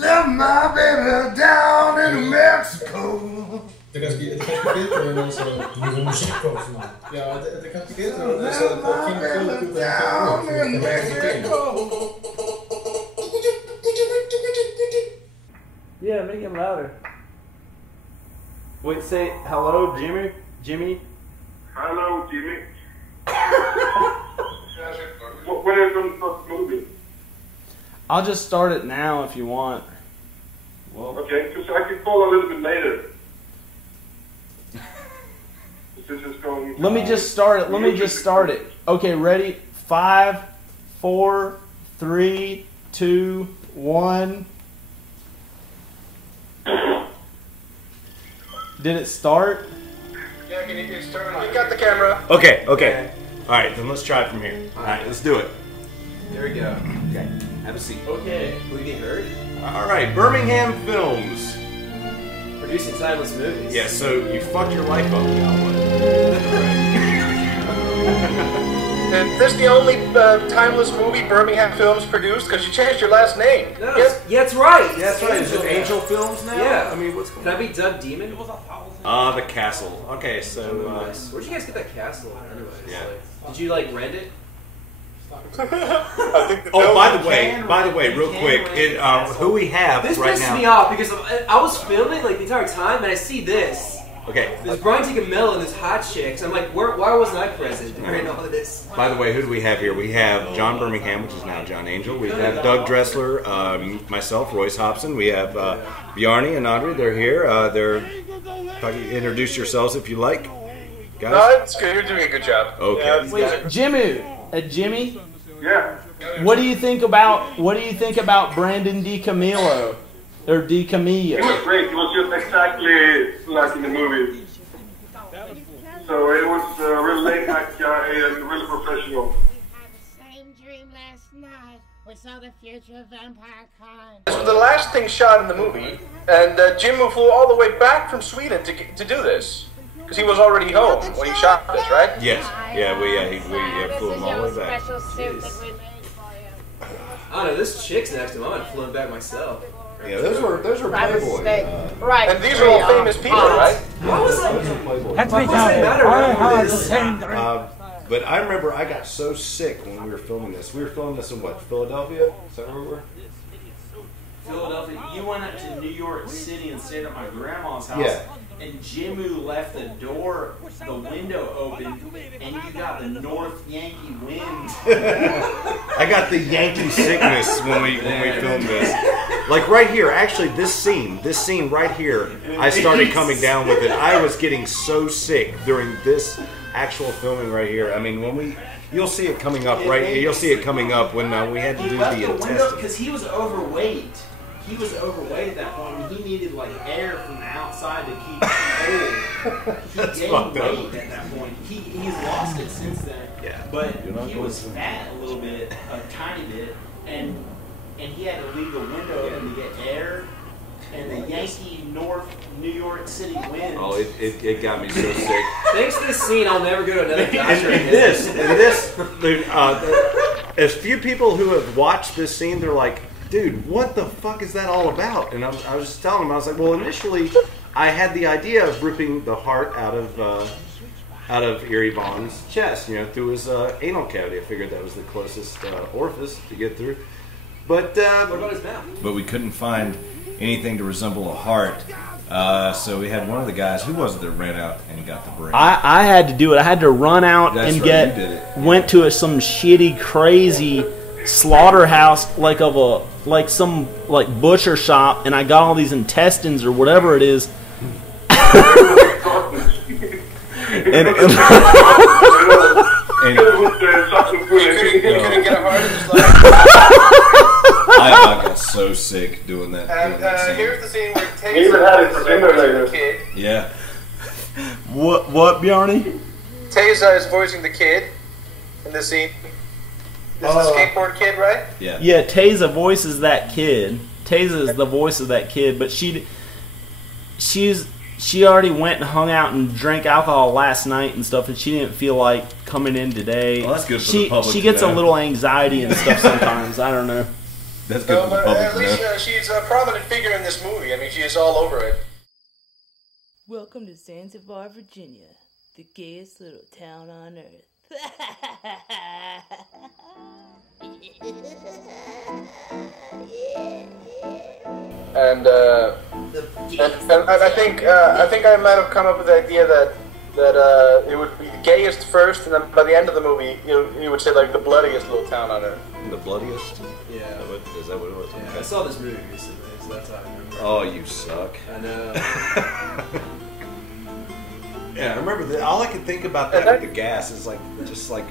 Left my baby down in Mexico. Det kanske bättre än någon som är musik också. Ja, det kanske bättre än någon som på King Philip down in Mexico. Yeah, make him louder. Wait, say hello, Jimmy. Jimmy. Hello, Jimmy. When are you going to start the movie? I'll just start it now if you want. Well, okay, because I can call a little bit later. This is going. Let me just start it. Let me just start it. Okay, ready? 5, 4, 3, 2, 1. Did it start? Yeah, can you start? You got the camera. Okay. All right, then let's try it from here. All right, let's do it. Here we go. Okay, have a seat. Okay. We get heard? All right, Birmingham Films. Producing timeless movies. Yeah, so you fucked your life up. And this is the only timeless movie Birmingham Films produced because you changed your last name. No, yeah, that's right. Yeah, that's right. Is it Angel Films now? Yeah. I mean, what's going on? Can I be Doug Demon? The castle. Okay, so... Where'd you guys get that castle anyways? Yeah. Did you, like, rent it? Oh, by the way, real quick, who we have this right now... This pisses me off because I was filming, like, the entire time, and I see this. Okay. There's Brian taking Mel and this hot chick. So I'm like, why wasn't I present during all of this? By the way, who do we have here? We have John Birmingham, which is now John Angel. We have Doug Dressler, myself, Royce Hobson. We have Bjarni and Andri. They're here. Introduce yourselves if you like, guys. No, it's good. You're doing a good job. Okay. Yeah, wait, Jimmy. Jimmy. Yeah. What do you think about Brandon DiCamillo? Or DiCamillo? It was great. It was just exactly like in the movie. So it was really laid back guy and really professional. We had the same dream last night. We saw the future of Vampire Con. This was the last thing shot in the movie, and Jim flew all the way back from Sweden to do this. Because he was already home when he shot this, right? Yes. Yeah, we flew him all the way back. Special suit that we made for you. I don't know, this chick's next to him. I might have flown back myself. Yeah, those were Playboy. Right. And these are all famous people, right? What was like? That's what does it matter? But I remember I got so sick when we were filming this. We were filming this in what, Philadelphia? Is that where we were? Philadelphia. You went up to New York City and stayed at my grandma's house. Yeah. And Jimu left the window open, and you got the North Yankee wind. I got the Yankee sickness when we filmed this. Like right here, actually, this scene right here, I started coming down with it. I was getting so sick during this actual filming right here. I mean, you'll see it coming up right. You'll see it coming up when we had to do the intestines. Because he was overweight. He was overweight at that point, and he needed like air from the outside to keep him cold. He gained weight at that point. He's lost it since then. Yeah. But he was fat a little bit, a tiny bit, and he had to leave the window open to get air. And the Yankee North New York City wind. Oh, it got me so sick. Thanks to this scene, I'll never go to another doctor. And as few people who have watched this scene, they're like, dude, what the fuck is that all about? And I was just telling them, I was like, well, initially, I had the idea of ripping the heart out of Erie Vaughn's chest, through his anal cavity. I figured that was the closest orifice to get through. But what about his mouth? But we couldn't find anything to resemble a heart. So we had one of the guys, who was it that ran out and got the brain? I had to do it. I had to run out and went to some shitty, crazy slaughterhouse, some butcher shop, and I got all these intestines or whatever it is. I got so sick doing that. And here's the scene where Taser is voicing the kid. Yeah. What, Bjarni? Taser is voicing the kid in this scene. This is the skateboard kid, right? Yeah. Yeah, Taser voices that kid. Taser is the voice of that kid, but she already went and hung out and drank alcohol last night and stuff, and she didn't feel like coming in today. Well, that's good for the public. She gets a little anxiety and stuff sometimes. I don't know. That's good for the public at to least know. she's a prominent figure in this movie. I mean, she is all over it. Welcome to Zanzibar, Virginia, the gayest little town on earth. And I think I might have come up with the idea that it would be the gayest first, and then by the end of the movie, you would say like the bloodiest little town on earth. The bloodiest? Yeah. Is that what it was? Yeah, I saw this movie recently, so that's how I remember. Oh, you suck. I know. Yeah, I remember that. All I could think about that with the gas is like just like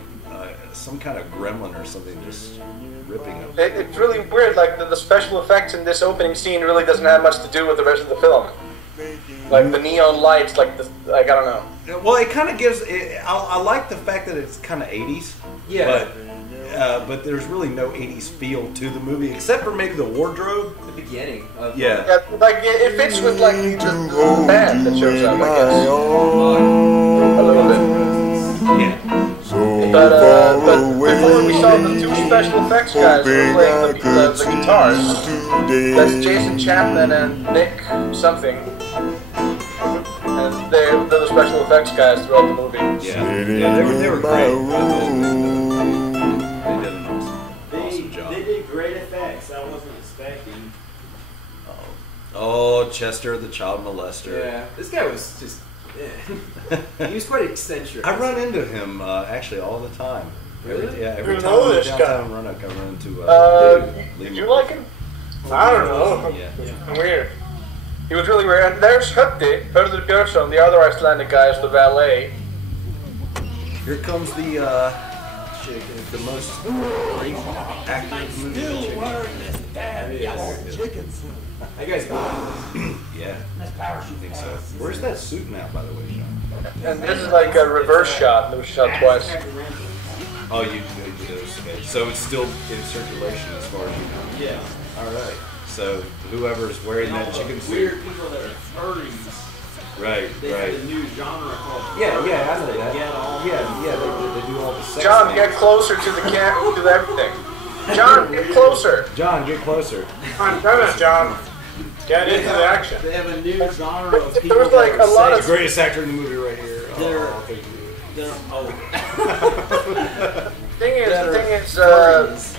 some kind of gremlin or something just ripping up. It's really weird. Like the special effects in this opening scene really doesn't have much to do with the rest of the film. Like the neon lights, I don't know. Well, it kind of gives. I like the fact that it's kind of 80s. Yeah. But there's really no 80s feel to the movie except for maybe the wardrobe. The beginning. Yeah. It fits with like the band that shows up, I guess. A little bit. Yeah. But before we saw the two special effects guys who were playing the guitars. That's Jason Chapman and Nick something. And they're the special effects guys throughout the movie. Yeah, they were great. They did an awesome job. They did great effects. I wasn't expecting. Oh, Chester, the child molester. Yeah, this guy was just. Yeah. He was quite eccentric. I run into him actually all the time. Really? Yeah, every You time know I'm this downtown Roanoke, I run into. Did you like him? I don't know. Yeah. Weird. He was really weird. And there's Hötti, Hörður Björnsson, the other Icelandic guy, is the valet. Here comes the most great actor in the movie. That guy's good. Yeah, I think so. Where's that suit now, by the way, John? And this is like a reverse shot that was shot twice. Oh, you okay. So it's still in circulation as far as you know? Yeah. All right. So whoever's wearing that chicken suit. Weird people that are furries. Right, They right. have a new genre called Yeah, furries. I know that. Get all They do all the sex John, things. get closer to the camera, to everything. John, get closer. John, get closer. I'm coming, John. Get into the action. They have a new genre of people. There was like that a lot The of. greatest actor in the movie right here. They're- Oh, thank you. The thing is,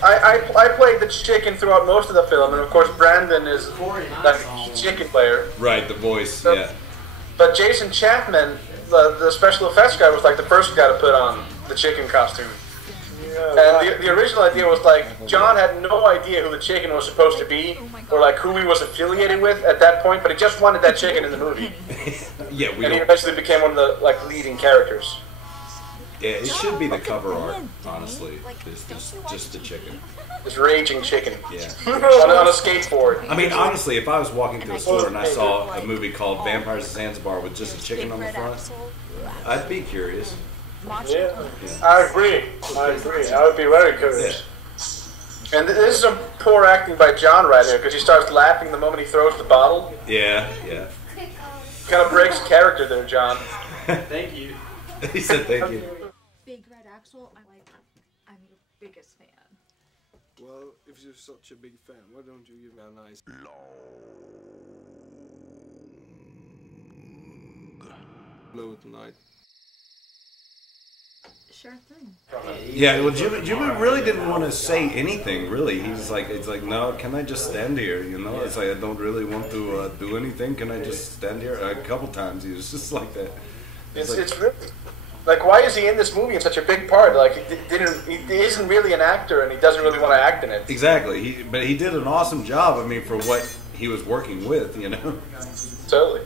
I played the chicken throughout most of the film, and of course Brandon is Cory like a chicken player. Right, the voice, So- yeah. But Jason Chapman, the special effects guy, was like the first guy to put on the chicken costume. And the original idea was like John had no idea who the chicken was supposed to be, or like who he was affiliated with at that point, but he just wanted that chicken in the movie, Yeah, we and he don't. eventually became one of the like leading characters. Yeah, it should be the cover art, honestly. It's just the chicken. This raging chicken Yeah. on a skateboard. I mean, honestly, if I was walking through a store and I saw a movie called Vampires of Zanzibar with just a chicken on the front, I'd be curious. Yeah, I agree. I would be very curious. And this is some poor acting by John right here, because he starts laughing the moment he throws the bottle. Yeah. Kind of breaks character there, John. Thank you. He said thank you. Big Red Axel, I'm your biggest fan. Well, if you're such a big fan, why don't you give me a nice blow tonight? Sure thing. Yeah, well, Jimmy really didn't want to say anything, really. He was like, it's like, no, can I just stand here, you know? It's like, I don't really want to do anything. Can I just stand here? A couple times he was just like that. It's really, like, why is he in this movie in such a big part? Like, he isn't really an actor, and he doesn't really want to act in it. Exactly. But he did an awesome job, I mean, for what he was working with, you know? Totally.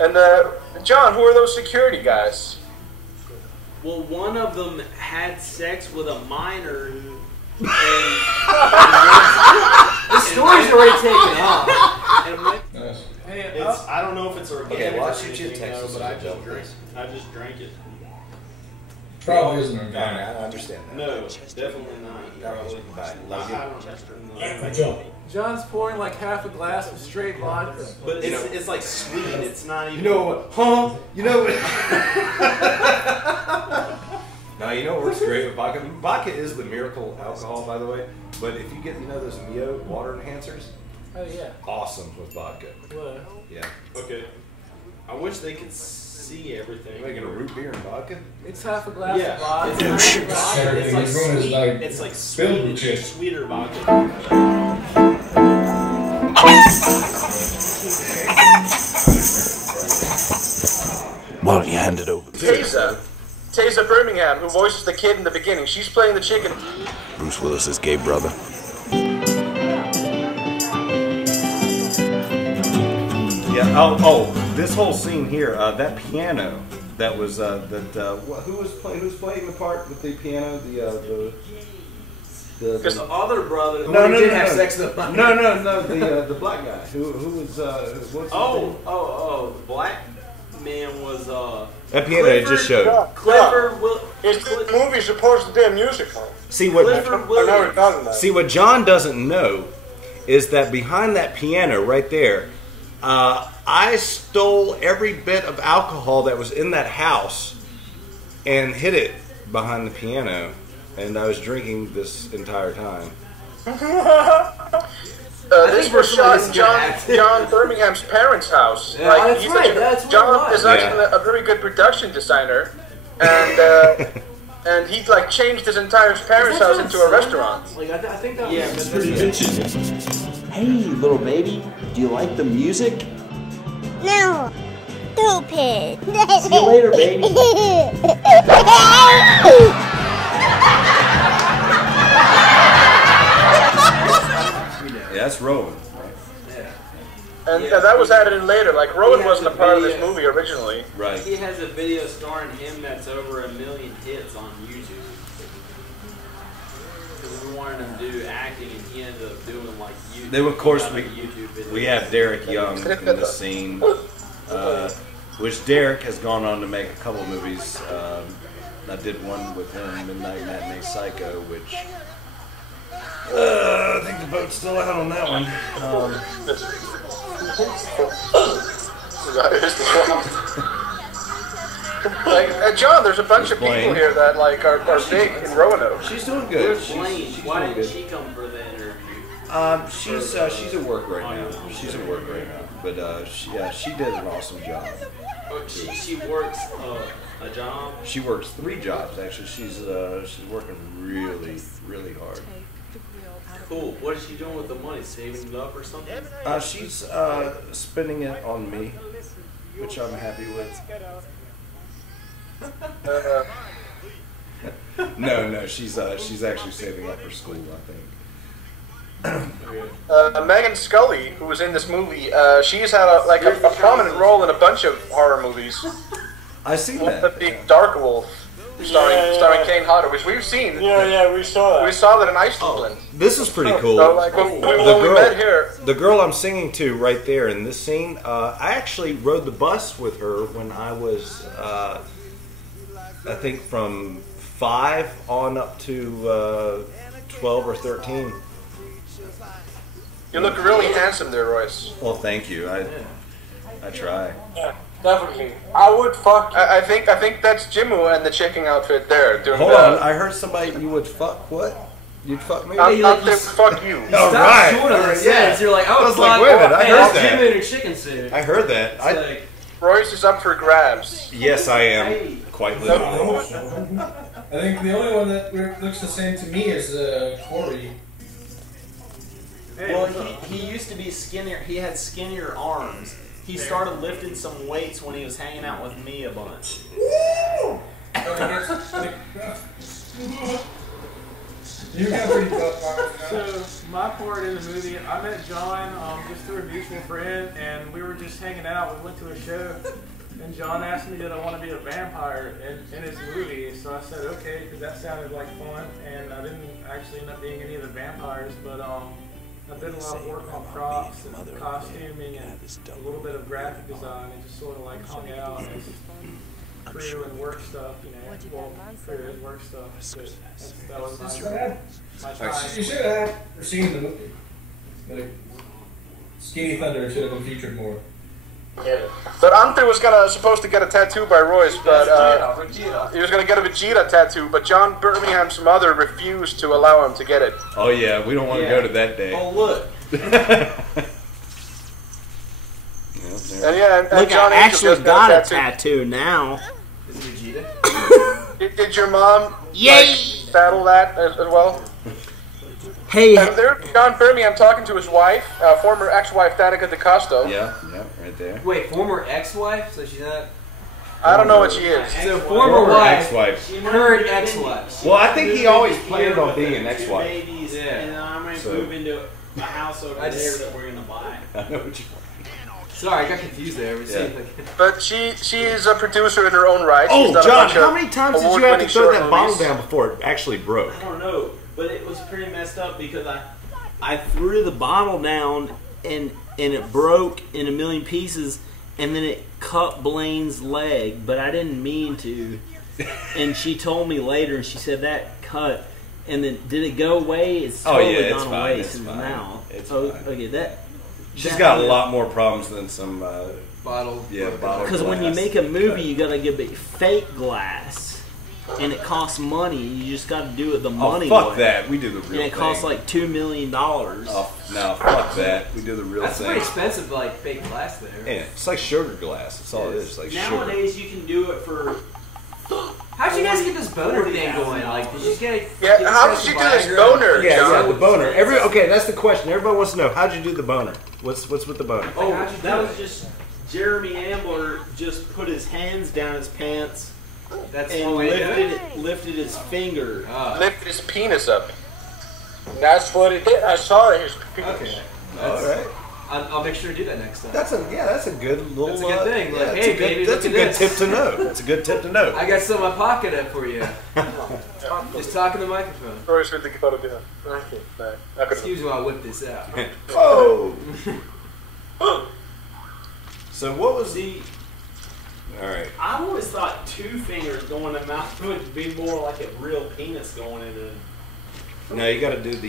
Yeah. And, John, who are those security guys? Well, one of them had sex with a minor. And The story's already taken off. I don't know if it's organic. Okay, well, I'll or shoot you a anything, text though, but as I just drank it. Probably isn't I organic. understand that. No, definitely not. Probably. Bye. Love you. Joe. John's pouring like half a glass of straight vodka. But it's like sweet. It's not even. You know what? Huh? You know what? Now, you know what works great with vodka? Vodka is the miracle alcohol, by the way. But if you get, those Mio water enhancers, Oh yeah. awesome with vodka. What? Yeah. Okay. I wish they could see everything. You're making a root beer and vodka? It's half a glass Yeah. of vodka. It's like sweet. It's like sweeter vodka. Why don't you hand it over? Taza Birmingham, who voices the kid in the beginning. She's playing the chicken. Bruce Willis's gay brother. Yeah. Oh, this whole scene here, that piano that was who was playing the part with the piano? Because the other brother. No, did have sex with the No, the black guy. Who was what's his name? The black man was that piano it just showed. Clifford. Is this movie supposed to be a musical? See what See what John doesn't know is that behind that piano right there, I stole every bit of alcohol that was in that house and hid it behind the piano, and I was drinking this entire time. This was shot in John Birmingham's parents' house. Yeah, that's right. That's John is actually a very good production designer, and and he changed his entire parents' house into a restaurant. Like I think that was pretty good. Hey, little baby, do you like the music? No. Stupid. See you later, baby. Yeah, that's Rowan. And that was added in later. Like Rowan wasn't a part of this movie originally. Right. He has a video starring him that's over 1 million hits on YouTube. Because we wanted him to do acting, and he ended up doing YouTube. Then of course YouTube videos. we have Derek Young in the scene, which Derek has gone on to make a couple movies. I did one with him, Midnight Matinee Psycho, which I think the boat's still out on that one. John, there's a bunch of people here that are big in Roanoke. She's doing good. Why didn't she come for the interview? She's at work right now. She's at work right now, but she did an awesome job. She works a job. She works 3 jobs actually. She's working really hard. Cool. What is she doing with the money? Saving it up or something? She's spending it on me, which I'm happy with. No, she's actually saving up for school, I think. Megan Scully, who was in this movie, she's had a prominent role in a bunch of horror movies. I seen that. The Dark Wolf, starring Kane Hodder, which we've seen. Yeah, we saw that. We saw that in Iceland. This is pretty cool. So, when we met here, the girl I'm singing to right there in this scene, I actually rode the bus with her when I was, I think from 5 on up to 12 or 13. You look really handsome there, Royce. Well, thank you. I try. Yeah, definitely. I would fuck you. I think that's Jimu and the chicken outfit there. Hold on, I heard somebody. You would fuck what? You'd fuck me? I'm fuck you. All right. Short of the sentence. You're like, I was was like, wait a minute, I heard that. Jim in a chicken suit. I heard that. Royce is up for grabs. Yes, I am. Quite literally. I think the only one that looks the same to me is Cory. Well, he used to be skinnier. He had skinnier arms. He started lifting some weights when he was hanging out with me a bunch. You got pretty buff. So my part in the movie, I met John just through a mutual friend, and we were just hanging out. We went to a show, and John asked me that I want to be a vampire in his movie. So I said okay, because that sounded like fun, and I didn't actually end up being any of the vampires, but I did a lot of work on props and costuming and a little bit of graphic design, and just sort of hung out as crew and work stuff, crew and work stuff. But that was my time. You should have seen the movie. Skinny Thunder should have been featured more. But Andri was supposed to get a tattoo by Royce, but he was gonna get a Vegeta tattoo, but John Birmingham's mother refused to allow him to get it. Oh yeah, we don't want to go to that day. Oh look. And look, John I actually got a tattoo. tattoo now. Is it Vegeta? Did your mom battle that as well? Hey, and there's John Birmingham talking to his wife, former ex-wife Danica DeCosto. Yeah, right there. Wait, former ex-wife? So she's not... I don't know what she is. So former wife, ex-wife. current ex-wife. Well, I think he always planned on being an ex-wife. Babies, and I'm going to move into a house over there that we're going to buy. I know what you Sorry, I got confused there. But she is a producer in her own right. Oh, John, how many times did you have to throw that bottle down before it actually broke? I don't know, but it was pretty messed up because I threw the bottle down and it broke in a million pieces, and then it cut Blaine's leg, but I didn't mean to. And she told me later, and she said that cut. And then did it go away? It's totally gone away since now. Okay, that. She's got a lot more problems than some bottle. Yeah, bottle. Because when you make a movie, you gotta give it fake glass, and it costs money. You just gotta do it the money way. Oh, fuck that. We do the real thing. And it costs like $2 million. Oh, no, fuck that. We do the real thing. That's pretty expensive, like fake glass there. Yeah, it's like sugar glass. That's all it is. It's like nowadays, you can do it for. How'd you guys get this boner thing going? Like, did you just get? How did you do this boner? Yeah, the boner. Okay, that's the question. Everybody wants to know, how'd you do the boner? What's with the boner? Oh, that was just Jeremy Ambler just put his hands down his pants and lifted his finger. Lifted his penis up. That's what it did. I saw it. His penis. Okay. All right. I'll make sure to do that next time. That's a good little. That's a good thing. Like, yeah, hey, baby, that's a look at good this. tip to know. That's a good tip to know. I got some in my pocket up for you. Just talk in the microphone. Royce with the photo. Excuse me while I whip this out. Oh. So what was the? All right. I always thought two fingers going in the mouth would be more like a real penis going in. No, you got to do the.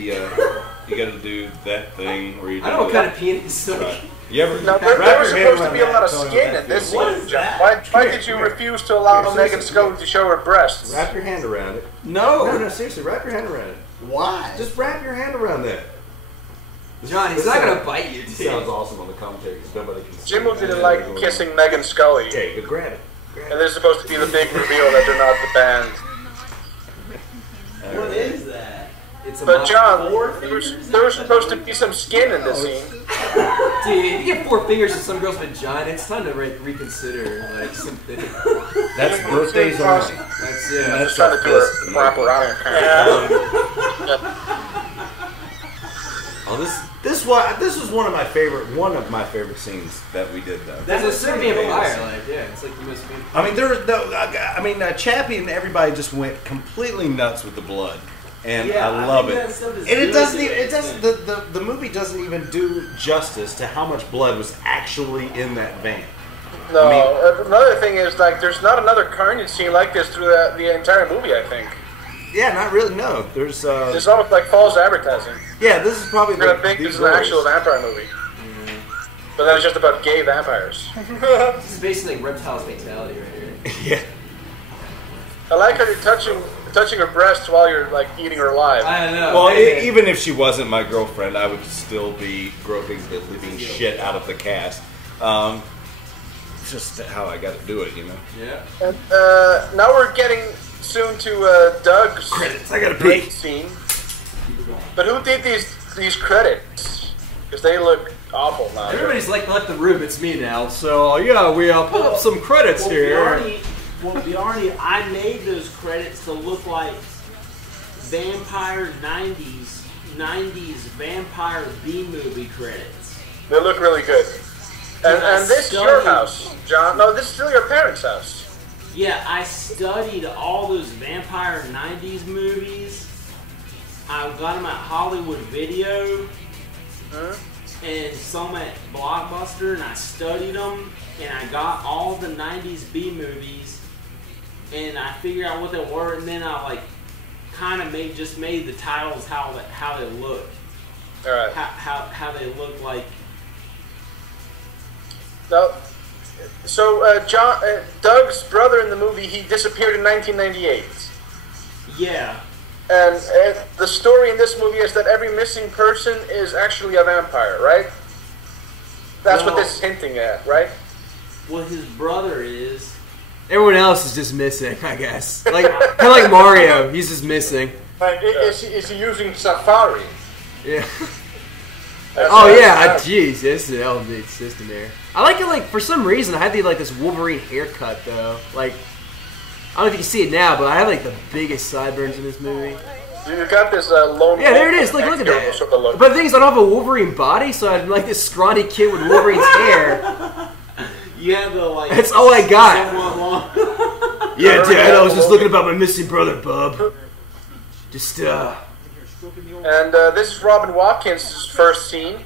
You got to do that thing where you. I don't know what kind of penis. Right. You ever? Now, there was supposed to be a lot of skin in this scene, John. Why did you refuse to allow Megan Scully to show her breasts? Wrap your hand around it. No, seriously, wrap your hand around it. Why? Just wrap your hand around that. John, he's not gonna bite you. This sounds awesome on the commentary because nobody can see. Jimbo didn't like kissing Megan Scully. Okay, go grab it. And there's supposed to be the big reveal that they're not the band. What is that? But John, there was supposed to be some skin in this scene. Dude, if you get 4 fingers in some girl's vagina, it's time to reconsider like something. That's birthdays on. That's I'm just trying to do a proper honor. Oh, this was one of my favorite scenes that we did though. That's a Serbian fire, like it's like the most beautiful. I mean, Chappie and everybody just went completely nuts with the blood. And I love it. And it doesn't the movie doesn't even do justice to how much blood was actually in that van. No, another thing is like there's not another carnage scene like this through the entire movie. I think. Yeah, not really. No, there's. It's almost like false advertising. Yeah, this is probably. You're gonna think this is an actual vampire movie, but then it's just about gay vampires. This is basically reptiles fatality right here. Yeah. I like how you're touching her breasts while you're like eating her alive. I know. Well, even if she wasn't my girlfriend, I would still be groping the living shit out of the cast. It's just how I got to do it, you know. Yeah. And now we're getting soon to Doug's credits. I gotta great scene. But who did these credits? Because they look awful now. Everybody's like left the room. It's me now. So yeah, we pull up some credits here. Bjarni, I made those credits to look like vampire 90s vampire B-movie credits. They look really good. And this is your house, John. No, this is still your parents' house. Yeah, I studied all those vampire 90s movies. I got them at Hollywood Video and some at Blockbuster, and I studied them, and I got all the 90s B-movies, and I figured out what they were, and then I like kind of made the titles how they look. All right. How they look like. Now, Doug's brother in the movie, he disappeared in 1998. Yeah. And the story in this movie is that every missing person is actually a vampire, right? That's what this is hinting at, right? Well, his brother is. Everyone else is just missing, I guess. Like kind of like Mario, he's just missing. Is he using Safari? Yeah. Jeez, this is an elevated system there. I like it. Like for some reason, I had this Wolverine haircut though. Like I don't know if you can see it now, but I have like the biggest sideburns in this movie. You got this lone. Yeah, there it is. Like look at that. Sort of look. But the thing is, I don't have a Wolverine body, so I'm like this scrawny kid with Wolverine's hair. Yeah, the That's all I got. Yeah, Dad, I was just looking about my missing brother, bub. Just And this is Robin Watkins' first scene,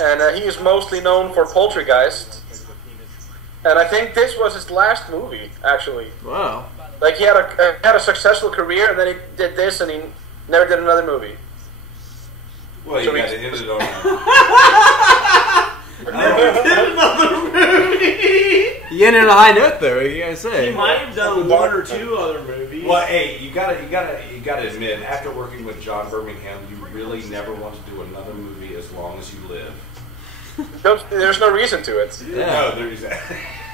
and he is mostly known for Poltergeist. And I think this was his last movie, actually. Wow. Like he had a successful career, and then he did this, and he never did another movie. Well, you got to end it on Never did another movie. You ended on a high note, though. What you gotta say? He might have done one or two other movies. Well, hey, you gotta admit, after working with John Birmingham, you really never want to do another movie as long as you live. There's no reason to it. Yeah. No, there's.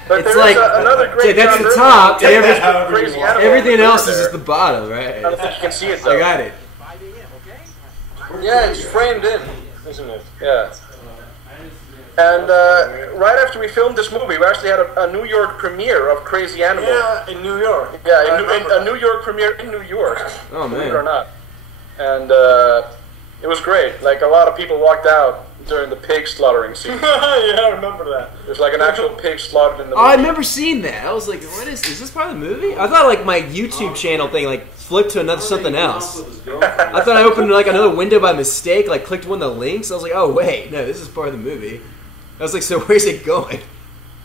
But It's there like is another great. that's John the Birmingham top. movie. And Crazy Animal everything else there. is just the bottom, right? I don't think you can see it though. I got it. Yeah, it's framed in, isn't it? Yeah. And right after we filmed this movie, we actually had a New York premiere of Crazy Animal. Yeah, in New York. Yeah, a New York premiere in New York. Oh, Believe man. it or not. And it was great. Like, a lot of people walked out during the pig slaughtering scene. Yeah, I remember that. There's like an actual pig slaughtered in the Oh, movie. I remember seeing that. I was like, "What is this? Part of the movie?" I thought like my YouTube channel thing like flipped to another something else. I thought I opened like another window by mistake, like clicked one of the links. I was like, "Oh wait, no, this is part of the movie." I was like, "So where's it going?"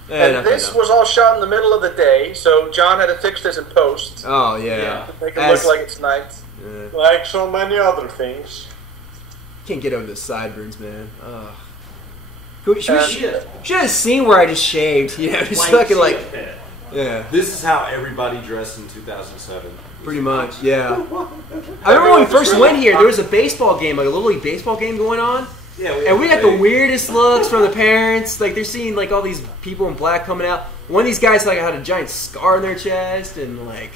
And this was all shot in the middle of the day, so John had to fix this in post. Oh yeah, To make it look like it's night. Like so many other things. Can't get over the sideburns, man. Ugh. Should have seen where I just shaved. You know, just fucking like. Yeah. This is how everybody dressed in 2007. Pretty much, yeah. I remember when we first went here, there was a baseball game, like a Little League baseball game going on. Yeah, and we got the weirdest looks from the parents. Like they're seeing like all these people in black coming out. One of these guys like had a giant scar on their chest, and like.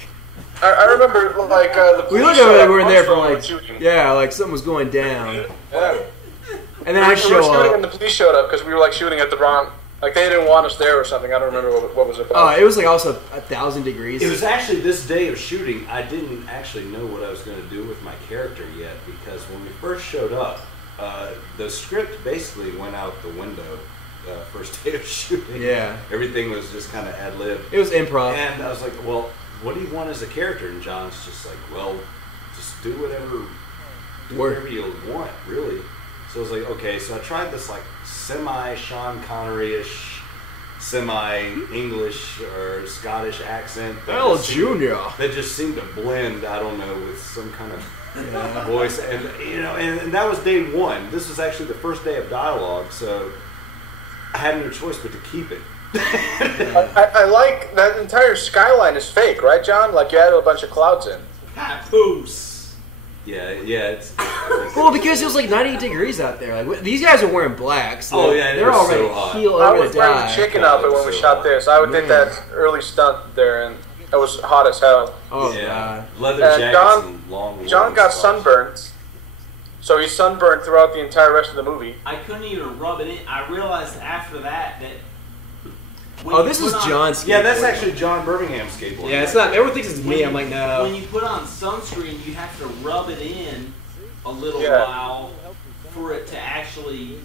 I remember like the We looked over there, we were in there for like like something was going down. Yeah. And then we I were show shooting up. and the police showed up because we were like shooting at the wrong. Like they didn't want us there or something. I don't remember what was it about. Oh, it was like also 1,000 degrees. It was actually this day of shooting. I didn't actually know what I was going to do with my character yet because when we first showed up, the script basically went out the window. First day of shooting. Yeah. Everything was just kind of ad lib. It was improv. And I was like, well, what do you want as a character? And John's just like, well, just do whatever you want, really. So I was like, okay. So I tried this like semi-Sean Connery-ish, semi-English or Scottish accent. That just seemed to blend, I don't know, with some kind of voice. And, and that was day one. This was actually the first day of dialogue, so I had no choice but to keep it. I like that entire skyline is fake, right, John? Like you added a bunch of clouds in. Papoose. Yeah. It's well, because it was like 98 degrees out there. Like these guys are wearing black, so they're was already so hot. healed I over was to wearing die. the chicken outfit when we shot this. I did that early stunt there, and it was hot as hell. Oh yeah. God! Leather And jackets and long. John got sunburned, so he's sunburned throughout the entire rest of the movie. I couldn't even rub it in. I realized after that. This is John's skateboard. Yeah, that's actually John Birmingham's skateboard. Yeah, it's not. Everyone thinks it's me. I'm like, no. When you put on sunscreen, you have to rub it in a little while for it to actually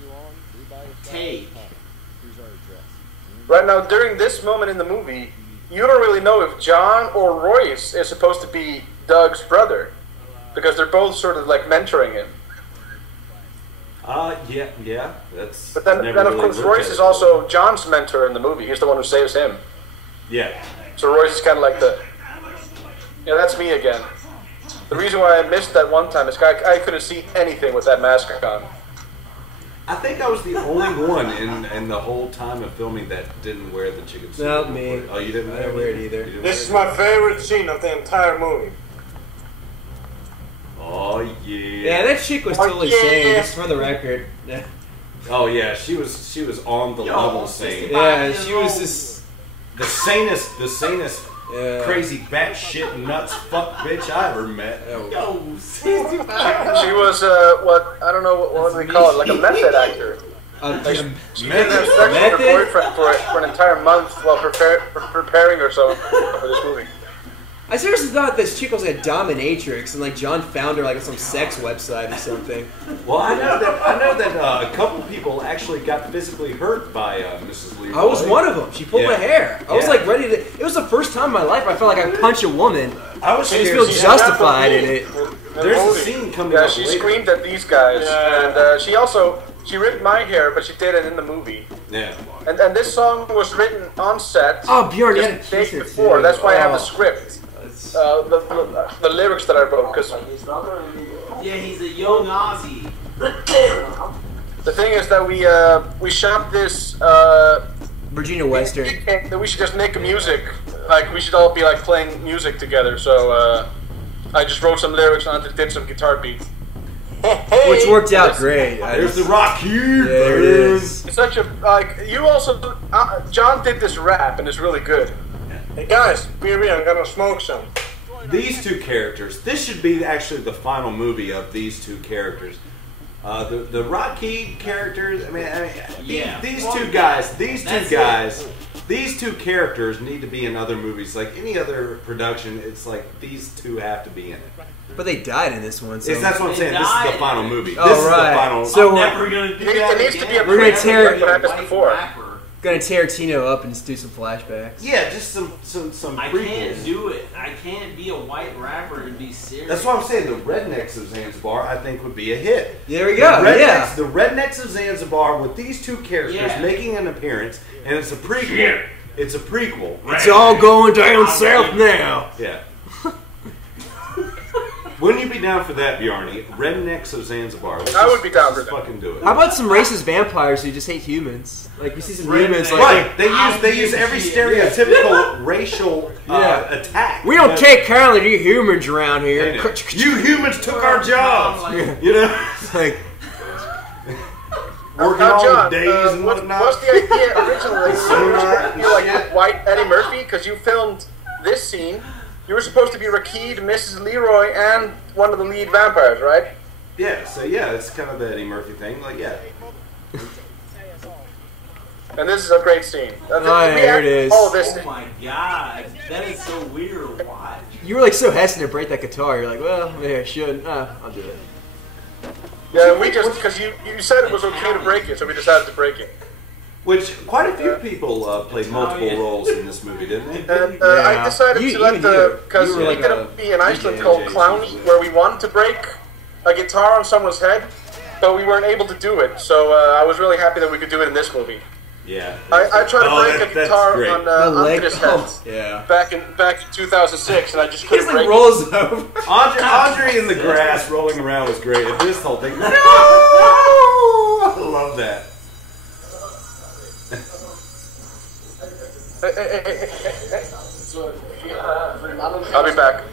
take. Right now, during this moment in the movie, you don't really know if John or Royce is supposed to be Doug's brother, because they're both sort of like mentoring him. Yeah. That's. But then of course, Royce is also John's mentor in the movie. He's the one who saves him. Yeah. So Royce is kind of like that's me again. The reason why I missed that one time is I couldn't see anything with that mask on. I think I was the only one in the whole time of filming that didn't wear the chicken suit. Not me. Oh, you didn't I didn't wear it either. This is my favorite scene of the entire movie. Oh yeah. Yeah, that chick was totally sane. Just for the record. Yeah. Oh yeah, she was on the level sane. Yeah, she was just the sanest crazy batshit nuts fuck bitch I ever met. She was what I don't know what do we call it, like a method actor. She didn't have sex with her boyfriend for an entire month while preparing herself for this movie. I seriously thought this chick was like a dominatrix, and like John found her like on some sex website or something. Well, I know that a couple people actually got physically hurt by Mrs. Leroy. I was one of them. She pulled my hair. I was like ready to. It was the first time in my life I felt like I punched a woman. I just feel justified in it. There's a scene coming up she later. screamed at these guys, and she ripped my hair, but she did it in the movie. Yeah. And this song was written on set. Oh, Bjarni had a just the day kiss it before. too. That's why I have the script. The lyrics that I wrote, because yeah, he's a young Aussie. the thing is that we shot this Virginia Western. That we should just make music, like we should all be like playing music together. So I just wrote some lyrics and I did some guitar beats, which worked out great. There's the rock here. Yeah, there it is. It's such a you also John did this rap and it's really good. Hey guys, be real, I'm gonna smoke some. These two characters, this should be actually the final movie of these two characters. The Rocky characters, these two characters need to be in other movies. Like any other production, it's like these two have to be in it. But they died in this one. So. That's what I'm saying. This is the final movie. Oh, this is right. the final. So I'm never gonna do It that needs to be a We're gonna tear. what happened before. Gonna tear Tino up and just do some flashbacks. Yeah, just some I prequels. can't do it. I can't be a white rapper and be serious. That's what I'm saying. The Rednecks of Zanzibar, I think, would be a hit. There we go. The Rednecks of Zanzibar with these two characters making an appearance, and it's a prequel. Yeah. It's a prequel. It's all going down south now. Yeah. Wouldn't you be down for that, Bjarni? Rednecks of Zanzibar. I would be down for that. Fucking do it. How about some racist vampires who just hate humans? Like we see some humans. Like, right. They use every stereotypical racial attack. We don't take kindly to you humans around here. You humans took our jobs. You know, it's like working all the days and whatnot. What's the idea originally? You were supposed to be like white Eddie Murphy because you filmed this scene. You were supposed to be Rakid, Mrs. Leroy, and one of the lead vampires, right? Yeah, so it's kind of the Eddie Murphy thing. Like, yeah. And this is a great scene. There it is. All of this. Oh my god, that is so weird to watch. You were like so hesitant to break that guitar. You're like, well, maybe I should. I'll do it. Yeah, we just because you said it was okay to break it, so we decided to break it. Which quite a few people played multiple roles in this movie, didn't they? And I decided to let because we did a movie in Iceland called Clowny, where we wanted to break a guitar on someone's head, but we weren't able to do it. So I was really happy that we could do it in this movie. Yeah. I tried to break a guitar on Andri's head. Yeah. Back in 2006, and I just couldn't break rolls it. over. Andri in the grass rolling around was great. And this whole thing. No! I love that. I'll be back.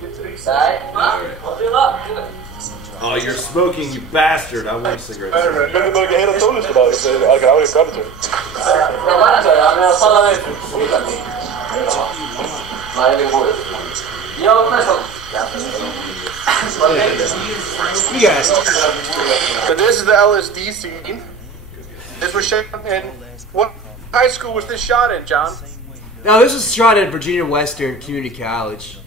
Oh, you're smoking, you bastard. I want cigarettes. Men du börjar hela tunneln idag, så jag ska aldrig You guys. So this is the LSD scene. This was shot in what high school was this shot in, John? No, this was shot at Virginia Western Community College.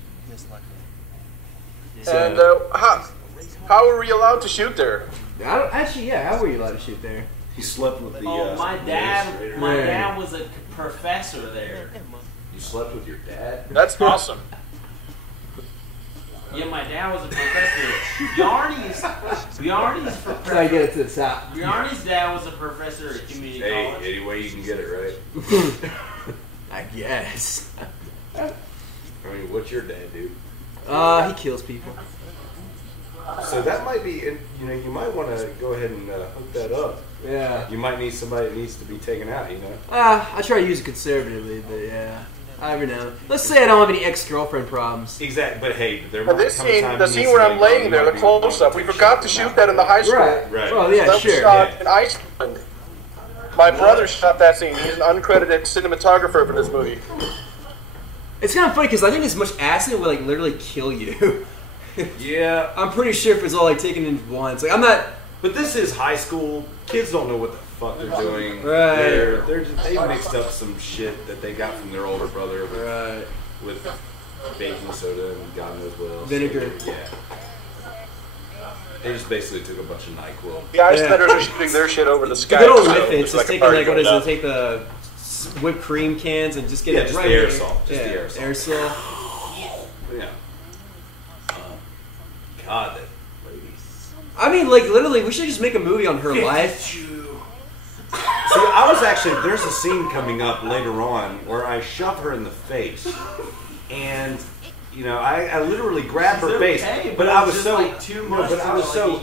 And how were we allowed to shoot there? Actually, how were you allowed to shoot there? He slept with the. My dad was a professor there. You slept with your dad? That's awesome. Yeah, my dad was a professor. Bjarni's professor. I get it to the south. Bjarni's dad was a professor at community college. Any way you can get it right. I guess. I mean, what's your dad do? He kills people. So that might be, you might want to go ahead and hook that up Yeah. You might need somebody that needs to be taken out, you know? I try to use it conservatively, but yeah. Every now and then. Let's say I don't have any ex-girlfriend problems. Exactly, but hey, there But this scene, the scene where I'm laying there, the close-up, we forgot to shoot that in the high school. Right. Oh, yeah, that sure. was shot in Iceland. My brother shot that scene. He's an uncredited cinematographer for this movie. It's kind of funny because I think this much acid will like literally kill you. Yeah. I'm pretty sure if it's all like taken in once. Like I'm not. But this is high school. Kids don't know what the fuck they're doing. Right. They mixed up some shit that they got from their older brother. With baking soda and God knows what else. Vinegar. Yeah. They just basically took a bunch of NyQuil. The ice setters are shooting their shit over the sky. The good old so Whippets, it's just like a taking like party what is going it? Take the whipped cream cans and just get it just right the there. aerosol. Just the aerosol. Aerosol. Yeah. God, that lady. I mean, like literally, we should just make a movie on her life. See, I was actually, there's a scene coming up later on where I shove her in the face, and you know, I literally grab her face, but I was so,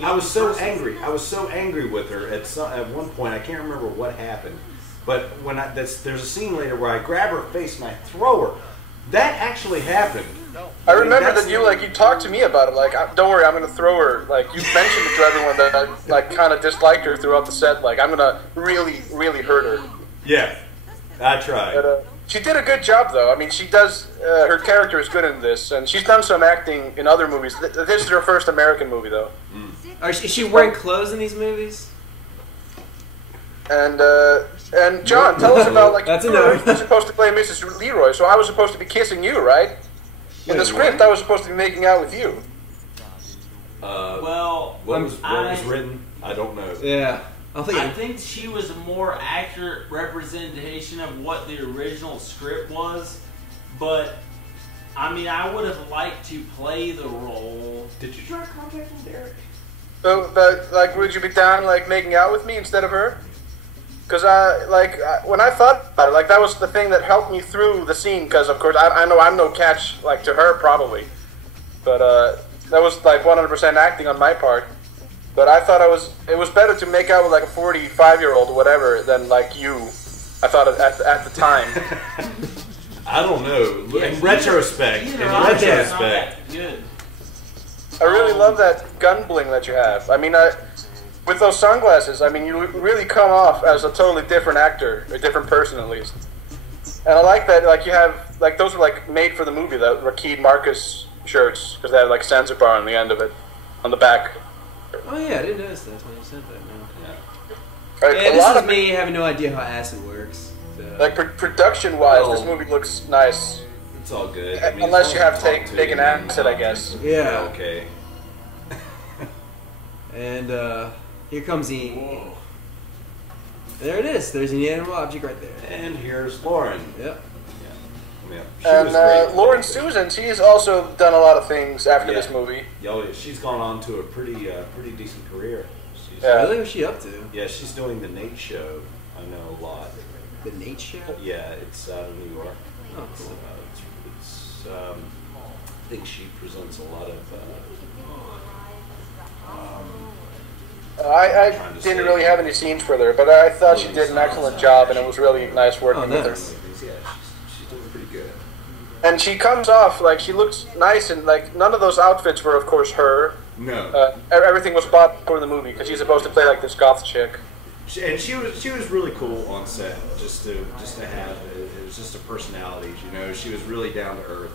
I was so angry. I was so angry with her at one point. I can't remember what happened, but when there's a scene later where I grab her face and I throw her. That actually happened. I remember that you talked to me about it. Like, don't worry, I'm gonna throw her. Like, you mentioned it to everyone that I like kind of disliked her throughout the set. Like, I'm gonna really, really hurt her. Yeah, I tried. But, she did a good job, though. I mean, she does. Her character is good in this, and she's done some acting in other movies. This is her first American movie, though. Is she wearing clothes in these movies? And John, tell us about like That's you were supposed to play Mrs. Leroy, so I was supposed to be kissing you, right? In the script, I was supposed to be making out with you. Well, what was written? I don't know. Yeah. I think she was a more accurate representation of what the original script was, but I mean, I would have liked to play the role. Did you try contacting Derek? So, but like, would you be down like making out with me instead of her? Because when I thought about it, like that was the thing that helped me through the scene. Because of course I know I'm no catch like to her probably, but that was like 100% acting on my part. But I thought it was better to make out with like a 45-year-old or whatever than like you. I thought at the time. I don't know. Yeah, in retrospect, good. I really love that gun bling that you have. I mean, with those sunglasses, I mean, you really come off as a totally different actor, a different person at least. And I like that, like you have, like those are like made for the movie, the Rakid Marcus shirts, because they have like Zanzibar on the end of it, on the back. Oh yeah, I didn't notice that when you said that. No. Right, yeah, this is me having no idea how acid works. So. Like production-wise, this movie looks nice. It's all good. I mean, unless you have taken acid, I guess. Yeah. Okay. And here comes the. Whoa. There it is. There's an animal object right there. And here's Lauren. Yep. Yeah. And Lauren Susan, she's also done a lot of things after this movie. Yeah, she's gone on to a pretty decent career. Really? What's she up to? Yeah, she's doing the Nate Show. I know a lot. The Nate Show? Yeah, it's out of New York. Oh, cool. I think she presents a lot of. I didn't really have any scenes for her, but I thought she did an excellent job, and it was really nice working with her. Yeah, she's doing pretty good. And she comes off like she looks nice, and like none of those outfits were, of course, her. No. Everything was bought for the movie because she's supposed to play like this goth chick. And she was really cool on set, just to have it was just a personality, you know. She was really down to earth,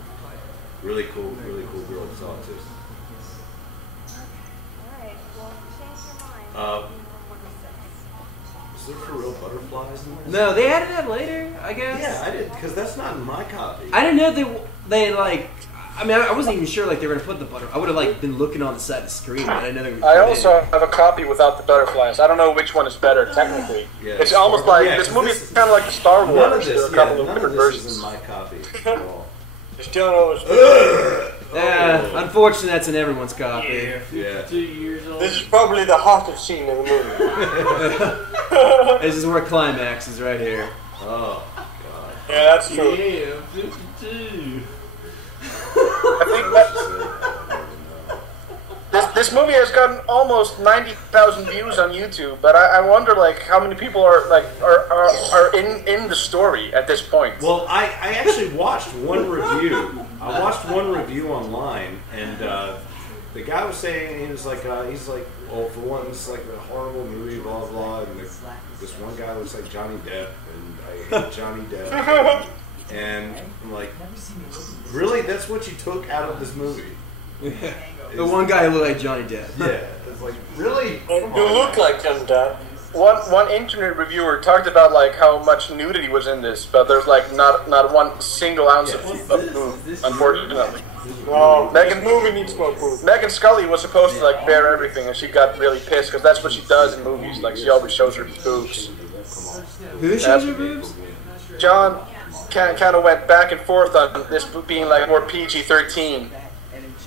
really cool girl to talk to. Is there for real butterflies in there? No, they added that later, I guess. Yeah, I did, because that's not in my copy. I didn't know they like. I mean, I wasn't even sure like they were gonna put the butter. I would have like been looking on the side of the screen, but I didn't know they were. I also have a copy without the butterflies. I don't know which one is better technically. Yeah, it's almost like this movie is kind of like the Star Wars. None of this, There are a couple of none different of this versions. is in my copy at all. Just telling all this. Unfortunately, that's in everyone's copy. Yeah. 2 years old. This is probably the hottest scene in the movie. This is where climax is right here. Oh God. Yeah, that's true. Yeah, 52. I think This movie has gotten almost 90,000 views on YouTube, but I wonder like how many people are in the story at this point. Well, I actually watched one review. I watched one review online, and the guy was saying he's like, well, for one, this is like a horrible movie, blah blah. And this one guy looks like Johnny Depp, and I hate Johnny Depp. And I'm like, really? That's what you took out of this movie? The one guy who looked like Johnny Depp. Yeah, it's like, really? You look like Johnny Depp. One internet reviewer talked about like how much nudity was in this, but there's like not one single ounce of boob, unfortunately. No, this movie needs more boob. Megan Scully was supposed to like bear everything, and she got really pissed because that's what she does in movies. Like she always shows her boobs. Who shows her boobs? John kind of went back and forth on this being like more PG-13,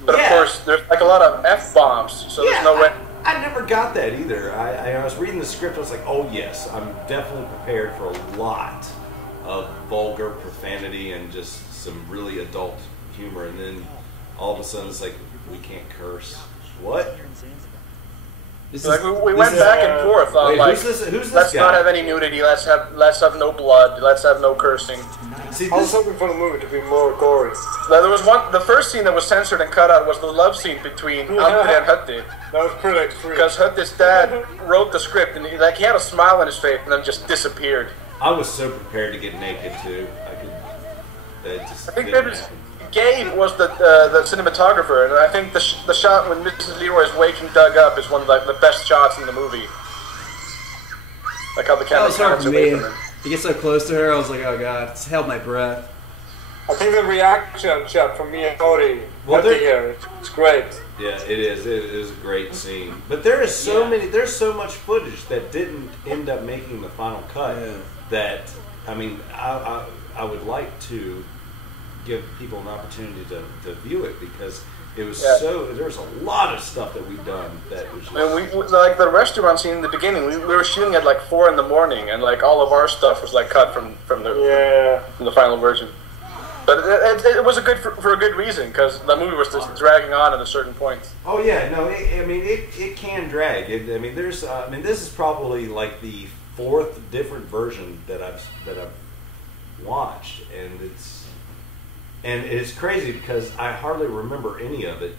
but of course there's like a lot of F-bombs, so there's no way. I never got that either. I was reading the script, I was like, oh yes, I'm definitely prepared for a lot of vulgar profanity and just some really adult humor, and then all of a sudden it's like, we can't curse. What? We went back and forth on wait, like, who's this let's guy? not have any nudity, let's have no blood, let's have no cursing. I was hoping for the movie to be more gory. Now, there was the first scene that was censored and cut out was the love scene between Andri and Hötti. That was pretty extreme. Because Hötti's dad wrote the script and he had a smile on his face and then just disappeared. I was so prepared to get naked too. I think Gabe was the cinematographer, and I think the shot when Mrs. Leroy's waking Doug up is one of the best shots in the movie. Like how the camera comes away from him. He gets so close to her, I was like, oh god, it's held my breath. I think the reaction shot from me and Cory it's great. Yeah, it is. It is a great scene. But there is there's so much footage that didn't end up making the final cut that, I mean, I would like to give people an opportunity to view it because it was there's a lot of stuff that we've done that was just... And we like the restaurant scene in the beginning, we were shooting at like 4 in the morning, and like all of our stuff was like cut from the final version. But it was for a good reason, because the movie was just dragging on at a certain point. Oh yeah, no, it can drag. This is probably like the 4th different version that I've watched, and it's crazy because I hardly remember any of it.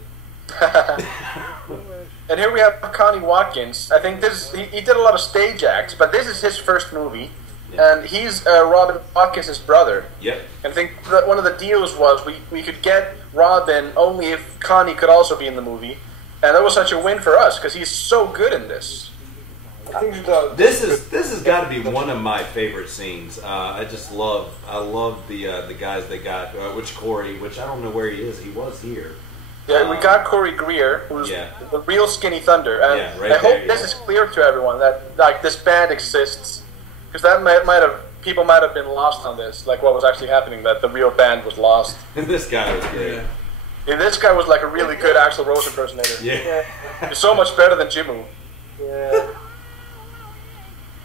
And here we have Connie Watkins. I think he did a lot of stage acts, but this is his first movie. And he's Robin Watkins' brother. Yep. And I think that one of the deals was we could get Robin only if Connie could also be in the movie. And that was such a win for us, because he's so good in this. This has got to be one of my favorite scenes. I love the guys they got, which Cory, which I don't know where he is. He was here. Yeah, we got Cory Greer, who's the real Skinny Thunder. And I hope this is clear to everyone that like this band exists. Because that people might have been lost on this, like what was actually happening, that the real band was lost. And this guy was great. Yeah, this guy was like a really good Axl Rose impersonator. Yeah. He's so much better than Jimmu. Yeah.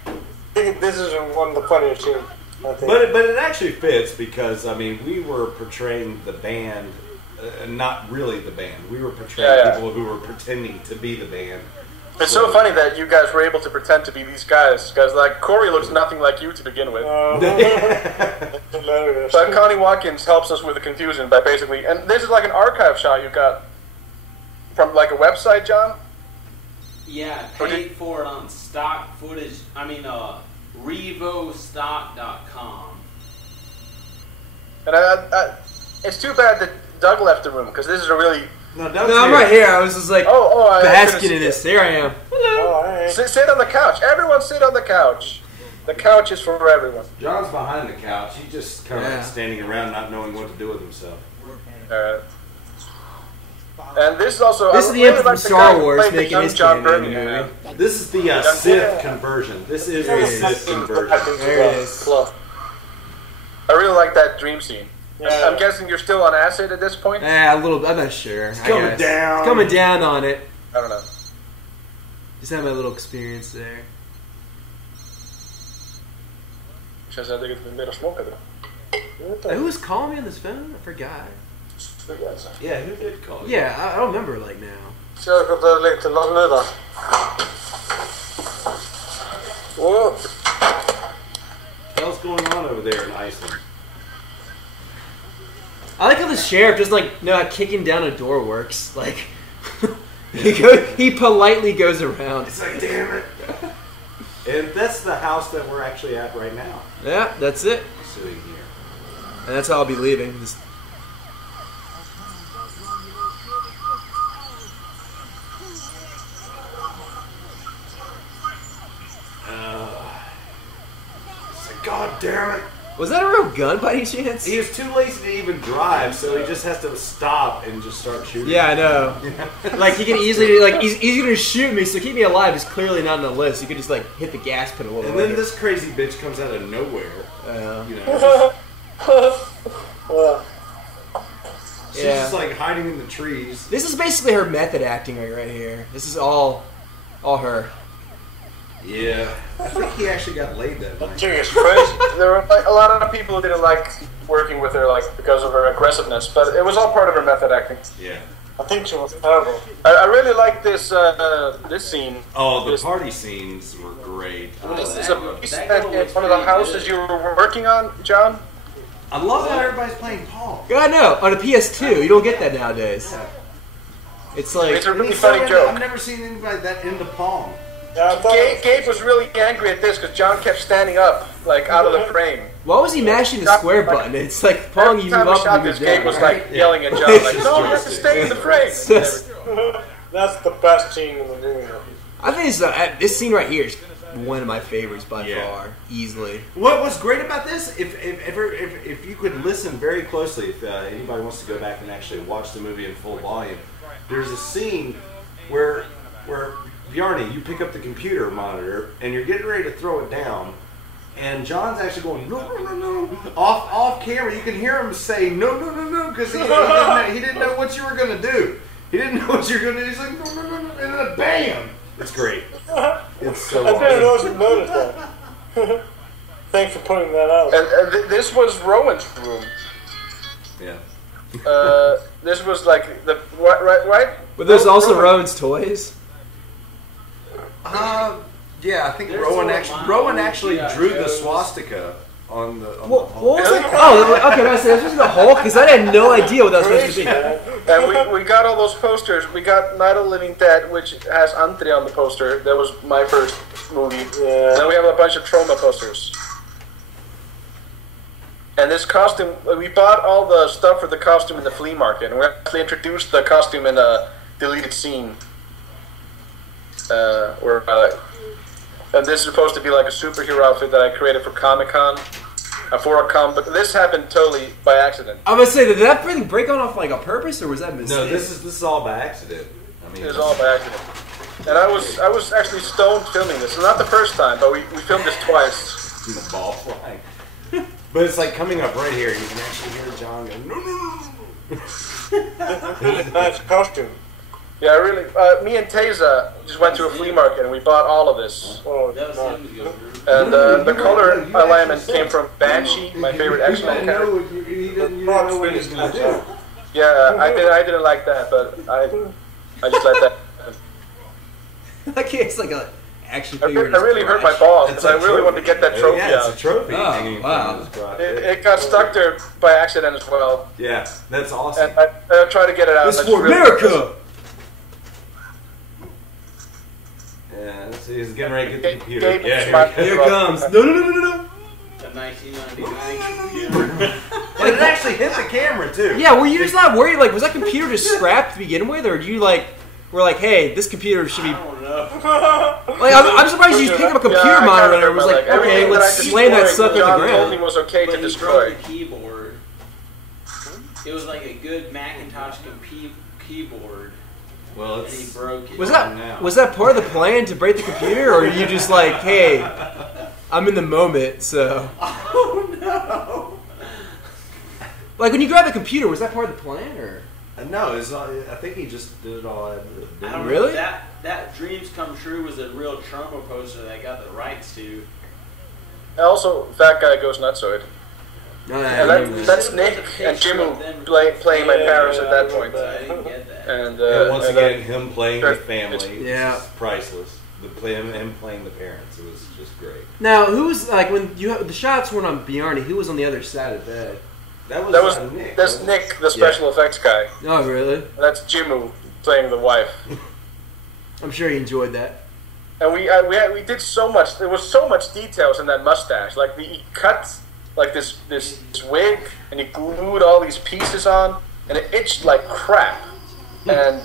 I think this is one of the funniest scenes, I think. But it actually fits because, I mean, we were portraying the band, not really the band. We were portraying people who were pretending to be the band. It's so funny that you guys were able to pretend to be these guys, because like Cory looks nothing like you to begin with. Hilarious. But Connie Watkins helps us with the confusion by basically, and this is like an archive shot you got from like a website, John. Yeah, I paid for it on stock footage. I mean, revostock.com. And it's too bad that Doug left the room, because this is a really... No, I'm right here. I was just like basking in this. There I am. Hello. Sit on the couch. Everyone sit on the couch. The couch is for everyone. John's behind the couch. He's just kind of standing around not knowing what to do with himself. And this is also... This is the end from Star Wars making his Birmingham. This is the Sith conversion. This is the Sith conversion. There it is. I really like that dream scene. Yeah. I'm guessing you're still on acid at this point? Yeah, a little. I'm not sure. It's coming down. It's coming down on it. I don't know. Just had my little experience there. Who was calling me on this phone? I forgot. Yeah, who did call you? Yeah, I don't remember like now. Ser du att det är lite långt Whoa. What else going on over there in Iceland? I like how the sheriff just like know how kicking down a door works. Like he politely goes around. It's like, damn it. And that's the house that we're actually at right now. Yeah, that's it. Sitting here. And that's how I'll be leaving. This God damn it. Was that a real gun by any chance? He is too lazy to even drive, so he just has to stop and just start shooting. Yeah, I know. Like he can easily like he's gonna shoot me, so keep me alive is clearly not on the list. You could just like hit the gas pedal a little. And bit. then this crazy bitch comes out of nowhere. You know, she's just like hiding in the trees. This is basically her method acting right here. This is all her. Yeah, I think he actually got laid that night. Dude, it's crazy. There were like, a lot of people who didn't like working with her, like because of her aggressiveness, but it was all part of her method acting. Yeah, I think she was terrible. I really like this this scene. Oh, the party scenes were great. This is a piece in one of the houses you were working on, John. I love how everybody's playing Paul. Yeah, I know. On a PS2, you don't get that nowadays. It's like It's a really funny joke. I've never seen anybody that into Palm. Yeah, Gabe was really angry at this because John kept standing up, like out of the frame. why was he mashing the square button? It's like Pong, you move up and you move Gabe down. was like yelling at John, like, "No, you have to stay in the frame." That's the best scene in the movie. I think this scene right here is one of my favorites by far, easily. What was great about this, if you could listen very closely, if anybody wants to go back and actually watch the movie in full volume, there's a scene where Bjarni, you pick up the computer monitor and you're getting ready to throw it down, and John's actually going no, off camera. You can hear him say no because he didn't know what you were gonna do. He didn't know what you were gonna do. He's like no, and then bam! It's great. It's so. I didn't notice that. Thanks for pointing that out. And this was Rowan's room. Yeah. This was like the right. But there's also Rowan's toys. Yeah, I think Rowan actually drew the swastika on the. What was it? Oh, okay. That's supposed to be the Hulk because I had no idea what that was supposed to be. And we got all those posters. We got Night of the Living Dead, which has Andri on the poster. That was my first movie. Yeah. And then we have a bunch of Trauma posters. And this costume, we bought all the stuff for the costume in the flea market, and we actually introduced the costume in a deleted scene. And this is supposed to be like a superhero outfit that I created for Comic-Con. For a con, but this happened totally by accident. I'm gonna say, did that really break off like on purpose, or was that a mistake? No, this is all by accident. I mean, It was all by accident. And I was actually stoned filming this. Not the first time, but we filmed this twice. The ball flying. But it's like coming up right here. You can actually hear John go, no. Nice costume. Yeah, really. Me and Teza just went to a flea market and we bought all of this. Oh, And the color alignment came from Banshee, my favorite X-Men character. You didn't know what he was going to do. Yeah, I didn't like that, but I just let that happen. That kid's like a action I figure. really hurt my balls because I really wanted to get that trophy Yeah, out. it's a trophy. Oh, hanging wow. from his crotch. It got stuck there by accident as well. Yeah, that's awesome. And I tried to get it out. This and is I for just America! Yeah, so he's getting ready to get the computer. Gabe Yeah, smiled. Here it comes. No. The 1999 computer. And it actually hit the camera too. Yeah, were you just not worried? Like, was that computer just scrapped to begin with, or do you like were like, hey, this computer should be? I don't know. Like, I'm surprised you just picked up a computer I monitor and remember, was like, okay, everything that let's I slam that destroyed, sucker to the John told me ground. was okay But to he destroy. broke the keyboard. It was like a good Macintosh keyboard. Well, And he broke it. Was that part of the plan to break the computer, or are you just like, hey, I'm in the moment, so? Oh no! Like when you grabbed the computer, was that part of the plan, or? No, it's not, I think he just did it all. I don't Really? know. That Dreams Come True was a real Trumbo poster that I got the rights to. Also, Fat Guy Goes Nutsoid. And that's Nick and Jim playing my parents at that point. And once again, him playing the family, yeah, priceless. Him playing the parents, it was just great. Now, who was like when the shots went on Bjarni? Who was on the other side of the bed? Nick. That's Nick, the special effects guy. Oh, really? And that's Jimu playing the wife. I'm sure he enjoyed that. And we did so much. There was so much details in that mustache. Like he cut like this wig, and he glued all these pieces on, and it itched like crap. And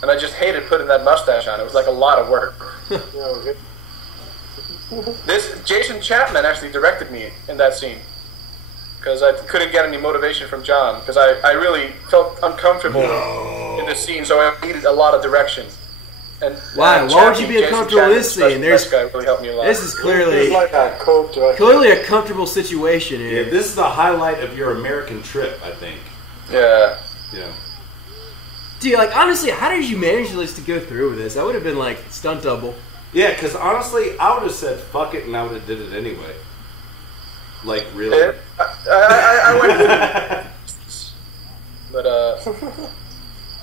and I just hated putting that mustache on. It was like a lot of work. Jason Chapman actually directed me in that scene because I couldn't get any motivation from John because I really felt uncomfortable in the scene, so I needed a lot of direction. And why would you be uncomfortable in this scene? Really helped me a lot. This is clearly a comfortable situation here. Yeah, this is the highlight of your American trip, I think. Yeah. Yeah. Dude, like, honestly, how did you manage to go through with this? I would have been, like, stunt double. Yeah, because, honestly, I would have said, fuck it, and I would have did it anyway. Like, really. I went but,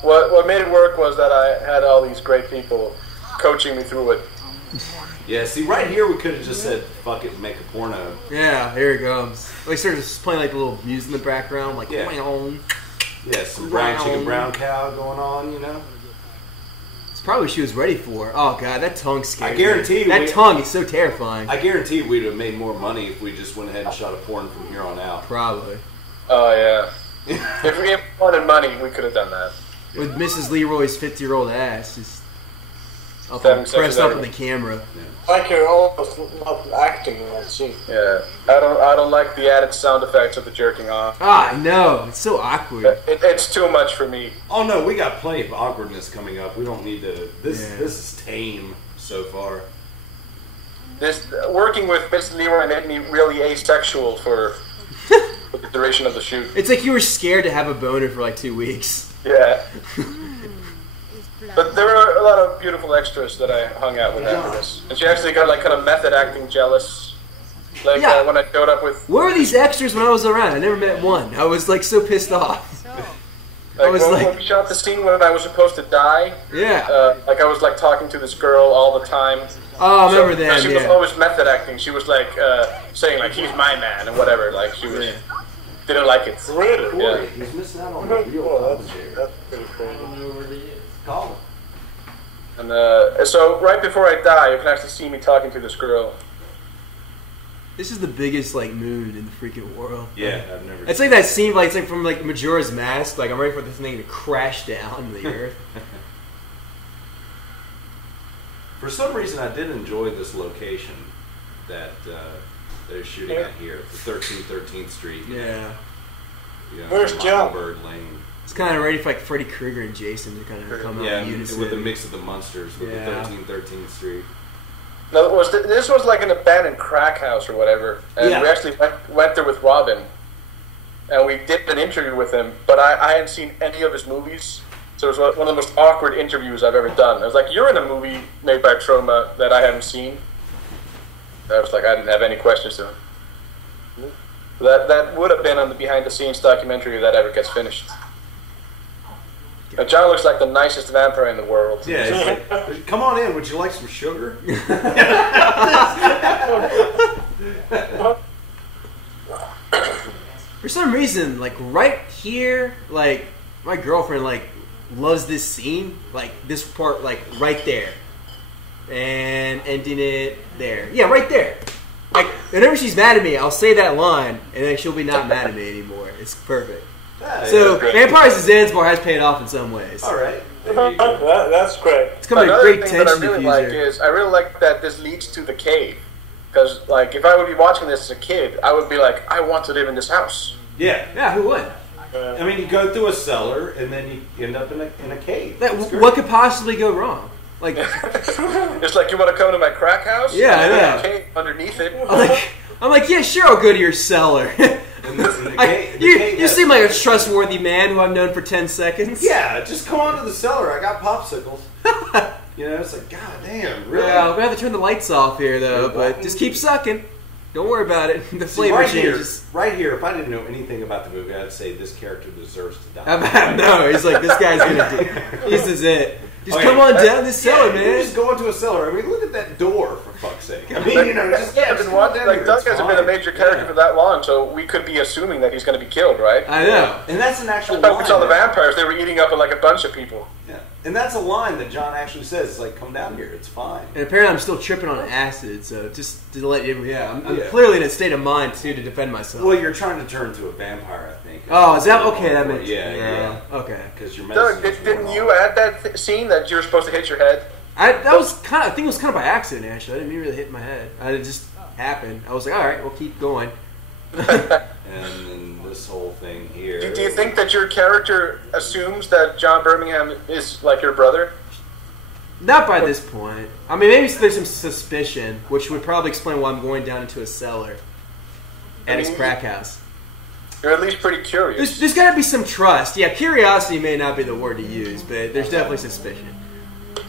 what made it work was that I had all these great people coaching me through it. Yeah, see, right here we could have just said, fuck it, and make a porno. Yeah, here it comes. We started just playing, like, a little music in the background, like, Yeah, some brown chicken, brown cow going on, It's probably what she was ready for. Oh, God, that tongue scares I guarantee me. That tongue is so terrifying. I guarantee we'd have made more money if we just went ahead and shot a porn from here on out. Probably. Oh, yeah. If we wanted money, we could have done that. With Mrs. Leroy's 50-year-old ass just pressed up in the camera. Yeah. Like you're almost not acting in that scene. Yeah, I don't like the added sound effects of the jerking off. Ah, I know. It's so awkward. It's too much for me. Oh no, we got plenty of awkwardness coming up. We don't need to. This is tame so far. This working with Miss Leroy made me really asexual for the duration of the shoot. It's like you were scared to have a boner for like 2 weeks. Yeah. But there were a lot of beautiful extras that I hung out with after this. And she actually got like kind of method acting jealous. Like when I showed up with... Where were these extras when I was around? I never met one. I was like so pissed off. When we shot the scene when I was supposed to die, like I was like talking to this girl all the time. Oh, I remember that. She was always method acting. She was like saying like he's my man and whatever. Like she was didn't like it. Really? Cory, he's missing out on the real That's pretty crazy. Call him. And so right before I die, you can actually see me talking to this girl. This is the biggest like moon in the freaking world. Yeah, I've never. It's like that scene, like it's like from like Majora's Mask. Like I'm ready for this thing to crash down to the earth. For some reason, I did enjoy this location that they're shooting at here, the 13th Street. Yeah. Where's John? Bird Lane. It's kind of ready for like Freddy Krueger and Jason to kind of come out in unison. With a mix of the monsters with the 13th Street. No, this was like an abandoned crack house or whatever, and we actually went there with Robin, and we did an interview with him, but I hadn't seen any of his movies, so it was one of the most awkward interviews I've ever done. I was like, you're in a movie made by Troma that I haven't seen. I was like, I didn't have any questions to him. That would have been on the behind-the-scenes documentary if that ever gets finished. John looks like the nicest vampire in the world. Yeah, it's like, come on in, would you like some sugar? For some reason, like right here, like my girlfriend like loves this scene, like this part, like right there, and ending it there. Yeah, right there. Like whenever she's mad at me, I'll say that line, and then she'll be not mad at me anymore. It's perfect. So, Vampires of Zanzibar has paid off in some ways. All right. That's great. It's coming a great tension that I really like is I really like that this leads to the cave. Because, like, if I would be watching this as a kid, I would be like, I want to live in this house. Yeah. Yeah, who would? I mean, you go through a cellar, and then you end up in a cave. What could possibly go wrong? Like, it's like, you want to come to my crack house? Yeah, I know. A cave underneath it. I'm like, yeah, sure, I'll go to your cellar. You seem like a trustworthy man who I've known for 10 seconds. Yeah, just come on to the cellar. I got popsicles. It's like, god damn, really? Yeah, we're going to have to turn the lights off here, though, but just keep sucking. Don't worry about it. The See, flavor right changes. Right here, if I didn't know anything about the movie, I'd say this character deserves to die. How about no? He's like, this guy's gonna do. This is it. Just come on down this cellar, man. Just go into a cellar. I mean, look at that door, for fuck's sake. I mean, you know, just been watching, like Doug hasn't been a major character for that long, so we could be assuming that he's going to be killed, right? I know. And that's an actual But line. we saw the vampires; they were eating up like a bunch of people. Yeah, and that's a line that John actually says. It's like, come down here, it's fine. And apparently, I'm still tripping on acid. So just to let you, I'm clearly in a state of mind too to defend myself. Well, you're trying to turn to a vampire, I think. Oh, is that okay? That makes yeah. Okay. Because you're Doug, didn't you add that scene that you're supposed to hit your head? I think it was kind of by accident. Actually, I didn't really hit my head. It just happened. I was like, all right, we'll keep going. And then this whole thing here. Do you think that your character assumes that John Birmingham is like your brother? Not by this point. I mean, maybe there's some suspicion, which would probably explain why I'm going down into a cellar at his crack house. You're at least pretty curious. There's got to be some trust. Yeah, curiosity may not be the word to use, but there's definitely suspicion.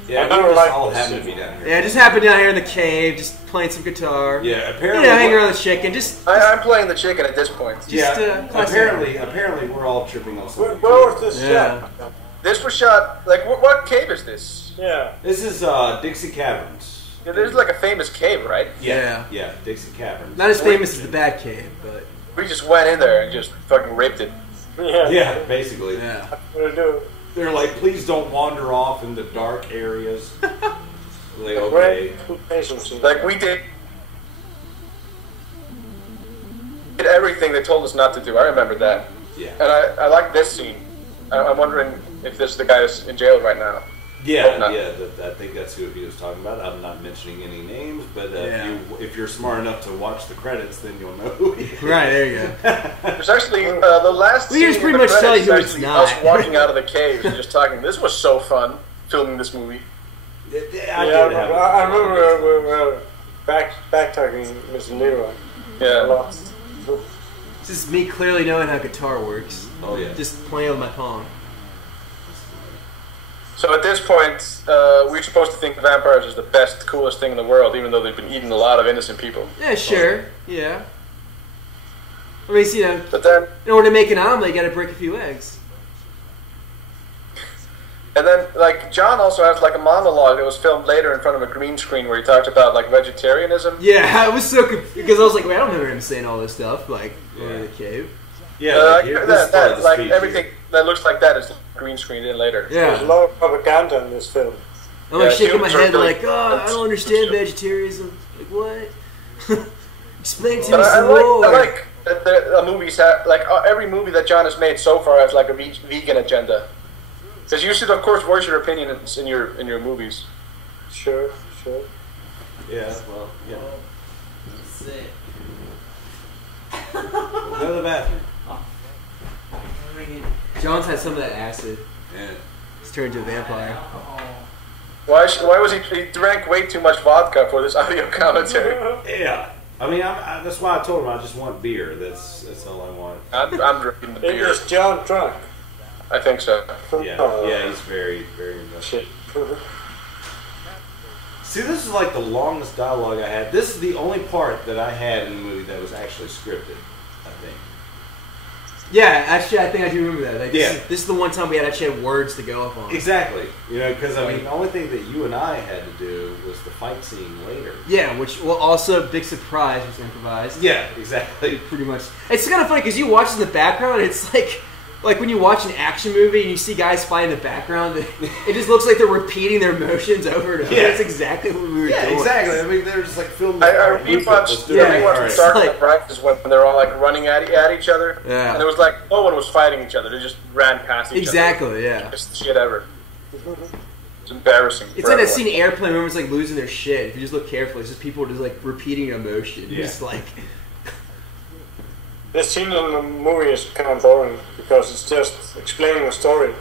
Yeah, we just all happen to be down here. Yeah, just happened down here in the cave, just playing some guitar. Yeah, apparently. Hanging around the chicken. I'm playing the chicken at this point. Apparently we're all tripping on something. Where was this shot? This was shot, like, what cave is this? Yeah. This is Dixie Caverns. Yeah, there's like a famous cave, right? Yeah, Dixie Caverns. Not as famous as the Bat Cave, but... We just went in there and just fucking raped it. Yeah, basically. Yeah. What do do? They're like, please don't wander off into dark areas. Like, okay. Like, we did everything they told us not to do. I remember that. Yeah. And I like this scene. I'm wondering if this is the guy that's in jail right now. Yeah, I think that's who he was talking about. I'm not mentioning any names, but if you're smart enough to watch the credits, then you'll know who he is. Right, there you go. There's actually the last scene just pretty in the much tell you credits who is it's actually not. us walking out of the cave and just talking. This was so fun, filming this movie. I remember we were back talking Mr. Leroy. Yeah. This is me clearly knowing how guitar works. Oh, yeah. Just playing with my palm. So at this point, we're supposed to think vampires is the best, coolest thing in the world, even though they've been eating a lot of innocent people. Yeah, sure. Yeah. I mean, you know, but then, in order to make an omelet, you got to break a few eggs. And then, like, John also has like a monologue that was filmed later in front of a green screen where he talked about like vegetarianism. Yeah, I was so because I was like, wait, I don't remember him saying all this stuff like in the cave. Yeah, like everything that looks like that is green screened in later. Yeah. There's a lot of propaganda in this film. I'm like shaking my head like, oh, I don't understand vegetarianism. Like, what? Explain to me some more. I like that the movies have, like, every movie that John has made so far has like a vegan agenda. Because you should, of course, voice your opinion in your movies. Sure. Yeah, well, yeah. That's it. Go to the bathroom. John's had some of that acid. Yeah. He's turned into a vampire. Why was he drank way too much vodka for this audio commentary? Yeah. I mean, that's why I told him I just want beer. That's all I want. I'm drinking the beer. Is John drunk? I think so. Yeah, he's very, very much. See, this is like the longest dialogue I had. This is the only part that I had in the movie that was actually scripted, I think. Yeah, actually, I think I do remember that. Like, Yeah. This is the one time we actually had words to go up on. Exactly. You know, because, I mean, the only thing that you and I had to do was the fight scene later. Yeah, which, well, also, big surprise was improvised. Yeah, exactly. Pretty much. It's kind of funny because you watch in the background, it's like when you watch an action movie and you see guys fight in the background, it just looks like they're repeating their motions over and over. Yeah. That's exactly what we were doing. Yeah, exactly. I mean, they're just like filming. I rewatched Dark Knight Rises when they're all like running at each other. Yeah. And it was like no one was fighting each other. They just ran past each other. Exactly, yeah. Best shit ever. It's embarrassing. It's like that scene in Airplane where everyone's like losing their shit. If you just look carefully, it's just people just like repeating a motion. Yeah. Just like... This scene in the movie is kind of boring because it's just explaining a story.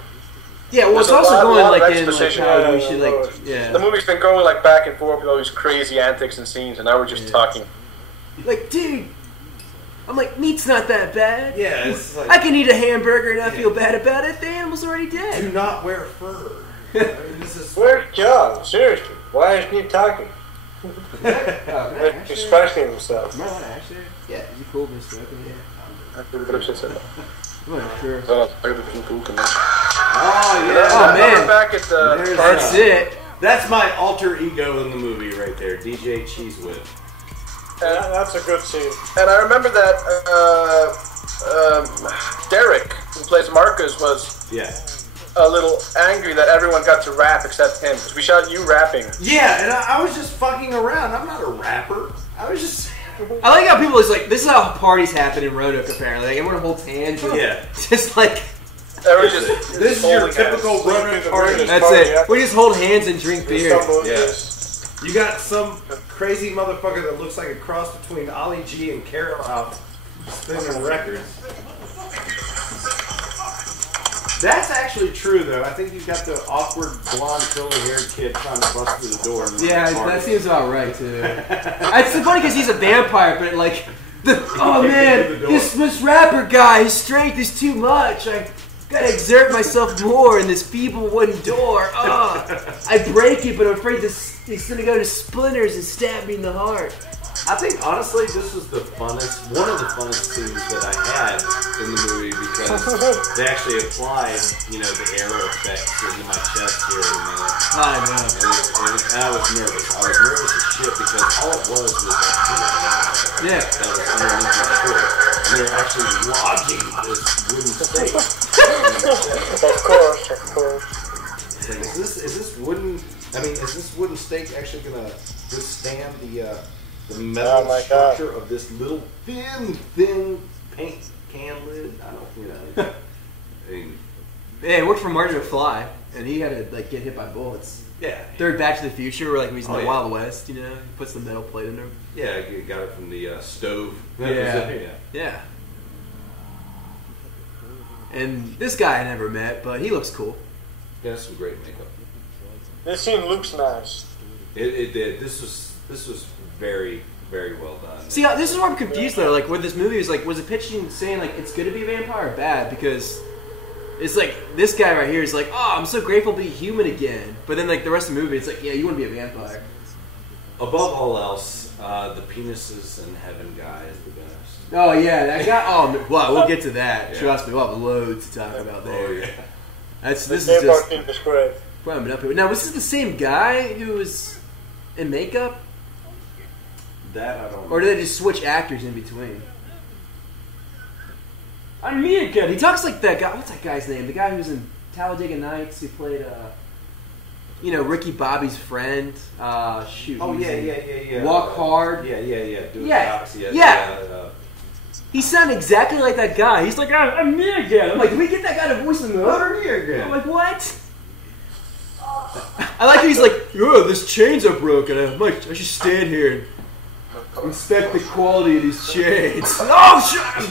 Yeah, well, it's also going like in like how we should like The movie's been going like back and forth with all these crazy antics and scenes, and now we're just talking. Like, dude, I'm like, meat's not that bad. Yeah, it's like, I can eat a hamburger and not feel bad about it. The animal's already dead. Do not wear fur. Where's John? Seriously, why isn't he talking? He's sparkling himself. Am I allowed to actually? Yeah. Is he cool with smoking here? Sure. Oh yeah. Oh man. Back at the That's it. That's my alter ego in the movie right there, DJ Cheese Whip. And that's a good scene. And I remember that Derek, who plays Marcus, was a little angry that everyone got to rap except him, because we shot you rapping. Yeah, and I was just fucking around. I'm not a rapper. I was just... I like how people is like, this is how parties happen in Roanoke apparently. Like everyone holds hands. And just like... This is your typical Roanoke party. That's it. We just hold hands and drink beer. Yeah. You got some crazy motherfucker that looks like a cross between Ollie G and Carrot Top spinning records. That's actually true, though. I think you've got the awkward blonde curly-haired kid trying to bust through the door. Yeah, that seems about right too. It's funny because he's a vampire, but like, oh man, this rapper guy, his strength is too much. I gotta exert myself more in this feeble wooden door. I break it, but I'm afraid it's gonna go to splinters and stab me in the heart. I think, honestly, this was the funnest, one of the funnest scenes that I had in the movie because they actually applied, you know, the arrow effects into my chest here in a minute. I know. And I was nervous. I was nervous as shit because all it was that yeah. That was underneath my foot. And they were actually lodging this wooden stake. Of course. It's like, is this wooden, I mean, is this wooden stake actually going to withstand the metal structure of this little thin paint can lid? I don't, you know. I mean, yeah, it worked for Marty McFly, and he had to like get hit by bullets. Yeah. Third Back to the Future, where like he's in the Wild West, you know, he puts the metal plate in there. Yeah, you got it from the stove. Yeah. And this guy I never met, but he looks cool. Yeah, that's some great makeup. This scene looks nice. It did. This was very, very well done. See, this is where I'm confused though. Like, where this movie was like, was it pitching saying like it's good to be a vampire or bad? Because it's like this guy right here is like, oh, I'm so grateful to be human again. But then like the rest of the movie, it's like, yeah, you want to be a vampire. Above all else, the penises in heaven guy is the best. Oh yeah, that guy. Oh, well, we'll get to that. Yeah. Trust me, we'll have loads to talk about there. Oh yeah. This is just. Great. Now, this is the same guy who was in makeup. That I don't know. Or did they just switch actors in between? I'm me again. He talks like that guy. What's that guy's name? The guy who was in Talladega Nights who played, you know, Ricky Bobby's friend. Shoot. Oh yeah. Walk Hard. Yeah. He sounded exactly like that guy. He's like, I'm me again. I'm like, did we get that guy to voice the movie? I'm me again. I'm like, what? I like how he's like, oh, this chains are broken. I should stand here and inspect the quality of these chains. Oh,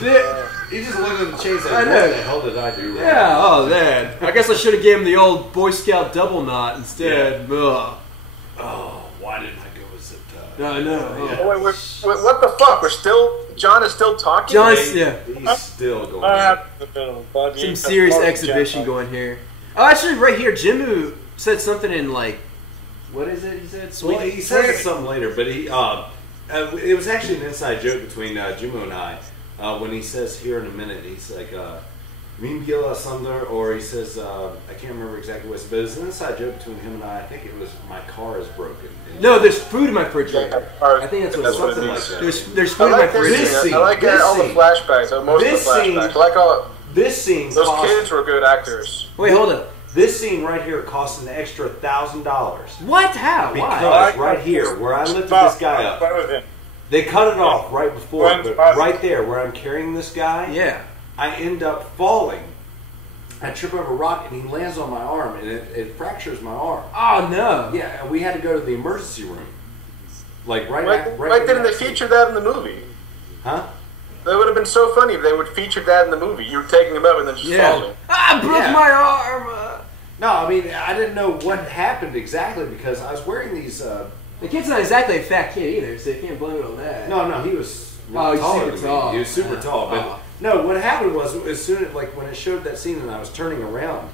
shit! He just looked at the chains I and know. what the hell did I do? Yeah, oh man. I guess I should have given him the old Boy Scout double knot instead. Yeah. Oh, why didn't I go with zip tie? I know. Yeah. Oh, wait, what the fuck? John is still talking? He's still going. Some serious exhibition going here. Oh, actually, right here, Jimmu said something in like, what is it? He said. Well, he said something later, but it was actually an inside joke between Jimmu and I. When he says here in a minute, he's like, Mimbila Sunder, or he says, I can't remember exactly what it is, but it's an inside joke between him and I. I think it was, my car is broken. No, there's food in my refrigerator. I think that's what it's something like that. There's food in my refrigerator. I like all the flashbacks, most of the flashbacks. I like all this scene. Those kids were good actors. Wait, hold up. This scene right here costs an extra $1,000. What? How? Because right here, where I lifted this guy up, they cut it off right before, but right there, where I'm carrying this guy, I end up falling. I trip over a rock, and he lands on my arm, and it fractures my arm. Oh, no. Yeah, and we had to go to the emergency room. Like, Why didn't they feature that in the movie? Huh? That would have been so funny if they would feature that in the movie. You were taking him up and then just falling. I broke my arm! No, I mean, I didn't know what happened exactly because I was wearing these... The kid's not exactly a fat kid either, so you can't blame it on that. No, he was taller than me. He was super tall. But no, what happened was, as soon as, like, when it showed that scene and I was turning around,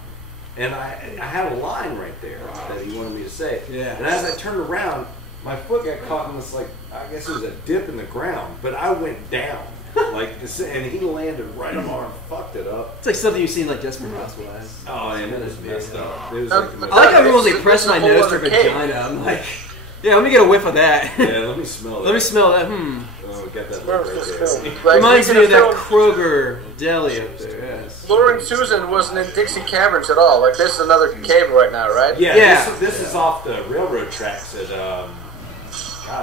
and I had a line right there that he wanted me to say. Yeah. And as I turned around, my foot got caught in this, like, I guess it was a dip in the ground, but I went down. Like this, and he landed right on my arm, fucked it up. It's like something you've seen like Desperate Housewives. Oh, and it was messed up. It was I like how everyone's like pressing my nose to her vagina. I'm like, yeah, let me get a whiff of that. Yeah, let me smell that. Let me smell that. Oh, get that look right there. Like, reminds me of that Kroger deli up there. Yes. Lauren Susan wasn't in Dixie Caverns at all. Like, this is another cave right now, right? Yeah. This is off the railroad tracks at.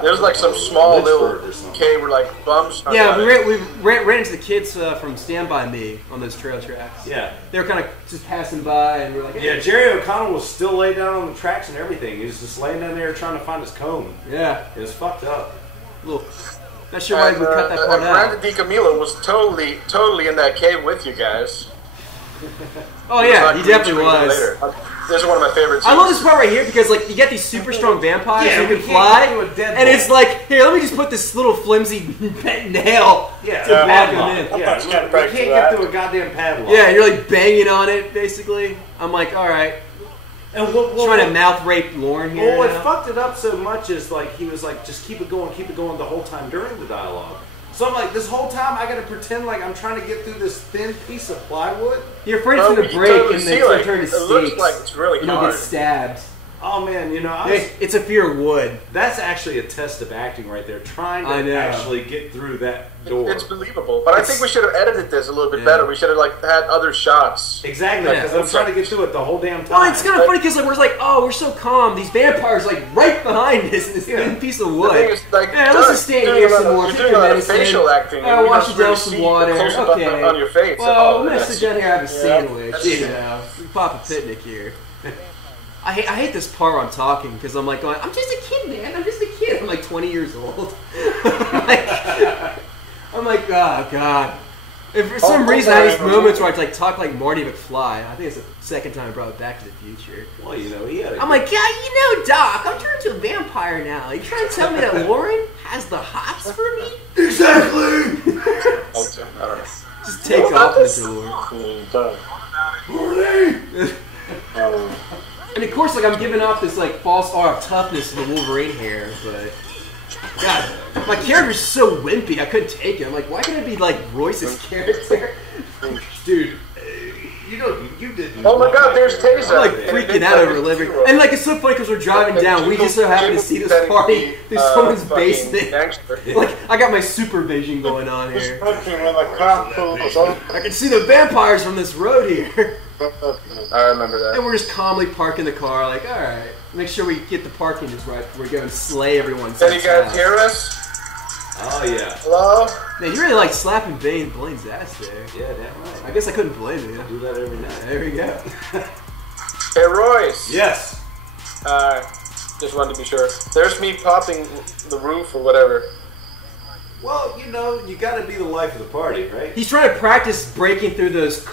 There's like some small little cave where like bums. Yeah, we ran into the kids from Stand By Me on those trail tracks. Yeah, they were kind of just passing by, and we were like, hey. Yeah, Jerry O'Connell was still laid down on the tracks and everything. He was just laying down there trying to find his comb. Yeah, it was fucked up. Look, not sure why we cut that part out. Brandon DiCamillo was totally in that cave with you guys. Oh yeah, he definitely was. This is one of my favorites. I love this part right here because like you get these super strong vampires who can fly, and ball. it's like, here, let me just put this little flimsy nail to back him in. Yeah, you can't get through a goddamn padlock. Yeah, you're like banging on it basically. I'm like, all right. And trying to mouth rape Lauren here. Well, what fucked it up so much is like he was like, just keep it going the whole time during the dialogue. So I'm like, this whole time I gotta pretend like I'm trying to get through this thin piece of plywood. You're afraid it's gonna break and then it's turn to steaks. It looks like it's really hard. You'll get stabbed. Oh man, you know, it's a fear of wood. That's actually a test of acting right there, trying to actually get through that door. It's believable, but I think we should have edited this a little bit better. We should have like had other shots. Exactly, because I'm trying to get through it the whole damn time. Well, it's kind of funny because like, we're so calm. These vampires like right behind us in this thin piece of wood. Is, like, yeah, let's just stand here some more. You're doing a lot of facial acting. Wash you down some water. Okay. On your face. Well, I'm gonna sit down here and have a sandwich. You know, pop a picnic here. I hate this part where I'm talking because I'm like going, I'm just a kid, man. I'm just a kid. I'm like 20 years old. I'm like, oh, God. If for some reason I have these moments where I like talk like Marty McFly. I think it's the second time I brought it Back to the Future. Well, you know, he had I'm like, yeah, you know, Doc, I'm turning into a vampire now. You trying to tell me that Lauren has the hots for me? Exactly! I don't know. Just take off the door. And of course, like I'm giving off this like false aura of toughness to the Wolverine hair, but God, my character's so wimpy. I couldn't take it. I'm like, why can't it be like Royce's character? Dude, you didn't. Oh my God, there's Taser. I'm like freaking out over living, and like it's so funny because we're driving down. We just so happen to see this party through someone's basement. Like I got my supervision going on here. I can see the vampires from this road here. I remember that. And we're just calmly parking the car, like, all right, make sure we get the parking just right before we go and slay everyone. Can you guys hear us? Oh yeah. Hello? Man, you really like slapping Blaine's ass there. Yeah, damn right. I guess I couldn't blame you. I do that every night. There we go. Hey, Royce. Yes. Just wanted to be sure. There's me popping the roof or whatever. Well, you know, you got to be the life of the party, right? He's trying to practice breaking through those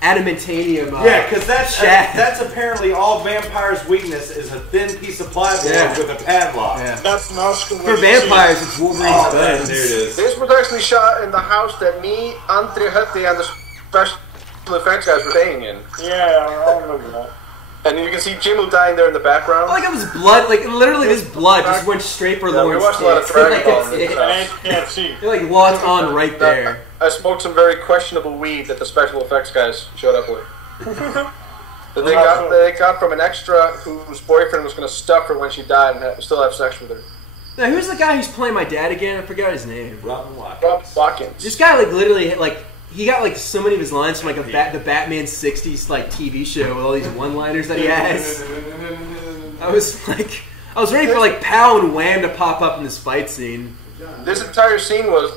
adamantanium. Yeah, because that's apparently all vampires' weakness is a thin piece of plywood with a padlock. Yeah. That's for vampires, it's Wolverine's bones. There it is. This was actually shot in the house that me, Andri, and the special effects guys were staying in. Yeah, I remember that. And you can see Jimu dying there in the background. Like it was blood, like literally this blood just went straight for Lauren's we watched a lot of Dragon Ball and can't see. You're like locked on right there. I smoked some very questionable weed that the special effects guys showed up with. That they got from an extra whose boyfriend was going to stuff her when she died and still have sex with her. Now who's the guy who's playing my dad again? I forgot his name. Robin Watkins. Rob Watkins. This guy like literally like he got like so many of his lines from like the Batman '60s like TV show with all these one-liners that he has. I was ready for like Pow and Wham to pop up in this fight scene. This entire scene was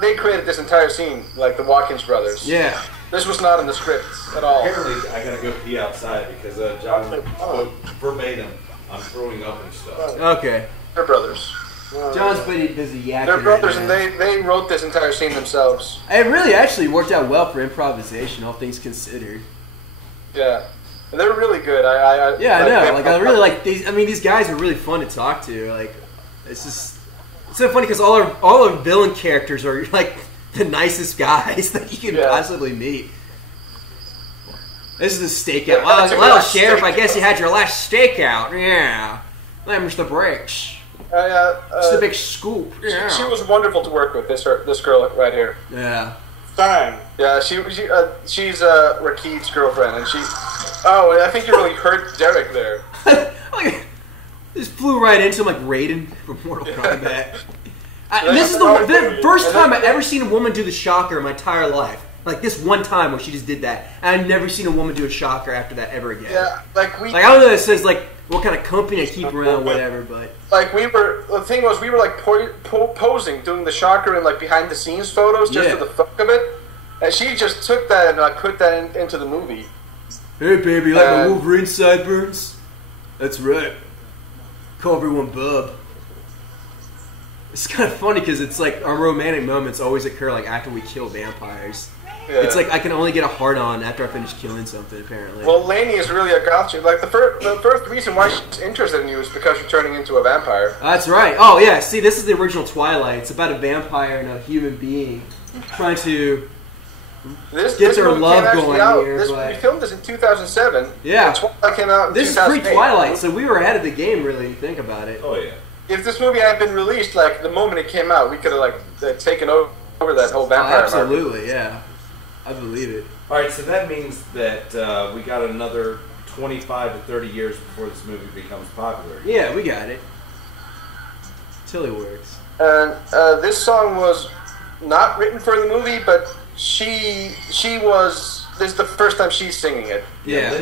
they created this entire scene like the Watkins brothers. Yeah. This was not in the script at all. Apparently, I gotta go pee outside because John spoke verbatim. I'm throwing up and stuff. Okay. They're brothers. John's pretty busy yakking. They're brothers, right and they wrote this entire scene themselves. It really actually worked out well for improvisation, all things considered. Yeah, and they're really good. I know. Like I really like these. I mean, these guys are really fun to talk to. Like, it's so funny because all our villain characters are like the nicest guys that you can possibly meet. This is the stakeout. Well, Sheriff, I guess you had your last stakeout. Yeah. Them's the breaks. It's the big scoop. Yeah. She was wonderful to work with, this girl right here. Yeah. Fine. Yeah, she's Rakid's girlfriend, and she... Oh, I think you really hurt Derek there. Just flew right into him like Raiden from Mortal Kombat. This is the first time I've ever seen a woman do the shocker in my entire life. Like this one time where she just did that, and I've never seen a woman do a shocker after that ever again. Yeah, I don't know if it says like what kind of company I keep around, whatever, but like the thing was we were like posing, doing the shocker and like behind the scenes photos just for the fuck of it, and she just took that and like put that into the movie. Hey baby, like my Wolverine sideburns? That's right. Call everyone Bub. It's kind of funny because it's like our romantic moments always occur like after we kill vampires. Yeah. It's like I can only get a hard on after I finish killing something, apparently. Well, Lainey is really a goth chick. Like the first reason why she's interested in you is because you're turning into a vampire. That's right. Oh yeah. See, this is the original Twilight. It's about a vampire and a human being trying to get their love going here. We filmed this in 2007. Yeah. Twilight came out in 2008. This is pre-Twilight, so we were ahead of the game. Really, think about it. Oh yeah. If this movie had been released, like the moment it came out, we could have like taken over that whole vampire. Absolutely, yeah. I believe it. All right, so that means that we got another 25 to 30 years before this movie becomes popular. Yeah, we got it. Till it works. And this song was not written for the movie, but she was. This is the first time she's singing it. Yeah,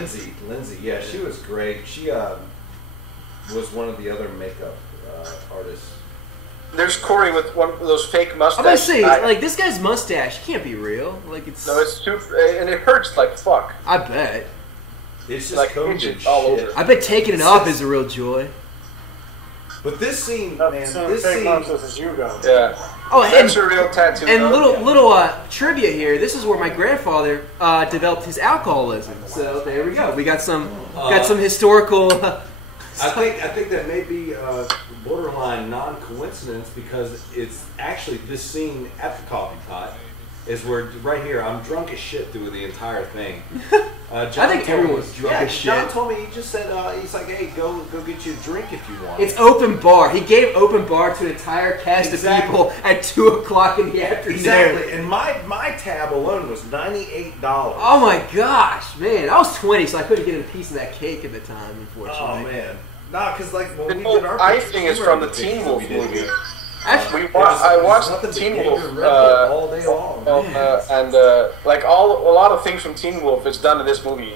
Lindsay. Yeah, she was great. She was one of the other makeup artists. There's Cory with one of those fake mustaches. I'm gonna say, like, this guy's mustache can't be real. Like, it's... No, it's too... And it hurts like fuck. I bet. It's just like coated all over. I bet taking it off is a real joy. But this scene, man, this fake scene... monsters you go. Yeah. Oh, that's a real tattoo. And little trivia here. This is where my grandfather developed his alcoholism. So there we go. We got some historical... I think that may be borderline non-coincidence because it's actually this scene at the coffee pot is where right here I'm drunk as shit through the entire thing. I think everyone's drunk as shit. John told me, he just said he's like, hey, go get you a drink if you want. It's open bar. He gave open bar to an entire cast of people at 2 o'clock in the afternoon. Exactly, and my tab alone was $98. Oh my gosh, man! I was 20, so I couldn't get a piece of that cake at the time, unfortunately. Oh man. Nah, because like when we did our icing is from the Teen Wolf movie. Actually, I watched the Teen Wolf all day long, and like a lot of things from Teen Wolf is done in this movie.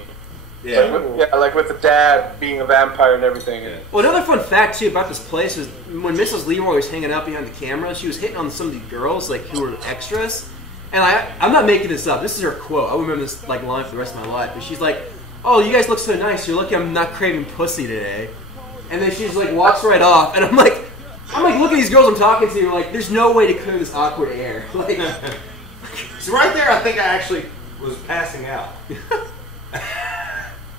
Yeah, like with the dad being a vampire and everything. Yeah. Well, another fun fact too about this place is when Mrs. Leroy was hanging out behind the camera, she was hitting on some of the girls like who were extras. And I'm not making this up. This is her quote. I'll remember this like line for the rest of my life. But she's like, "Oh, you guys look so nice. You're lucky I'm not craving pussy today." And then she just like walks right off, and I'm like, look at these girls I'm talking to. Like, there's no way to clear this awkward air. Like, so right there, I think I actually was passing out.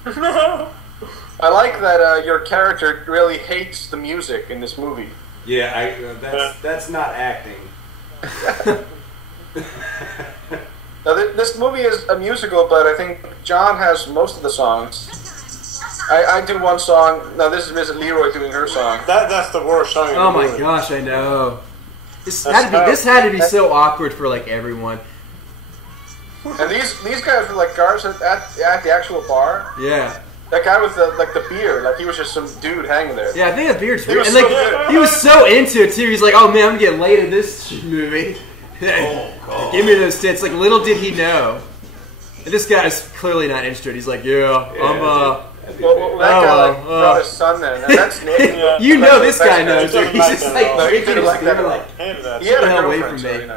I like that your character really hates the music in this movie. Yeah, that's not acting. Now, this movie is a musical, but I think John has most of the songs. I do one song. Now this is Mrs. Leroy doing her song. That's the worst song. Oh my gosh, I know. This had to be so awkward for like everyone. And these guys were like guards at the actual bar. Yeah. That guy with the beard, like he was just some dude hanging there. Yeah, I think that beard's weird. And like he was so into it too. He's like, "Oh man, I'm getting laid in this movie." Give me those tits. Like little did he know. And this guy's clearly not interested. He's like, "Yeah, Well, that guy brought his son there. Now that's Nick. You know this guy knows. He's just like, no, he did it like that. He had a away from girlfriend, me.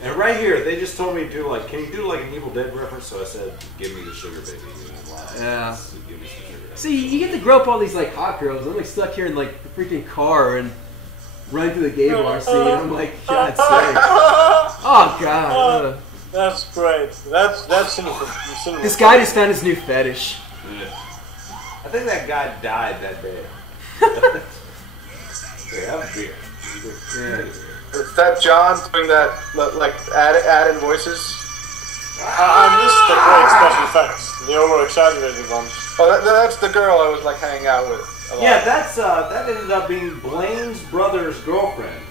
And right here, they just told me to do like, can you do like an Evil Dead reference? So I said, give me the sugar baby. Yeah. Give me some sugar baby. See, you get to grow up all these like hot girls. I'm like stuck here in like the freaking car and run through the gay bar scene. I'm like, God's sake. Oh God. That's great. That's cinema. This guy just found his new fetish. Yeah. I think that guy died that day. Yeah, beer. Is that John doing that, like, add in voices? I missed the great special effects, the over-exaggerated ones. Oh, that's the girl I was like hanging out with. A lot. Yeah, that ended up being Blaine's brother's girlfriend.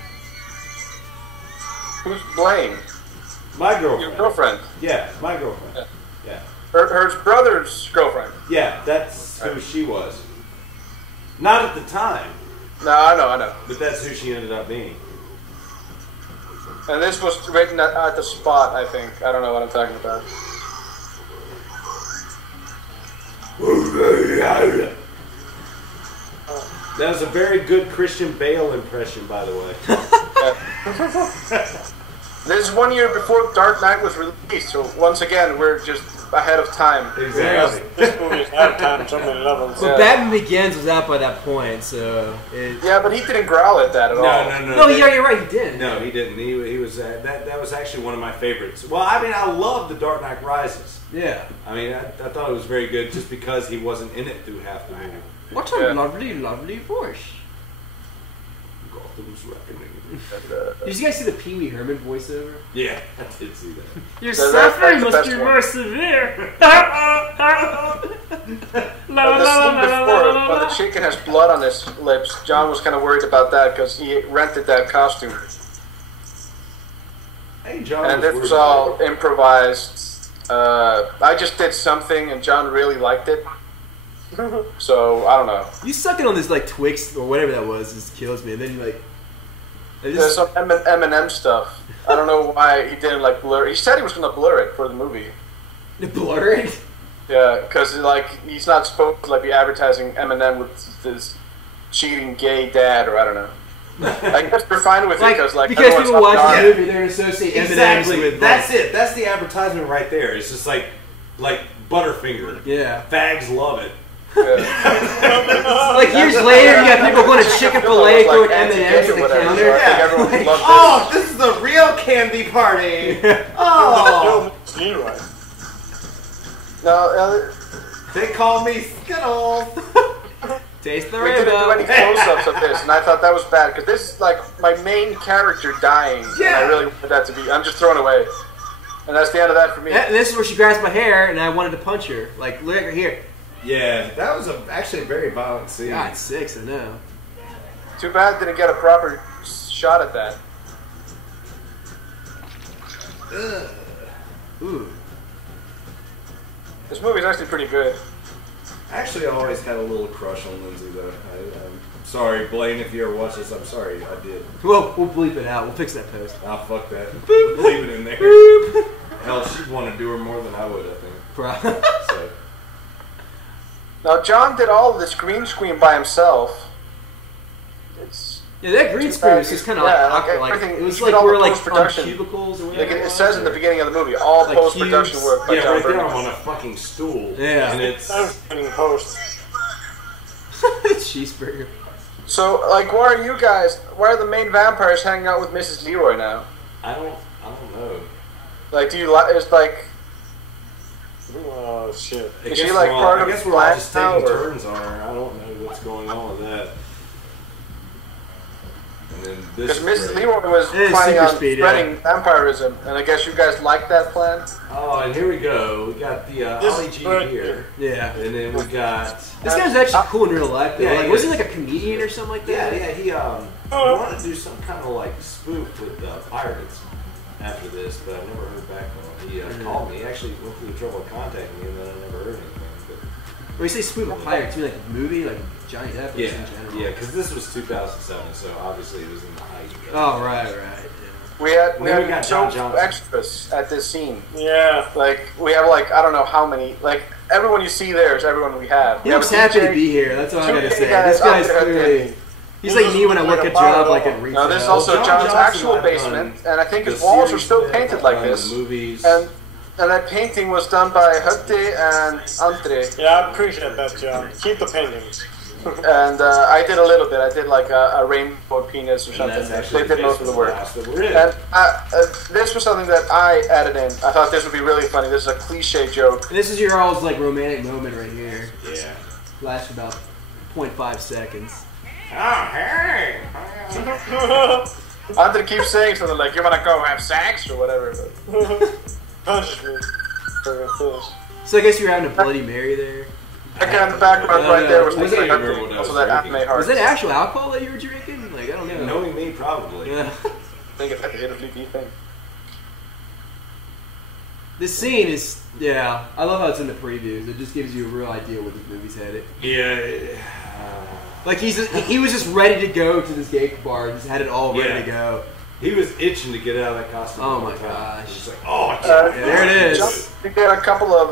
Who's Blaine? My girlfriend. Your girlfriend? Yeah, my girlfriend. Yeah. Her brother's girlfriend. Yeah, that's who she was. Not at the time. No, I know. But that's who she ended up being. And this was written at the spot, I think. I don't know what I'm talking about. That was a very good Christian Bale impression, by the way. This is 1 year before Dark Knight was released, so once again, we're just ahead of time. Exactly. This movie is ahead of time on so many levels. But Batman Begins was out by that point, so... Yeah, but he didn't growl at that at all. No, you're right, he didn't. No, he didn't. He was that was actually one of my favorites. Well, I mean, I love The Dark Knight Rises. Yeah. I mean, I thought it was very good just because he wasn't in it through half the movie. What a lovely, lovely voice. Gotham's reckoning. Did you guys see the Pee Wee Herman voiceover? Yeah, I did see that. Your suffering must be more severe. The scene before, when the chicken has blood on his lips, John was kind of worried about that because he rented that costume. Hey, John. And it was all improvised. I just did something, and John really liked it. So I don't know. You sucking on this like Twix or whatever that was just kills me, and then you like. There's some M&M stuff. I don't know why he didn't like blur. He said he was going to blur it for the movie. Blur it? Yeah, because like he's not supposed to like be advertising M&M with this cheating gay dad, or I don't know. I guess they're fine with it because because people watch the movie, they're going to associate M&Ms with. That's it. That's the advertisement right there. It's just like Butterfinger. Yeah. Fags love it. Like years later, you got people going to Chick-fil-A throwing M&Ms at the counter. Yeah. Oh, this is the real candy party. Oh. No, they call me Skittles. Taste the we didn't do any close-ups of this, and I thought that was bad because this is like my main character dying. Yeah. And I really wanted that to be. I'm just throwing away, and that's the end of that for me. And this is where she grabs my hair, and I wanted to punch her. Like, look at her here. Yeah, that was actually a very violent scene. God, 6, I know. Too bad didn't get a proper shot at that. Ooh. This movie's actually pretty good. Actually, I always had a little crush on Lindsay, though. I'm sorry, Blaine, if you ever watch this, I'm sorry, I did. Well, we'll bleep it out. We'll fix that post. Ah, fuck that. Leave it in there. Hell, she'd want to do her more than I would, I think. So. Now, John did all of this green screen by himself. Yeah, that green screen was just kind of like it was like we were like on cubicles or whatever. Like it says in the beginning of the movie, all like post-production work by John right there Burnham. I'm on a fucking stool. Yeah. And it's... post. Cheeseburger. So, like, why are the main vampires hanging out with Mrs. Leroy now? I don't know. Like, do you like, it's like... Oh, shit. Is she like part of I guess we're all just taking turns on her. I don't know what's going on with that. Because Mrs. Leroy was planning on spreading vampirism, and I guess you guys like that plan? Oh, and here we go. We got the Ollie G here. Yeah. And then we got... This guy's actually cool in real life, though. Yeah, Like, was he like a comedian or something like that? Yeah, he wanted to do some kind of like spoof with pirates after this, but I never heard back from him. He called me. He actually went through the trouble of contacting me, and then I never heard anything. But when you say spoof with pirates, you mean like a movie, like Johnny Depp or yeah, in general? yeah, because this was 2007, so obviously it was in the height. Oh, right. Yeah. We had got John no Johansson. extras at this scene. Yeah. Like, we have like, I don't know how many, like, everyone you see there is everyone we have. He looks happy to be here, that's all I gotta say. This guy's clearly... He's like me when I work a job like at retail. Now, this is also John's actual basement, and I think his walls are still painted like this. And that painting was done by Hötti and Andri. Yeah, I appreciate that, John. Keep the paintings. And I did a little bit. I did like a rainbow penis or something. They did most of the work. And this was something that I added in. I thought this would be really funny. This is a cliche joke. And this is your all's like romantic moment right here. Yeah. Lasts about 0.5 seconds. Oh, hey! Andri keeps saying something like, "You wanna go have sex?" or whatever. Punch me. So I guess you were having a Bloody Mary there. That guy in the background right there was that also that anime heart. Was that actual alcohol that you were drinking? Like, I don't know. Knowing me, probably. Yeah. I think it's like a Italy thing. This scene is, yeah, I love how it's in the previews. It just gives you a real idea where this movie's headed. Yeah. Like he was just ready to go to this gay bar, just had it all ready to go. He was itching to get out of that costume. Oh my gosh! He's like, oh, there it is. He did a couple of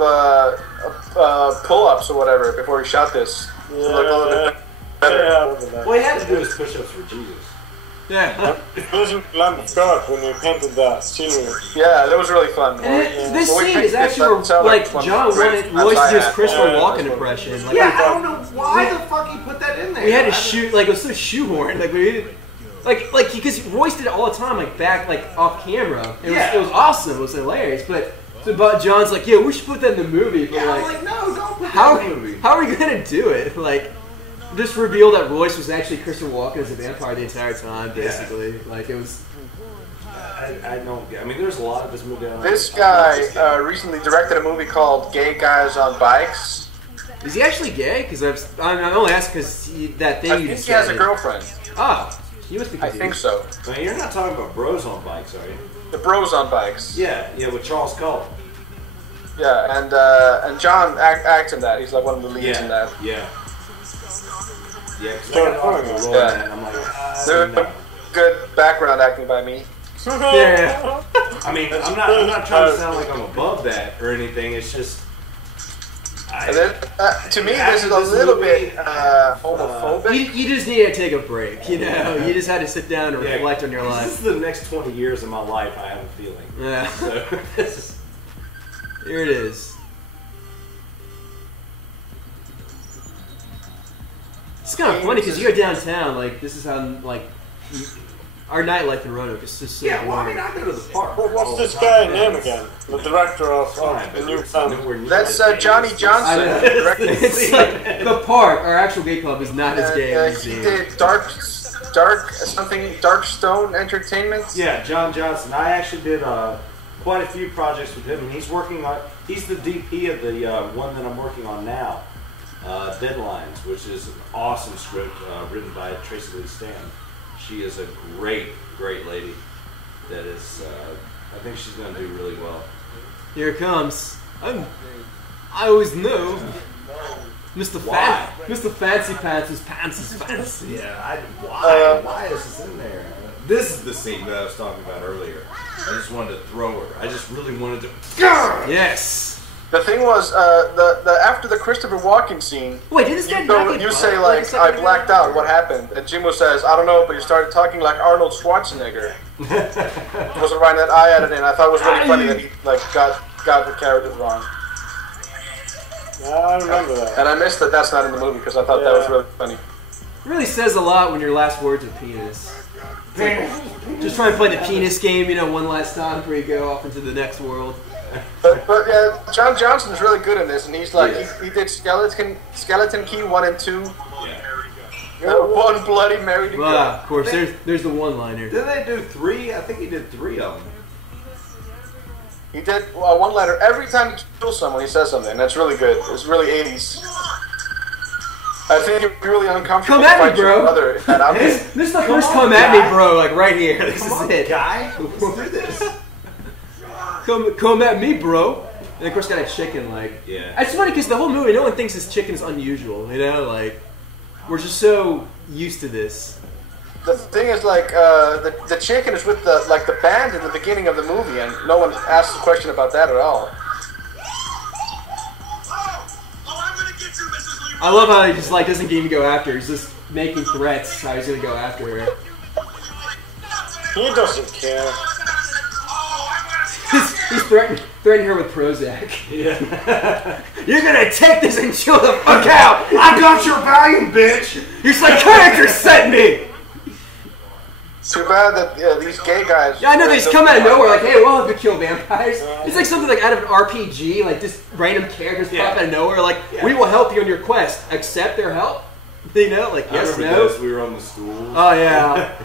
pull-ups or whatever before he shot this. Yeah. Well, he had to do his push-ups for Jesus. Yeah. It wasn't lamp skirt when you painted that scenery. Yeah, that was really fun. And this scene is actually where, like, John wanted Royce to do his Christopher Walken impression. Like, I don't know why the fuck he put that in there. We had to shoot, like, it was so shoehorned. Like, we didn't. Like, because Royce did it all the time, like, back, like, off camera. It was awesome. It was hilarious. But John's like, yeah, we should put that in the movie. But, I'm like, no, don't put how, that in the movie. How are we going to do it? Like, just reveal that Royce was actually Christopher Walken as a vampire the entire time, basically. Like, it was... I don't get. I mean, there's a lot of this movie. This guy recently directed a movie called Gay Guys on Bikes. Is he actually gay? Because I'm only asking because that thing I you think just he has said. a girlfriend. Oh, he must be. I think so. Now, you're not talking about Bros on Bikes, are you? The Bros on Bikes. Yeah, with Charles Cullen. Yeah, and John acts in that. He's like one of the leads in that. Yeah. Yeah, because I got a role in that, and I'm like, no. Good background acting by me. Yeah. I mean, I'm not trying to sound like I'm above that or anything. It's just. To me, this is a little bit homophobic. You just need to take a break. You know, you just had to sit down and reflect on your life. This is the next 20 years of my life. I have a feeling. Yeah. So, here it is. It's kind of funny because you're downtown. Like, this is how like our nightlife in Roanoke is just so. Yeah, well, I mean, I go to the park. Well, what's this guy name again? The director of the new film. That's Johnny Johansson. It's like the park. Our actual gay club is not as gay as he did Dark Stone Entertainment. Yeah, John Johnson. I actually did quite a few projects with him, and he's working on. He's the DP of the one that I'm working on now, Deadlines, which is an awesome script written by Tracy Lee Stan. She is a great lady. That is, I think she's going to do really well. Here it comes. I always knew. Mr. Fancy Pants' pants is fancy. Yeah, why is this in there? This is the scene that I was talking about earlier. I just wanted to throw her. I just really wanted to. Yes. The thing was, the after the Christopher Walken scene. Wait, did this guy you say like I blacked out? What happened? And Jimbo says, I don't know, but you started talking like Arnold Schwarzenegger. Wasn't writing that I added in. I thought it was really funny that he like got the characters wrong. Yeah, I remember that. And I missed that that's not in the movie because I thought that was really funny. It really says a lot when your last words are penis. Just try and play the penis game, you know, one last time before you go off into the next world. But yeah, John Johnson's really good in this, and he's like he did Skeleton Key 1 and 2. Yeah. One Bloody Mary to go. Of course, there's the one-liner. Did they do 3? I think he did 3 of them. He did one letter every time he kills someone. He says something. That's really good. It's really 80s. I think you're really uncomfortable. Come at me, bro. This is the first come at me, bro. Like right here. This is it, guy. Do this. Come at me, bro. And of course, got a chicken. Like, it's funny because the whole movie, no one thinks this chicken's unusual. You know, like we're just so used to this. The thing is, like, the chicken is with the band in the beginning of the movie, and no one asks a question about that at all. I love how he just like doesn't even go after her. He's just making threats how he's gonna go after her. He doesn't care. He's threatening her with Prozac. Yeah. You're gonna take this and chill the fuck out! I got your Valium, bitch! Your psychiatrist sent me! Too bad that these gay guys... Yeah, I know, they just come out of nowhere like, hey, we'll have to kill vampires. It's like something like out of an RPG, like just random characters pop out of nowhere, like, we will help you on your quest. Accept their help? You know, like, yes, no. We were on the schools. Oh, yeah.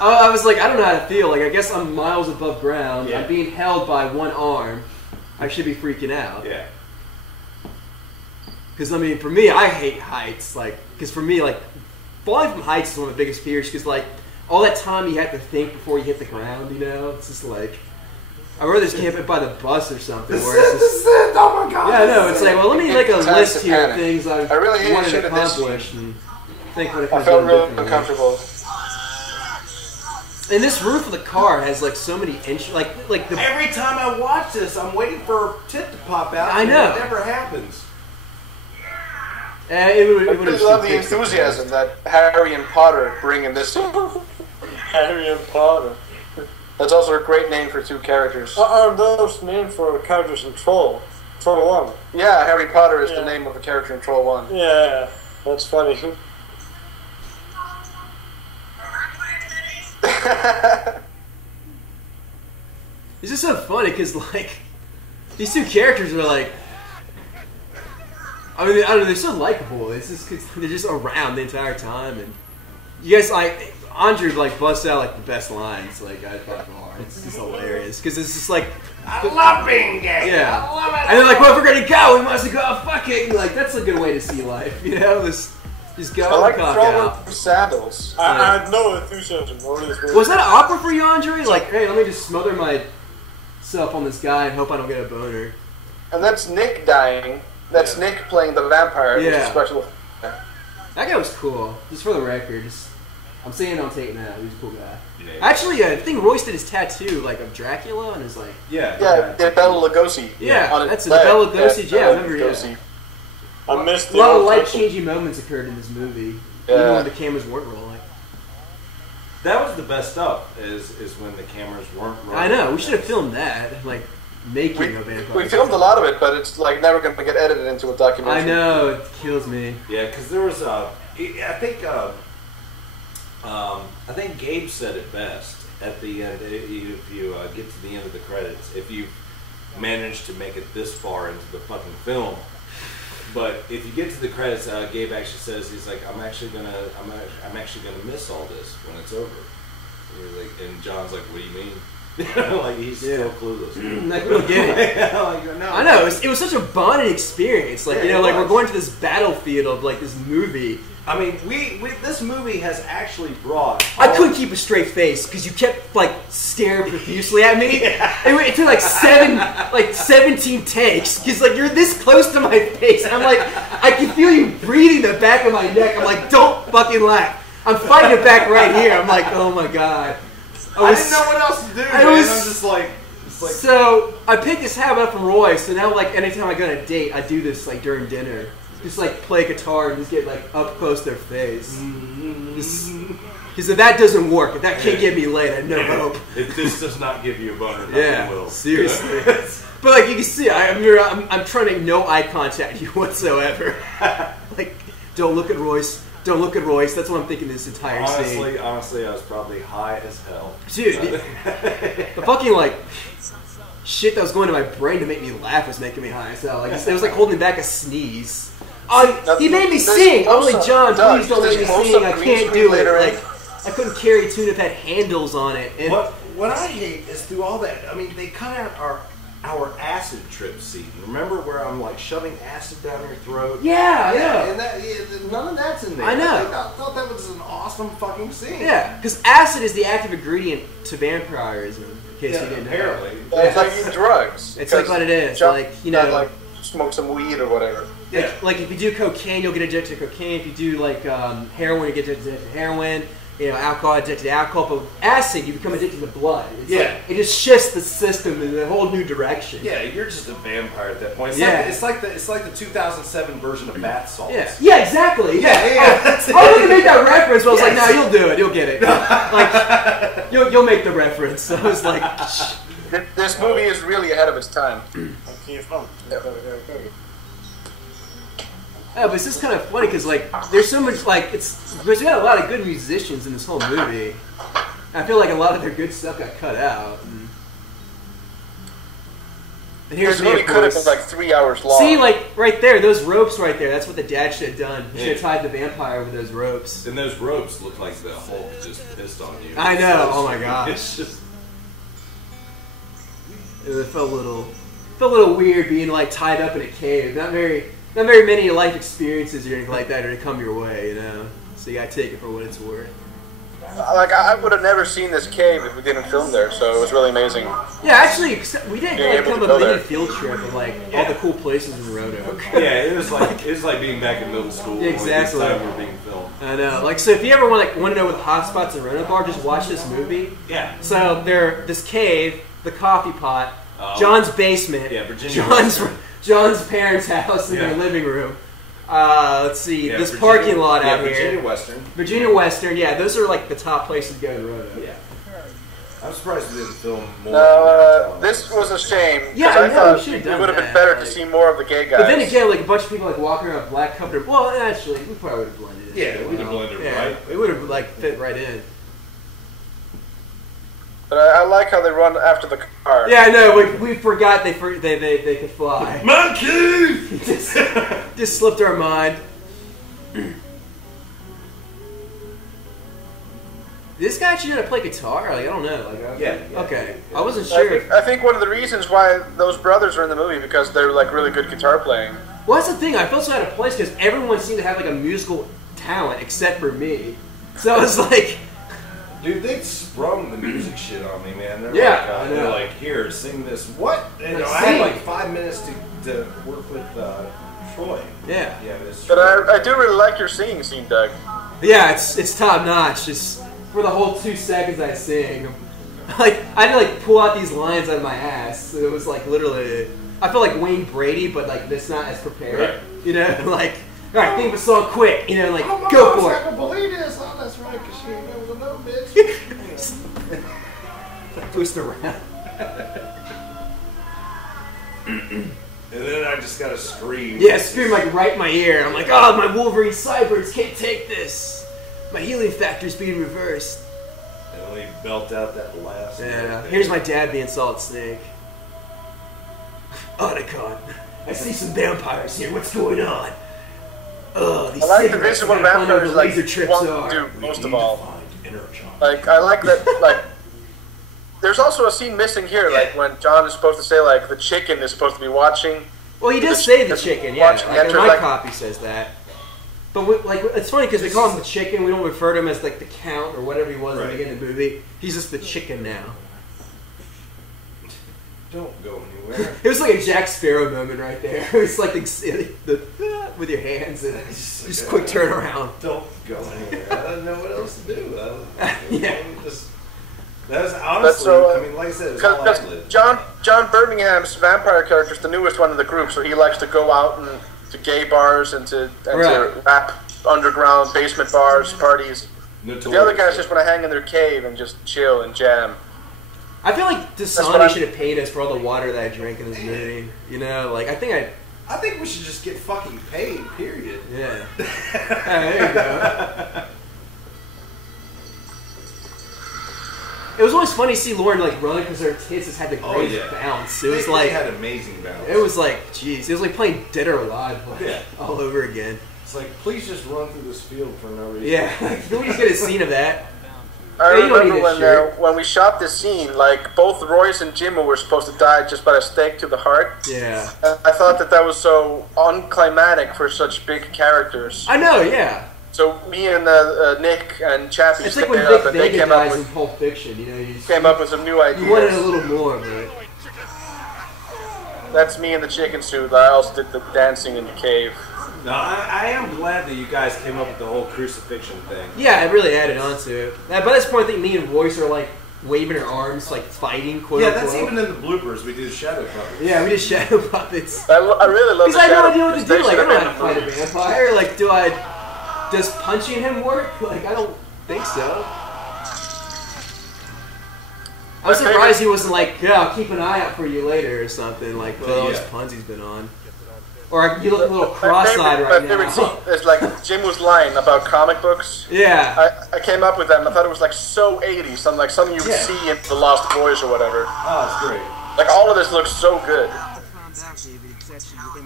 I was like, I don't know how to feel. Like, I guess I'm miles above ground. Yeah. I'm being held by one arm. I should be freaking out. Yeah. Because, I mean, for me, I hate heights. Like, because for me, like, falling from heights is one of the biggest fears. Because, like, all that time you have to think before you hit the ground, you know? It's just like, I'd rather just camp it by the bus or something. Where it's just, oh my god. yeah, I know. It's like, well, let me make a list here of panic. things I really hated wanted shit to at this accomplish and think what it I could felt do real differently. uncomfortable. And this roof of the car has like so many inches, like the. Every time I watch this, I'm waiting for a tip to pop out. I know. And it never happens. I really love the enthusiasm that Harry and Potter bring in this. Harry and Potter. That's also a great name for two characters. Are those named for characters in Troll? Troll 1? Yeah, Harry Potter is the name of a character in Troll 1. Yeah, that's funny. It's just so funny because like these two characters are like, I mean, I don't know, they're so likable. It's just 'cause they're just around the entire time, and you guys like Andri like busts out like the best lines. Like I thought, it's just hilarious because it's just like I love being gay. yeah, I love it. and they're like, well, if we're gonna go, we must go fucking. Like that's a good way to see life, you know? Just go I like and cock throwing out. sandals. I had no enthusiasm for this movie. Was that an opera for you, Andri? Like, hey, let me just smother myself on this guy and hope I don't get a boner. And that's Nick dying. That's Nick playing the vampire. Which is special. That guy was cool. Just for the record, I'm saying it on tape now. He was a cool guy. Yeah. Actually, I think Royce did his tattoo like of Dracula on his like. Yeah, Bela Lugosi. Yeah, on that's his it. leg. Bela Lugosi. Yeah, I Bela remember. Lugosi. Yeah. I missed a lot of life-changing moments occurred in this movie, even when the cameras weren't rolling. That was the best stuff. Is when the cameras weren't rolling. I know. We should have filmed that, like making a vampire. We filmed a lot of it, but it's like never going to get edited into a documentary. I know, it kills me. Yeah, because there was I think Gabe said it best at the end. If you get to the end of the credits, if you manage to make it this far into the fucking film, but if you get to the credits, Gabe actually says he's like, I'm actually gonna miss all this when it's over. And John's like, what do you mean? Like he's so clueless. Like we don't get it. I know it was such a bonding experience. Like like we're going to this battlefield of like this movie. I mean, we this movie has actually brought. I couldn't keep a straight face because you kept like staring profusely at me. It took like 17 takes because like you're this close to my face, and I'm like, I can feel you breathing the back of my neck. I'm like, don't fucking laugh. I'm fighting it back right here. I'm like, oh my god. I didn't know what else to do, man. I'm just like... So, I picked this habit up from Royce, so now, like, anytime I go on a date, I do this, like, during dinner. Just, like, play guitar and just get, like, up close to their face. Because if that doesn't work, if that can't get me laid, I have no hope. If this does not give you a boner, nothing will. Seriously. But, like, you can see, I'm trying to make no eye contact with you whatsoever. Like, don't look at Royce. Don't look at Royce. That's what I'm thinking this entire scene. Honestly, I was probably high as hell. Dude, the fucking, like, shit that was going to my brain to make me laugh was making me high as hell. Like, it was like holding back a sneeze. He made me sing! I'm like, John, please don't make me sing. I can't do it. Like, I couldn't carry a tune if it had handles on it. And what I hate is through all that, I mean, they cut out our acid trip scene. Remember where I'm like shoving acid down your throat? Yeah, yeah. And none of that's in there. I know. I thought that was an awesome fucking scene. Yeah, because acid is the active ingredient to vampirism. In case you didn't know. Apparently. It's like eating drugs. It's like what it is. John, like, you know, like smoke some weed or whatever. Like if you do cocaine, you'll get addicted to cocaine. If you do like heroin, you get addicted to heroin. You know, alcohol, addicted to alcohol. But acid, you become addicted to blood. It's like, it just shifts the system in a whole new direction. Yeah, you're just a vampire at that point. It's like the 2007 version of bath salts. Yeah, exactly. Yeah. I was going to make that reference, but I was like, no, you'll do it. You'll get it. Like, you'll make the reference. So I was like, this movie is really ahead of its time. Yeah, but it's just kind of funny because like there's so much like there's got a lot of good musicians in this whole movie. I feel like a lot of their good stuff got cut out. And here's This me, movie of could have course. been like 3 hours long. See, like right there, those ropes right there. That's what the dad should have done. He Yeah. should have tied the vampire with those ropes. And those ropes look like the Hulk just pissed on you. I know. Oh my gosh. It's just. It felt a little weird being like tied up in a cave. Not very many life experiences or anything like that are to come your way, you know. So you gotta take it for what it's worth. Like, I would have never seen this cave if we didn't film there, so it was really amazing. Yeah, actually, we did Being like able come to a go mini there. field trip of like all the cool places in Roanoke. Yeah, it was like being back in middle school. Exactly. When this time we were being filmed. I know. Like, so if you ever want to know what the hot spots in Roanoke are, just watch this movie. Yeah. So this cave, the coffee pot, Oh. John's basement, Yeah, Virginia John's parents' house in Yeah. their living room. Let's see, Yeah, this Virginia- parking lot out here. Virginia Western. Virginia Western, yeah, those are like the top places to go in Roanoke. Yeah. I'm surprised we didn't film more. No, this was a shame. 'Cause Yeah, I know, we thought should've it done would have been that, better like- to see more of the gay guys. But then again, like a bunch of people like walking around black covered. Well, actually, we probably would have blended in. Yeah, we'd have blended yeah, right. It would have like fit right in. But I like how they run after the car. Yeah, I know. We forgot they could fly. Monkey! just slipped our mind. This guy actually know how to play guitar? Like, I don't know. Like, Yeah. Okay. I wasn't sure. I think one of the reasons why those brothers are in the movie because they're like really good guitar playing. Well, that's the thing. I felt so out of place because everyone seemed to have like a musical talent except for me. So I was like, Dude, they sprung the music shit on me, man. They're Yeah, like, I know. they're like, here, sing this. What? And Like, I had sing. like 5 minutes to work with Troy. yeah, Yeah, this. But I do really like your singing scene, Doug. yeah. It's top notch. Just for the whole 2 seconds I sing, like I had to like pull out these lines out of my ass. It was like literally. I felt like Wayne Brady, but like this not as prepared. Right. You know, like all right, think of a song quick. You know, like Oh my go God, for I it. can believe this. Oh, that's right, because she ain't never gonna know, bitch. Twist around. And then I just got to scream. Yeah, scream like right in my ear. I'm like, oh, my Wolverine Cyberns can't take this. My healing factor's being reversed. And then we belt out that last. Yeah. Here's my dad being Solid Snake. Otacon, I see some vampires here. What's going on? Oh, these I like the cigarettes vision what are gonna find out vampires what like laser trips want are. to do most of all. Like I like that. Like there's also a scene missing here, like when John is supposed to say like the chicken is supposed to be watching. Well, he does say the chicken, yeah. Watching Like, in enter, my like- copy says that. But we, like, it's funny because we call him the chicken. We don't refer to him as like the count or whatever he was at the beginning of the movie. He's just the chicken now. Don't go anywhere. It was like a Jack Sparrow moment right there. It was like the with your hands and just quick turnaround. Don't go anywhere. I don't know what else to do. Yeah. That's honestly, so, I mean, like I said, it's all Because ad-lib. John Birmingham's vampire character is the newest one in the group, so he likes to go out and to gay bars and to rap underground basement bars, parties. The other guys just want to hang in their cave and just chill and jam. I feel like Dasani should have paid us for all the water that I drank in this movie. You know, like I think we should just get fucking paid, period. Yeah. There you go. It was always funny to see Lauren like run because her tits just had the greatest bounce. It was They like had amazing bounce. It was like, jeez, it was like playing Dead or Alive all over again. It's like, please just run through this field for no reason. Yeah, can we just get a scene of that? I Yeah, you don't need remember a shirt. when we shot this scene, like both Royce and Jimmo were supposed to die just by a stake to the heart. Yeah. And I thought that was so unclimactic for such big characters. I know, yeah. So me and Nick and Chappie It's like stayed when up Vic and they Vega came up dies in with Pulp Fiction, you know, you just came up with some new ideas. You wanted a little more, but That's me in the chicken suit. I also did the dancing in the cave. No, I am glad that you guys came up with the whole crucifixion thing. yeah, it really added on to it. By this point, I think me and Royce are like waving our arms, like fighting, quote Yeah, unquote. that's even in the bloopers. We did shadow puppets. Yeah, we did shadow puppets. I really love Because the I had no shadow idea what to puppets. They do. Like, I should don't know have how to been fight a vampire. Like, does punching him work? Like, I don't think so. I was surprised he wasn't like, yeah, I'll keep an eye out for you later or something. Like, well, all those puns he's been on. Or you look a little cross-eyed right My favorite now. scene is like Jimmo's line about comic books. Yeah. I came up with that and I thought it was like so 80s, something you would see in The Lost Boys or whatever. Oh, it's great. Like all of this looks so good.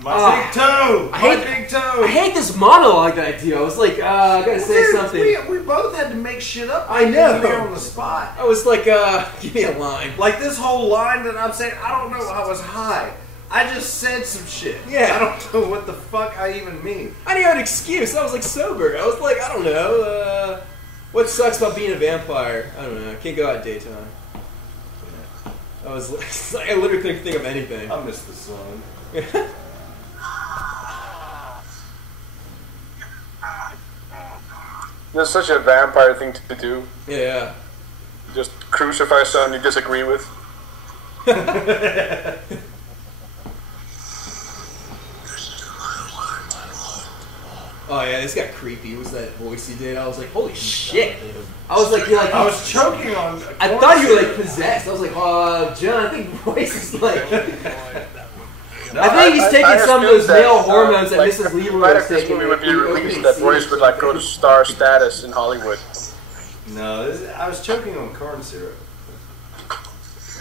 My big toe! Big toe! I hate this monologue that I do. I was like, I gotta say something. We both had to make shit up. I know. There on the spot. I was like, give me a line. Like this whole line that I'm saying, I don't know. I was high. I just said some shit. Yeah. I don't know what the fuck I even mean. I didn't have an excuse. I was like sober. I was like, I don't know. What sucks about being a vampire? I don't know. I can't go out at daytime. I was like, I literally couldn't think of anything. I miss the sun. That's such a vampire thing to do. Yeah. Just crucify someone you disagree with. Oh yeah, this got creepy. It was that voice he did. I was like, holy shit. I was like, you're like, I was choking on. I thought you were like possessed. I was like, John, I think Royce is like. I think he's taking some of those male hormones that Mrs. Leroy was taking. This movie would be released that Royce would like go to star status in Hollywood. No, I was choking on corn syrup.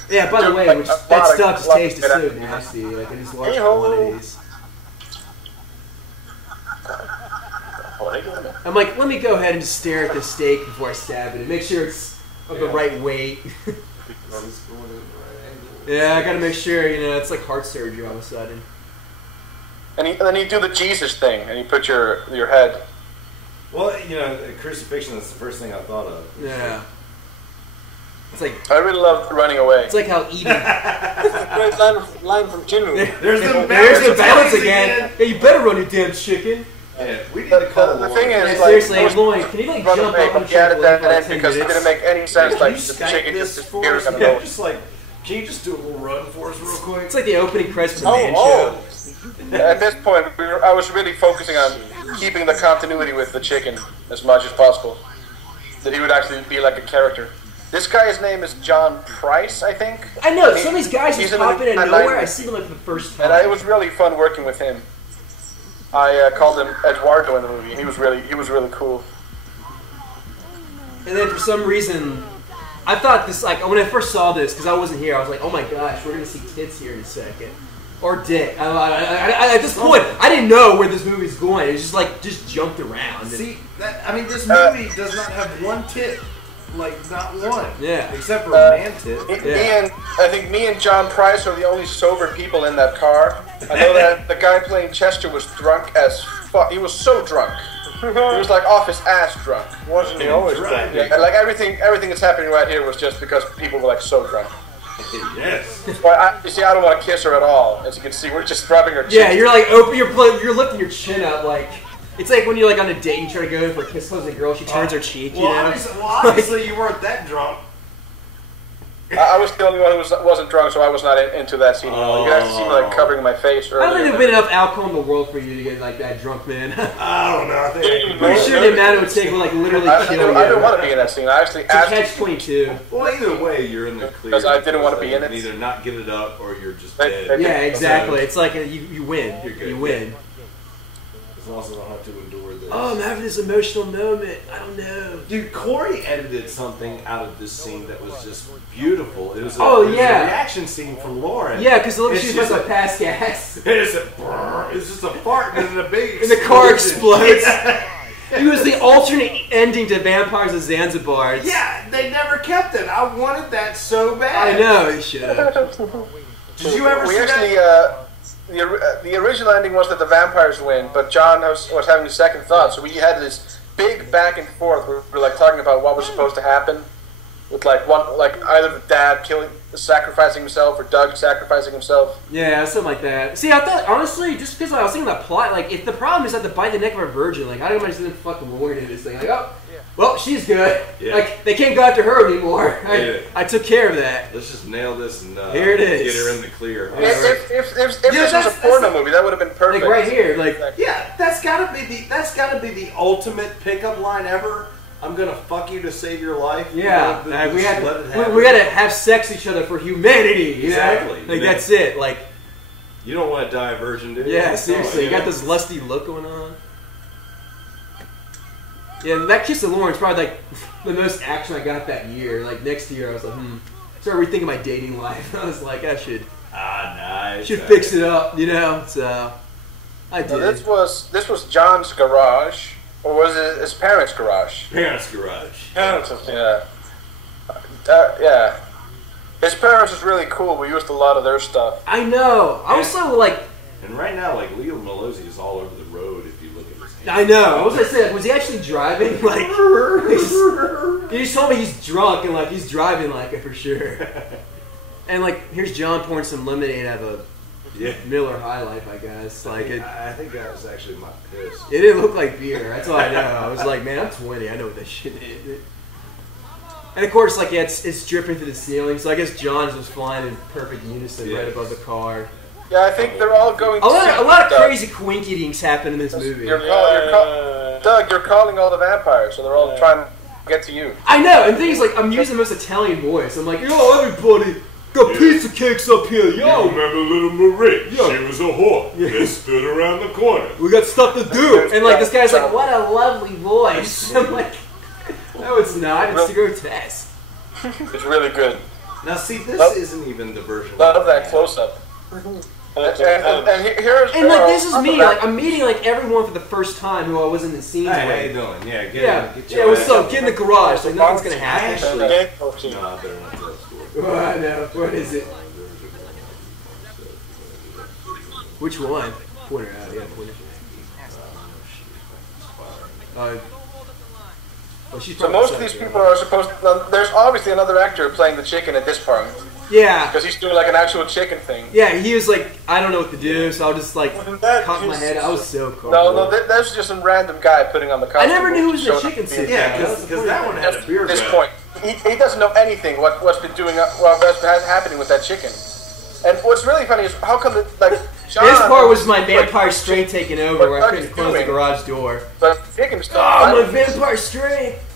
Yeah, by the way, that stuff just tasted so nasty. Like in these large quantities. I'm like, let me go ahead and just stare at the steak before I stab it and make sure it's of the right weight. Yeah, I gotta make sure, it's like heart surgery all of a sudden. And then you do the Jesus thing, and you put your head. Well, crucifixion is the first thing I thought of. Yeah. It's like I really love running away. It's like how eating. Great line from Jimmy. There's the balance again. Yeah, you better run, you damn chicken. Yeah, we need to call the thing is, seriously, Lloyd, can you like jump up and added that in because it didn't make any sense. Like the chicken just disappears on the road. Just like, can you just do a little run for us real quick? It's like the opening credits for the Man Show. At this point, I was really focusing on keeping the continuity with the chicken as much as possible. That he would actually be like a character. This guy's name is John Price, I think. I know, some of these guys just pop in out of nowhere. I see them like for the first time. And it was really fun working with him. I called him Eduardo in the movie, and he was really cool. And then for some reason, I thought this, like, when I first saw this, because I wasn't here, I was like, oh my gosh, we're going to see tits here in a second. Or dick. At this point, I didn't know where this movie's going. It was just like, just jumped around. See, this movie does not have one tit. Like, not one. Yeah. Except for a man tit. I think me and John Price are the only sober people in that car. I know that the guy playing Chester was drunk as fuck. He was so drunk. He was like off his ass drunk. Wasn't he always drunk? Yeah, and like everything that's happening right here was just because people were like so drunk. Yes. But you see, I don't want to kiss her at all. As you can see, we're just rubbing her chin. Yeah, you're like you're lifting your chin up like. It's like when you're like on a date and you try to go in for a kiss close a girl, she turns her cheek, obviously you weren't that drunk. I was the only one who wasn't drunk, so I was not into that scene. You could actually see me like covering my face earlier. I don't think there's been enough alcohol in the world for you to get like that drunk, man. I don't know. I think pretty sure the amount it would take would like literally kill you. I didn't want to be in that scene. I actually asked. Catch-22. Well, either way, you're in the clear. Because I didn't want to be in it. Either not give it up or you're just dead. Yeah, exactly. It's like you win. You're good. You win. As long as I don't have to endure this. Oh, I'm having this emotional moment. I don't know. Dude, Cory edited something out of this scene that was just beautiful. It was a, a reaction scene from Lauren. Yeah, because it looks like a past gas. It's just a fart and then a big and the car explodes. It was the alternate ending to Vampires of Zanzibar. Yeah, they never kept it. I wanted that so bad. I know, they should have. Did you ever see actually, that? The original ending was that the vampires win, but John was having a second thought, so we had this big back and forth. We were like talking about what was supposed to happen, with like either the dad sacrificing himself or Doug sacrificing himself. Yeah, something like that. See, I thought honestly, just because I was thinking that plot, like if the problem is I have to bite the neck of a virgin, like I don't mind just fucking Lauren in this thing. Like, oh, well, she's good. Yeah. Like they can't go after her anymore. I took care of that. Let's just nail this and here it is. Get her in the clear. If this was a porno movie, that would have been perfect. Like right here, like yeah, that's gotta be the ultimate pickup line ever. I'm gonna fuck you to save your life. Yeah, we gotta have sex with each other for humanity. Exactly. Like that's it. Like you don't want to die a virgin, do you? Yeah, seriously. You got this lusty look going on. Yeah, that kiss of Lauren's probably like the most action I got that year. Like next year, I was like, started rethinking my dating life. I was like, I should. Nah. Should fix it up, you know. So I did. This was John's garage, or was it his parents' garage? Parents' garage. Yeah. Yeah. His parents was really cool. We used a lot of their stuff. I know. I was so like. And right now, like Leo Malozzi is all over the road. If you look at his hands. I know. What was I saying? Was he actually driving? Like, he just told me he's drunk and like he's driving like it for sure. And like, here's John pouring some lemonade out of a Miller High Life, I guess. Like I think that was actually my piss. It didn't look like beer. That's all I know. I was like, man, I'm 20. I know what this shit is. And of course, like, yeah, it's dripping through the ceiling. So I guess John's was flying in perfect unison right above the car. Yeah, I think they're all going. A lot of crazy quinkydinks happen in this movie. Doug, you're calling all the vampires, so they're all trying to get to you. I know, and things like I'm using the most Italian voice. I'm like, yo, everybody, got pizza cakes up here, yo. You remember little Marie? She was a whore. They stood around the corner. We got stuff to do. And like this guy's like, what a lovely voice. I'm like, no, it's not. It's grotesque. It's really good. Now, see, this isn't even the version. Love that close up. And here's and like this is me, like I'm meeting like everyone for the first time who I was in the scenes with. How you doing? Yeah, get what's up? Get in the garage. Like nothing's gonna happen. No, I better not tell the story. I know. What is it? Which one? Point her out. Yeah, point her. So most of these people are supposed to... There's obviously another actor playing the chicken at this part. Yeah. Because he's doing like an actual chicken thing. Yeah, he was like, I don't know what to do, so I'll just like cock my head. I was so cool. No, that's just some random guy putting on the costume. I never knew it was the chicken suit. Yeah, because that one had a beard. At this point, he doesn't know anything what's been happening with that chicken. And what's really funny is how come like John, this part was my vampire strength taking over, where I couldn't close the garage door. But chicken still. Oh, my vampire strength!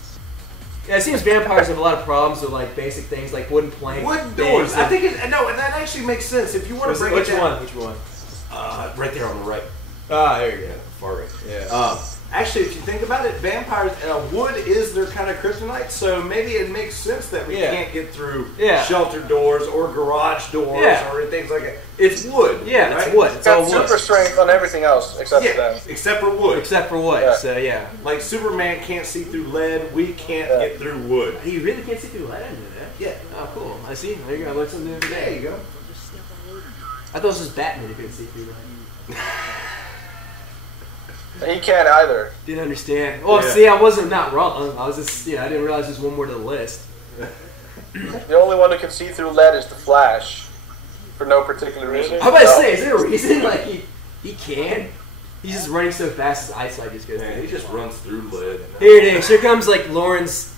Yeah, it seems vampires have a lot of problems with like basic things like wooden planks. Wooden doors. I think and that actually makes sense if you want to break it down. Which one? Right there on the right. Ah, there you go. Far right. Yeah. Actually, if you think about it, vampires, wood is their kind of kryptonite, so maybe it makes sense that we can't get through shelter doors or garage doors or things like that. It's wood. Yeah, right? it's wood. It's all wood. Super strength on everything else except for that. Except for wood. Except for wood. Yeah. So yeah. Like Superman can't see through lead, we can't get through wood. You really can't see through lead? I didn't know that. Yeah. Oh, cool. I see. There you go. I learned something new every day. There you go. I thought it was just Batman who couldn't see through lead. He can't either. Didn't understand. Well, see, I wasn't not wrong. I was just, I didn't realize there's one more to the list. The only one who can see through lead is the Flash, for no particular reason. I was about to say, is there a reason? Like he can? He's just running so fast, his eyesight just goes. Man, he just runs through lead. Here it is. Here comes like Lauren's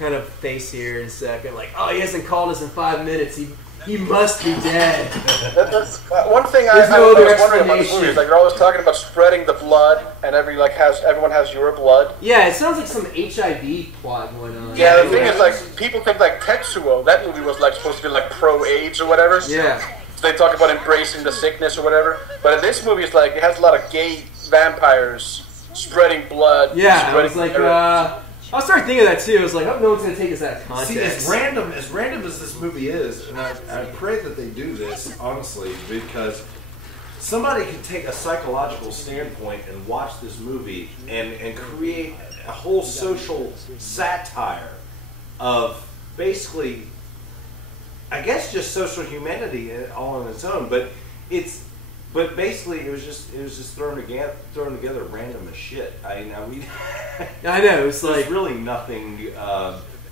kind of face here in a second. Like, oh, he hasn't called us in 5 minutes. He must be dead. That's one thing I was wondering about this movie is like they're always talking about spreading the blood, and everyone has your blood. Yeah, it sounds like some HIV plot going on. Yeah, the thing is like people think like Tetsuo, that movie was like supposed to be like pro-AIDS or whatever. Yeah. So they talk about embracing the sickness or whatever. But in this movie, it's like it has a lot of gay vampires spreading blood. Yeah, I was like, I started thinking of that too. I was like, I hope no one's going to take this out of context. See, as random as this movie is, and I pray that they do this, honestly, because somebody can take a psychological standpoint and watch this movie and create a whole social satire of basically, I guess, just social humanity all on its own. But basically, it was just thrown together random as shit. I know. It's like there's really nothing.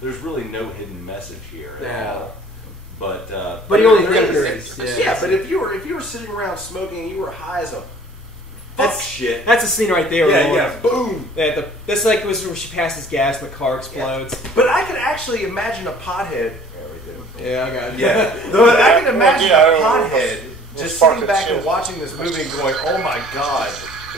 There's really no hidden message here at all. But you only think there is. Yeah, but if you were sitting around smoking and you were high as a shit. That's a scene right there. Yeah, boom. That's like where she passes gas, the car explodes. Yeah. But I could actually imagine a pothead. Yeah, I got it. Yeah, I can imagine a pothead. Just sitting back and watching this movie and going, oh my god,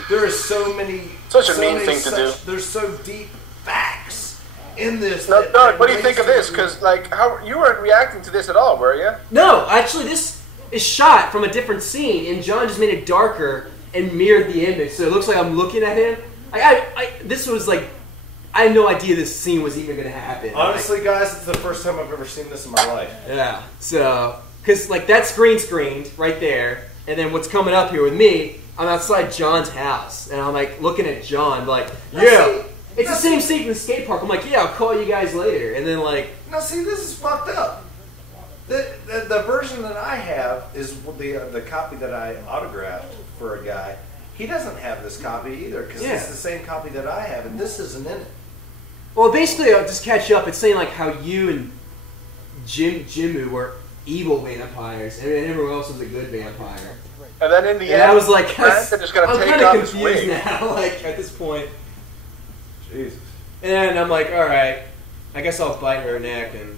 there are so many... Such a mean thing to do. There's so deep facts in this. Now, Doug, what do you think of this? Because, like, how you weren't reacting to this at all, were you? No, actually, this is shot from a different scene, and John just made it darker and mirrored the image, so it looks like I'm looking at him. This was like... I had no idea this scene was even going to happen. Honestly, guys, it's the first time I've ever seen this in my life. Yeah, so... because like that's green screened right there, and then what's coming up here with me, I'm outside John's house, and I'm like looking at John, like, yeah, it's the same scene from the skate park. I'm like, yeah, I'll call you guys later, and then like, now see, this is fucked up. The version that I have is the copy that I autographed for a guy. He doesn't have this copy either because it's the same copy that I have, and this isn't in it. Well, basically, I'll just catch up. It's saying like how you and Jimu were evil vampires, and everyone else was a good vampire. And then in the end, I was like, I'm kind of confused now. Like at this point, Jesus. And then I'm like, all right, I guess I'll bite her neck and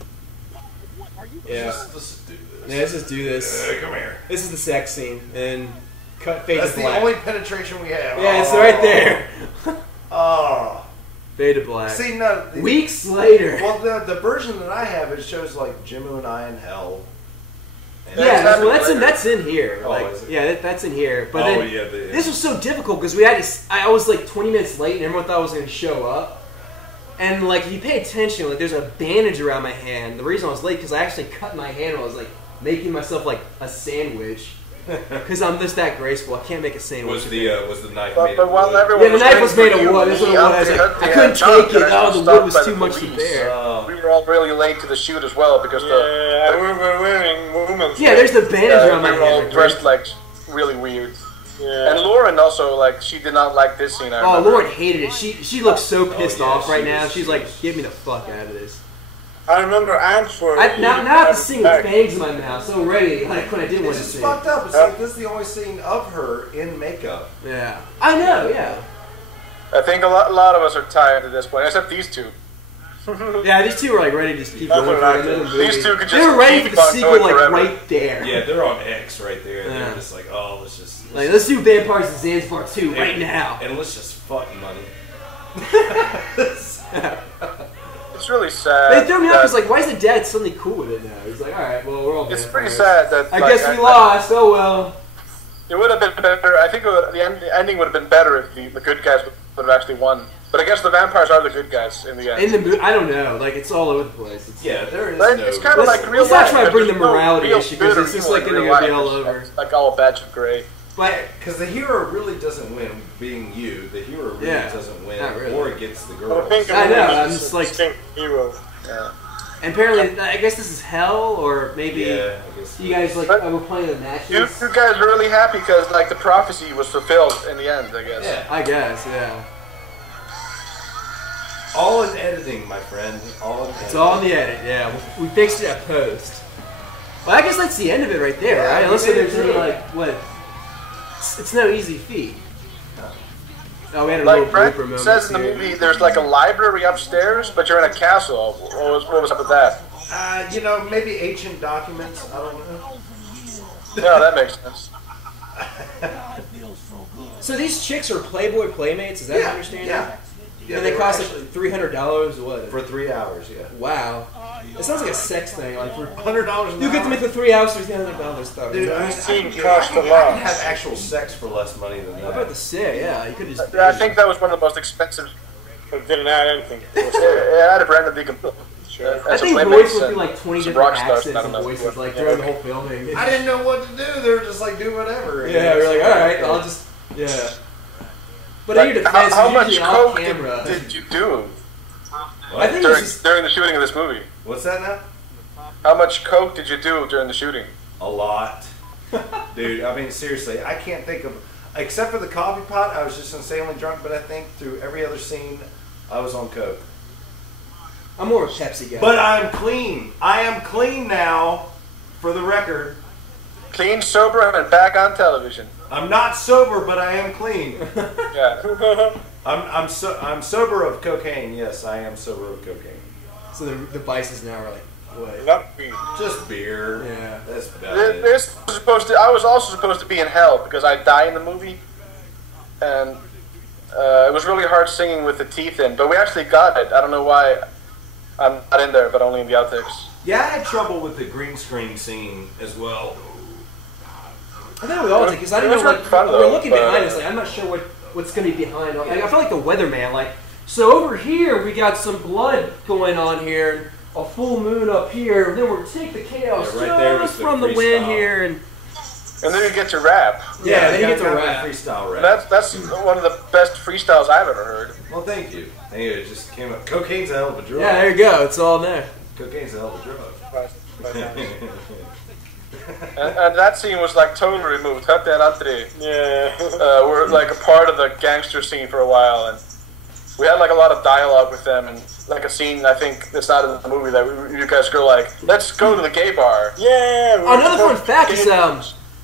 let's do this. Yeah, let's just do this. Come here. This is the sex scene, and fade to black. That's the only penetration we have. Yeah, it's right there. Oh. Fade to black. See, no. Weeks later. Well, the version that I have, it shows like Jimu and I in hell. And Yeah, well, that's in here. Oh, Like, is it? yeah, that's in here. But Oh, then yeah, this was so difficult because we had to. I was like 20 minutes late, and everyone thought I was going to show up. And like, if you pay attention, like, there's a bandage around my hand. The reason I was late because I actually cut my hand while I was like making myself like a sandwich. Because I'm just that graceful, I can't make a sandwich. Was the knife But made of while wood? everyone Yeah, the knife was made of wood. That's what it was. I couldn't take it. Oh, the wood was too much to bear. We were all really late to the shoot as well because we were wearing women's. Yeah, there's the bandage around my we were all hand. dressed like really weird. Yeah. And Lauren also, like, she did not like this scene. I Oh, remember. Lauren hated it. She looks so pissed off right now. She's like, get me the fuck out of this. I remember Antwerp. Now I have to sing with fangs in my mouth, so ready, like when I did want to This is sing. fucked up. It's like this is the only scene of her in makeup. Yeah. I know, yeah. I think a lot of us are tired at this point, except these two. Yeah, these two were like ready to just keep going for another movie. These two could just they were ready keep for the on sequel, going like forever. right there. Yeah, they're on X right there. Yeah. They're just like, oh, let's just Like, let's do Vampires of Zanzibar 2 right now. and let's just fuck money. It's really sad. They threw me off. that- It's like, why is the dad suddenly cool with it now? He's like, all right, well, we're all It's vampires. pretty sad that. I like, guess we lost. Oh well. It would have been better. I think the ending would have been better if the good guys would have actually won. But I guess the vampires are the good guys in the end. In the movie, I don't know. Like, it's all over the place. It's, Yeah, there is But no. it's kind of like real let's not life. try to bring the There's no morality real issue because good or it's just evil like in going real to be life. all It's- over. it's like all a batch of gray. But because the hero really doesn't win, being you, the hero really doesn't win, not really. or gets the girl. I know. I'm just like. hero. Yeah. And apparently, I guess this is hell, or maybe Yeah, I guess you guys like were playing the matches. You guys are really happy because like the prophecy was fulfilled in the end. I guess. Yeah. I guess, yeah. All in editing, my friend. All in editing. It's all in the edit, yeah. We fixed it at post. Well, I guess that's the end of it right there, Yeah, right? we Unless made there's it any, through. like, what? It's no easy feat. Oh, we had a Like little Brent blooper moment says in the here. movie, there's like a library upstairs, but you're in a castle. What was up with that? You know, maybe ancient documents. I don't know. Yeah, that makes sense. So these chicks are Playboy Playmates, is that what I understand? Yeah. And they cost like $300 or what? For 3 hours, yeah. Wow. It sounds like a sex thing. Like for $100 an you get hour. to make for 3 hours for $300. Dude, I've seen I cost a can lot. have actual sex for less money than I'm that. about to say, yeah, you could just. Yeah, I think that was one of the most expensive. It didn't add anything. Yeah, I had a Brandon Deacon. Sure. I think Royce went through like 20 different accents and voices like during the whole filming. I didn't know what to do. They were just like, do whatever. Yeah, we're like, all right, I'll just yeah. But in your defense, how it's much usually off coke camera. did you do I think it's just, during the shooting of this movie? What's that now? How much coke did you do during the shooting? A lot. Dude, I mean, seriously, I can't think of, except for the coffee pot, I was just insanely drunk, but I think through every other scene, I was on coke. I'm more of a Pepsi guy. But I'm clean. I am clean now, for the record. Clean, sober, and back on television. I'm not sober, but I am clean. Yeah. I'm sober of cocaine. Yes, I am sober of cocaine. So the vices now are like what? Not beer. Just beer. Yeah. That's about it. This was supposed to. I was also supposed to be in hell because I die in the movie, and it was really hard singing with the teeth in. But we actually got it. I don't know why I'm not in there, but only in the outtakes. Yeah, I had trouble with the green screen scene as well. I thought we all did because I didn't It was know like fun, we were though, looking but- behind us. Like I'm not sure what's going to be behind. Like, I feel like the weatherman. Like so over here we got some blood going on here. a full moon up here, then we're take the chaos right there was from the the wind freestyle. here, and then you get to rap. Yeah, then you get to got rap. Freestyle rap. That's one of the best freestyles I've ever heard. Well, thank you. It just came up. Cocaine's a hell of a drug. yeah, there you go. It's all there. Cocaine's a hell of a drug. And that scene was like totally removed. Kjartan and Andri were like a part of the gangster scene for a while, and we had like a lot of dialogue with them, and like a scene I think that's not in the movie that you guys go like, let's go to the gay bar. Yeah. Another fun fact is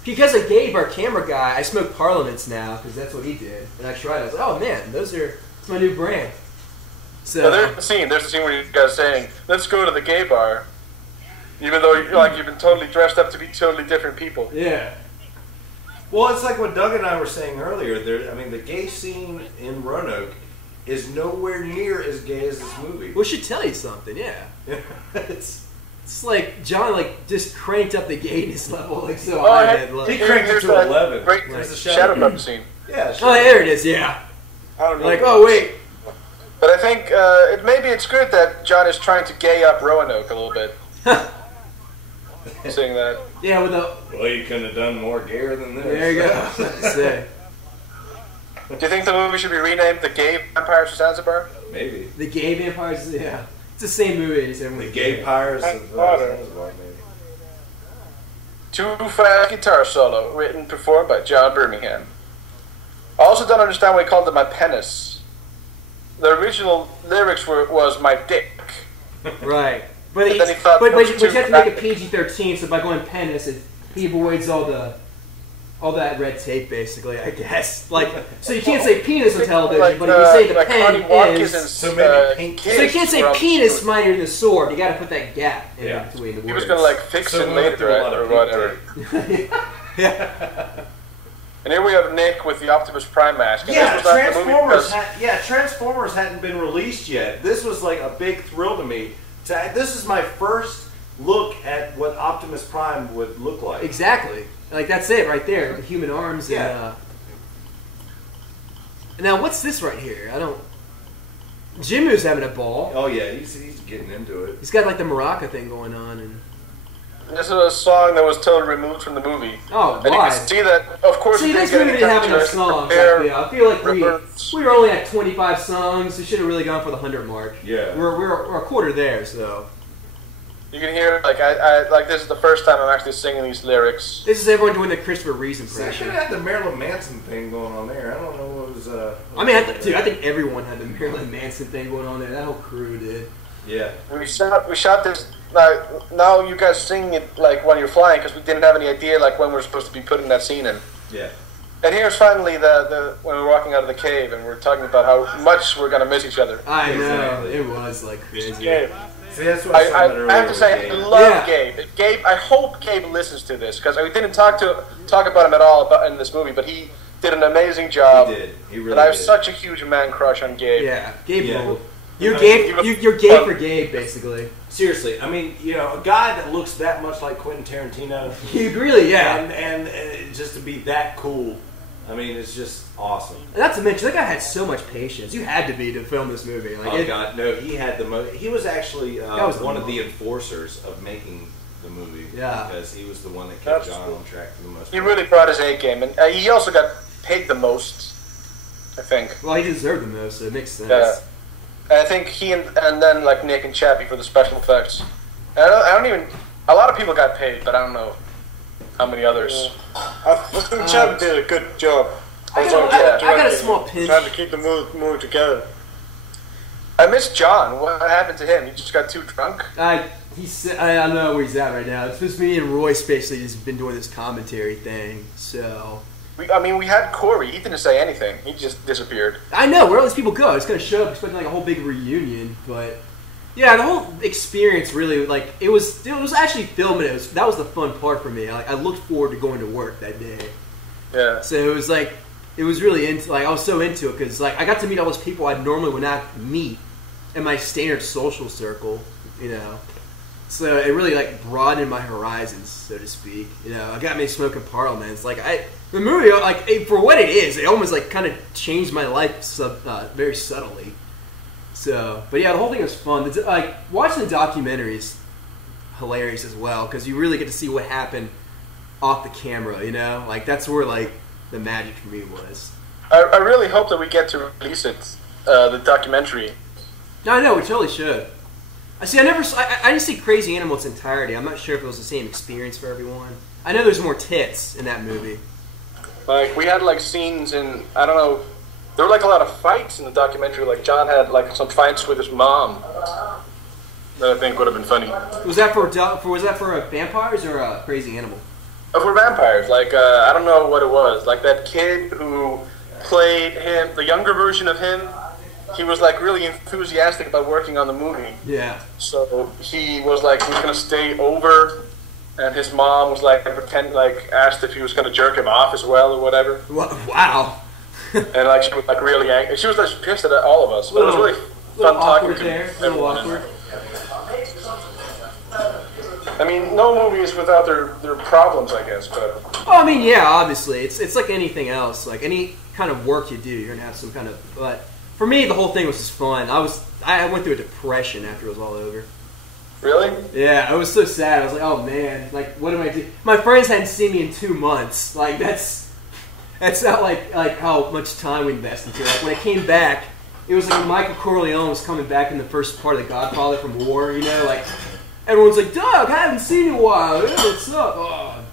because of Gabe, our camera guy, I smoke Parliaments now because that's what he did, and I tried it. I was like, oh man, it's my new brand. So there's the scene where you guys are saying, let's go to the gay bar. Even though you've been totally dressed up to be totally different people. Yeah. Well, it's like what Doug and I were saying earlier. The gay scene in Roanoke is nowhere near as gay as this movie. We should tell you something, yeah. It's like John just cranked up the gayness level so high. He cranked it to 11. There's the shadow puppet scene. Yeah. Oh, there it is. Yeah. I don't know. Like, oh wait. But I think maybe it's good that John is trying to gay up Roanoke a little bit. Saying that. Yeah, with the. Well, you couldn't have done more gayer than this. There you go. Do you think the movie should be renamed The Gay Vampires of Zanzibar? Maybe. The Gay Vampires, yeah. It's the same movie as everyone. The Gay Pirates of Zanzibar, maybe. Too Fast Guitar Solo, written and performed by John Birmingham. I also don't understand why he called it My Penis. The original lyrics was My Dick. Right. But you have to make it PG-13, so by going penis, he avoids all that red tape, basically, I guess. So you can't say penis on television, but if you say the pen is... So maybe so you can't say penis minor than the sword. You got to put that gap in between the words. He was going to fix it later, or whatever. Yeah. And here we have Nick with the Optimus Prime mask. And yeah, this Transformers hadn't been released yet. This was like a big thrill to me. This is my first look at what Optimus Prime would look like. Exactly. That's it right there. The human arms. Yeah. And now what's this right here? I don't... Jimu's having a ball. Oh yeah, he's getting into it. He's got the maraca thing going on. And this is a song that was totally removed from the movie. Oh, and why? You can see that, of course... See, this movie didn't have enough songs. I feel like we were only at 25 songs. We should have really gone for the 100 mark. Yeah. We're a quarter there, so... You can hear, this is the first time I'm actually singing these lyrics. This is everyone doing the Christopher Reeve impression. They should have had the Marilyn Manson thing going on there. I don't know what was... I think everyone had the Marilyn Manson thing going on there. That whole crew did. Yeah. We shot this... now you guys sing it when you're flying because we didn't have any idea when we're supposed to be putting that scene in. Yeah. And here's finally when we're walking out of the cave and we're talking about how much we're gonna miss each other. I know it was crazy. Yeah. See, that's what I have to say I love Gabe. Gabe, I hope Gabe listens to this because we didn't talk about him at all in this movie, but he did an amazing job. He did. He really did. And I have did. such a huge man crush on Gabe. Yeah, Gabe. Yeah. You're Gabe for Gabe, basically. Seriously, I mean, a guy that looks that much like Quentin Tarantino. He really, yeah. And just to be that cool, I mean, it's just awesome. And not to mention, that guy had so much patience. You had to be to film this movie. God, no, he had the most. He was actually one of the enforcers of making the movie. Yeah, because he was the one that kept John on track for the most. He really brought his A game, and he also got paid the most, I think. Well, he deserved the most, so it makes sense. Yeah. And I think he and then Nick and Chappie for the special effects. And I don't even. A lot of people got paid, but I don't know how many others. I think Chappie did a good job. I got a small pinch. Trying to keep the movie together. I miss John. What happened to him? He just got too drunk? I don't know where he's at right now. It's just me and Royce basically just been doing this commentary thing, so... We had Cory. He didn't say anything. He just disappeared. I know. Where all these people go? It's going to show up expecting a whole big reunion, but... Yeah, the whole experience really, it was actually filming it. That was the fun part for me. I looked forward to going to work that day. Yeah. So it was it was really I was so into it because I got to meet all those people I normally would not meet in my standard social circle, So it really broadened my horizons, so to speak. It got me smoking Parliaments. The movie, for what it is, it almost kind of changed my life very subtly. So, but yeah, the whole thing was fun. Like watching the documentary is hilarious as well because you really get to see what happened off the camera. You know, like that's where like the magic for me was. I really hope that we get to release it, the documentary. No, I know we totally should. I didn't see Crazy Animal in its entirety. I'm not sure if it was the same experience for everyone. I know there's more tits in that movie. Like we had like scenes in, I don't know, there were like a lot of fights in the documentary. Like John had like some fights with his mom that I think would have been funny. Was that for vampires or Crazy Animal? For vampires, like I don't know what it was. Like that kid who played him, the younger version of him. He was like really enthusiastic about working on the movie. Yeah. So he was like he was gonna stay over, and his mom was like asked if he was gonna jerk him off as well or whatever. Wow. And like she was like really angry. She was like pissed at all of us. But it was really fun talking to everyone. Awkward. I mean, no movie is without their problems, I guess. But I mean, yeah, obviously, it's like anything else. Like any kind of work you do, you're gonna have some kind of. But for me, the whole thing was just fun. I went through a depression after it was all over. Really? Yeah, I was so sad. I was like, oh man, like what am I doing? My friends hadn't seen me in 2 months. Like that's not like how much time we invested into it. Like when I came back, it was like when Michael Corleone was coming back in the first part of The Godfather from war. You know, like everyone's like, Doug, I haven't seen you in a while. Hey, what's up? Oh,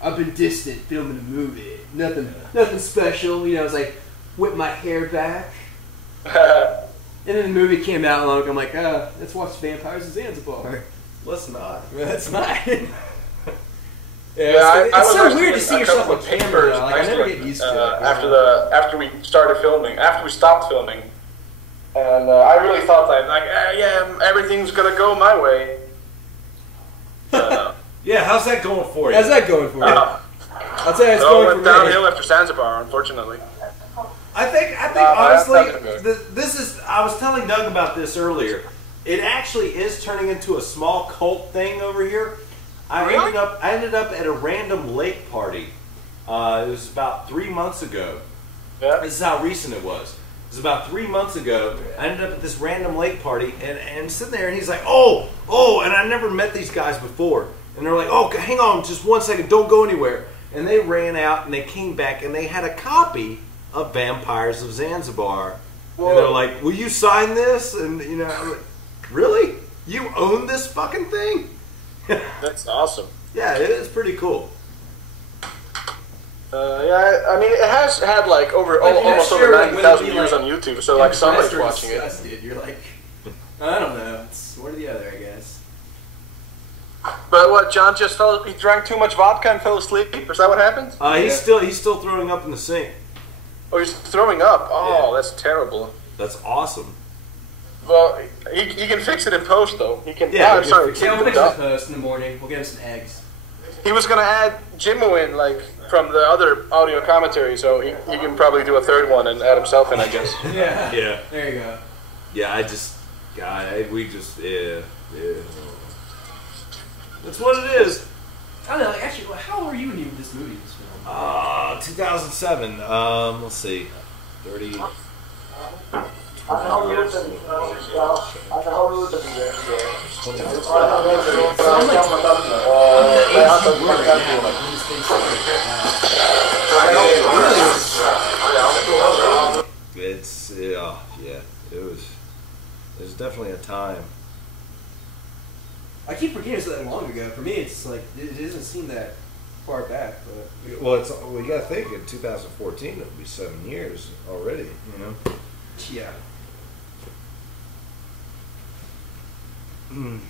I've been distant filming a movie. Nothing special. You know, I was like, whip my hair back. And then the movie came out, and I'm like, let's watch Vampires of Zanzibar. Let's not. That's not. it's so weird to see yourself on camera. Like, I never actually, get used to it. After we stopped filming, and I really thought that yeah, everything's gonna go my way. Yeah, how's that going for you? How's that going for you? I'll tell you, it's going for me. downhill after Zanzibar, unfortunately. I think honestly, this is. I was telling Doug about this earlier. It actually is turning into a small cult thing over here. I ended up at a random lake party. It was about 3 months ago. Yeah. This is how recent it was. It was about 3 months ago. I ended up at this random lake party and sitting there, and he's like, oh, and I never met these guys before. And they're like, oh, hang on, just 1 second, don't go anywhere. And they ran out and they came back and they had a copy of Vampires of Zanzibar. Whoa. And they're like, will you sign this? And you know, I'm like, really? You own this fucking thing? That's awesome. Yeah, it is pretty cool. Yeah, I mean, it has had like almost over 90,000 views on YouTube, so like somebody's watching it. You're like, I don't know, it's one or the other, I guess. But what? John just he drank too much vodka and fell asleep. Is that what happened? He's still throwing up in the sink. Oh, he's throwing up. Oh, yeah. That's terrible. That's awesome. Well, he can fix it in post though. He can. Yeah, I'm sorry. Yeah, we'll fix it in post in the morning. We'll get him some eggs. He was gonna add Jimmo in like from the other audio commentary, so he can probably do a third one and add himself in, I guess. Yeah. Yeah. There you go. Yeah, yeah. That's what it is. I don't know, like, actually, how old were you when you did this movie? 2007. Let's see. 30. It's yeah. It was definitely a time. I keep forgetting it's that long ago. For me, it's like it doesn't seem that far back. But well, you got to think in 2014 it'll be 7 years already. You know. Yeah. Ooh.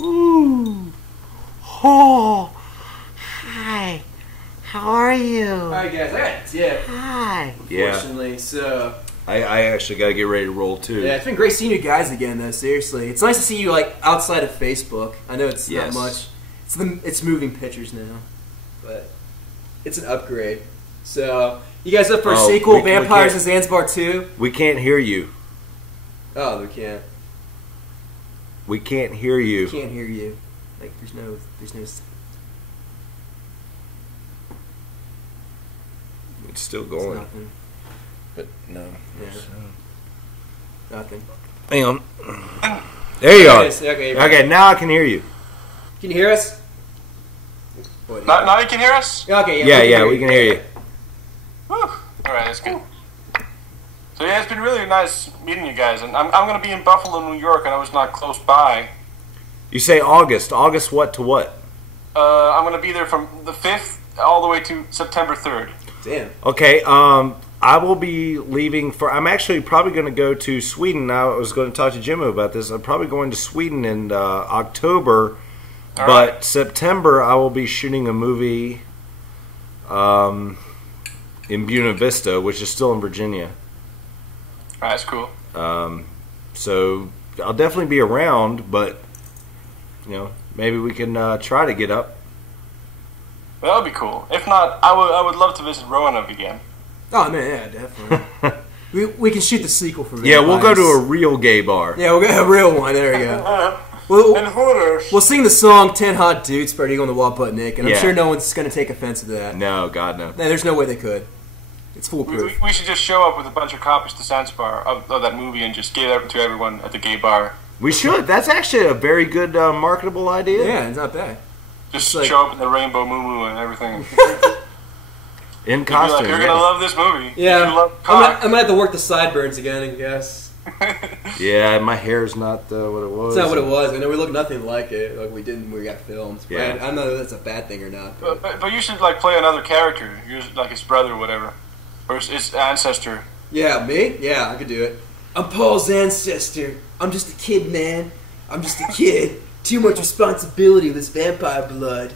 Ooh. Oh. Hi. How are you? Alright, guys, I got a dip. Hi. Unfortunately, so. I actually got to get ready to roll too. Yeah, it's been great seeing you guys again, though. Seriously, it's nice to see you like outside of Facebook. I know it's not much. It's moving pictures now, but it's an upgrade. So, you guys up for a sequel, Vampires of Zanzibar 2? We can't hear you. Oh, we can't. We can't hear you. We can't hear you. Like, there's no. It's still going. But no. Nothing. Hang on. There you are. Okay, Okay, now I can hear you. Can you hear us? Now you can hear us? Okay, Yeah, we can hear you. Alright, that's good. So yeah, it's been really nice meeting you guys, and I'm going to be in Buffalo, New York, and I was not close by. You say August. August what to what? I'm going to be there from the 5th all the way to September 3rd. Damn. Okay, I will be leaving for... I'm actually probably going to go to Sweden. I was going to talk to Jimmo about this. I'm probably going to Sweden in October, but September I will be shooting a movie in Buena Vista, which is still in Virginia. That's cool. So I'll definitely be around, but you know, maybe we can try to get up. That would be cool. If not, I would love to visit Roanoke again. Oh man, yeah, definitely. we can shoot the sequel for Yeah, we'll go to a real gay bar. Yeah, we'll get a real one. There we go. We'll sing the song 10 Hot Dudes Spread Eagle on the Wall Butt Nick, and I'm sure no one's going to take offense to that. No, God, no. There's no way they could. It's foolproof. We should just show up with a bunch of copies to Zanzibar of that movie and just give it to everyone at the gay bar. We should. That's actually a very good marketable idea. Yeah, it's not bad. Just show up in the rainbow moo and everything. In costume. You're gonna love this movie. Yeah, you love I might have to work the sideburns again, I guess. Yeah, my hair's not what it was. It's not what it was. I know we look nothing like it, like we didn't when we got filmed. Yeah. I don't know if that's a bad thing or not. But you should like play another character. You're like his brother or whatever. Or his ancestor. Yeah, me? Yeah, I could do it. I'm Paul's ancestor. I'm just a kid, man. I'm just a kid. Too much responsibility with this vampire blood.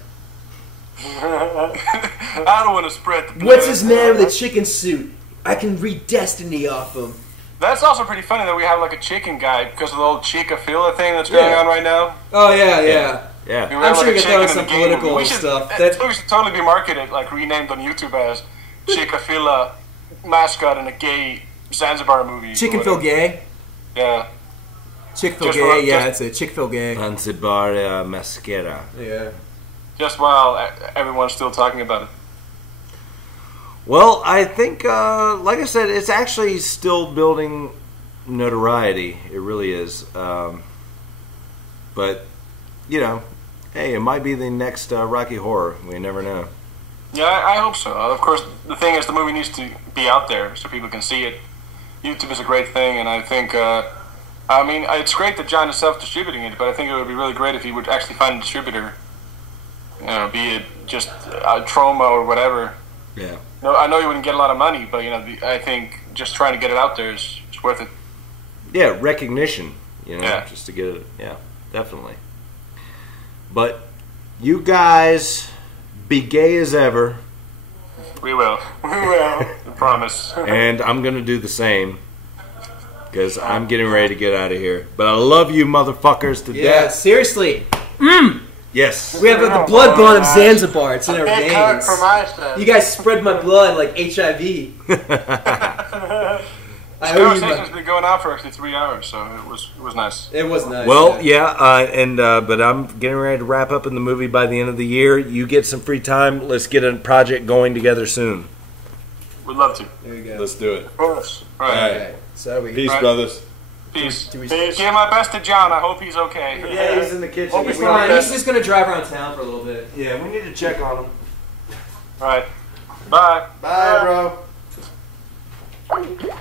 I don't want to spread the blood. What's this man with a chicken suit? I can read destiny off him. That's also pretty funny that we have like a chicken guy because of the old Chica-fila thing that's going on right now. Oh, yeah. Yeah. I'm sure you get that on some political stuff. We should totally be marketed, like renamed on YouTube as Chica-fila mascot in a gay Zanzibar movie. Chicken-fil gay? Yeah. Chick-fil gay, yeah, that's it. Chick-fil gay. Zanzibar mascara. Yeah. Just while everyone's still talking about it. Well, I think, like I said, it's actually still building notoriety. It really is. But, you know, hey, it might be the next Rocky Horror. We never know. Yeah, I hope so. Of course, the thing is the movie needs to be out there so people can see it. YouTube is a great thing, and I think, I mean, it's great that John is self-distributing it, but I think it would be really great if he would actually find a distributor. You know, be it just a Troma or whatever. Yeah. No, I know you wouldn't get a lot of money, but you know, I think just trying to get it out there is worth it. Yeah, recognition. You know, Yeah. just to get it. Yeah, definitely. But you guys be gay as ever. We will. We will. I promise. And I'm gonna do the same because I'm getting ready to get out of here. But I love you, motherfuckers, to Yeah, death. seriously. Yes. We have the blood bond of Zanzibar. It's in our Big hug veins. from Iceland. You guys spread my blood like HIV. This conversation's been going on for actually 3 hours, so it was nice. It was nice. Well, but I'm getting ready to wrap up in the movie by the end of the year. You get some free time. Let's get a project going together soon. We'd love to. There you go. Let's do it. Of course. All right. So we Peace, brothers. Peace. Give my best to John. I hope he's okay. Yeah, he's in the kitchen. He's fine. He's just going to drive around town for a little bit. Yeah, we need to check on him. All right. Bye. Bye, bro.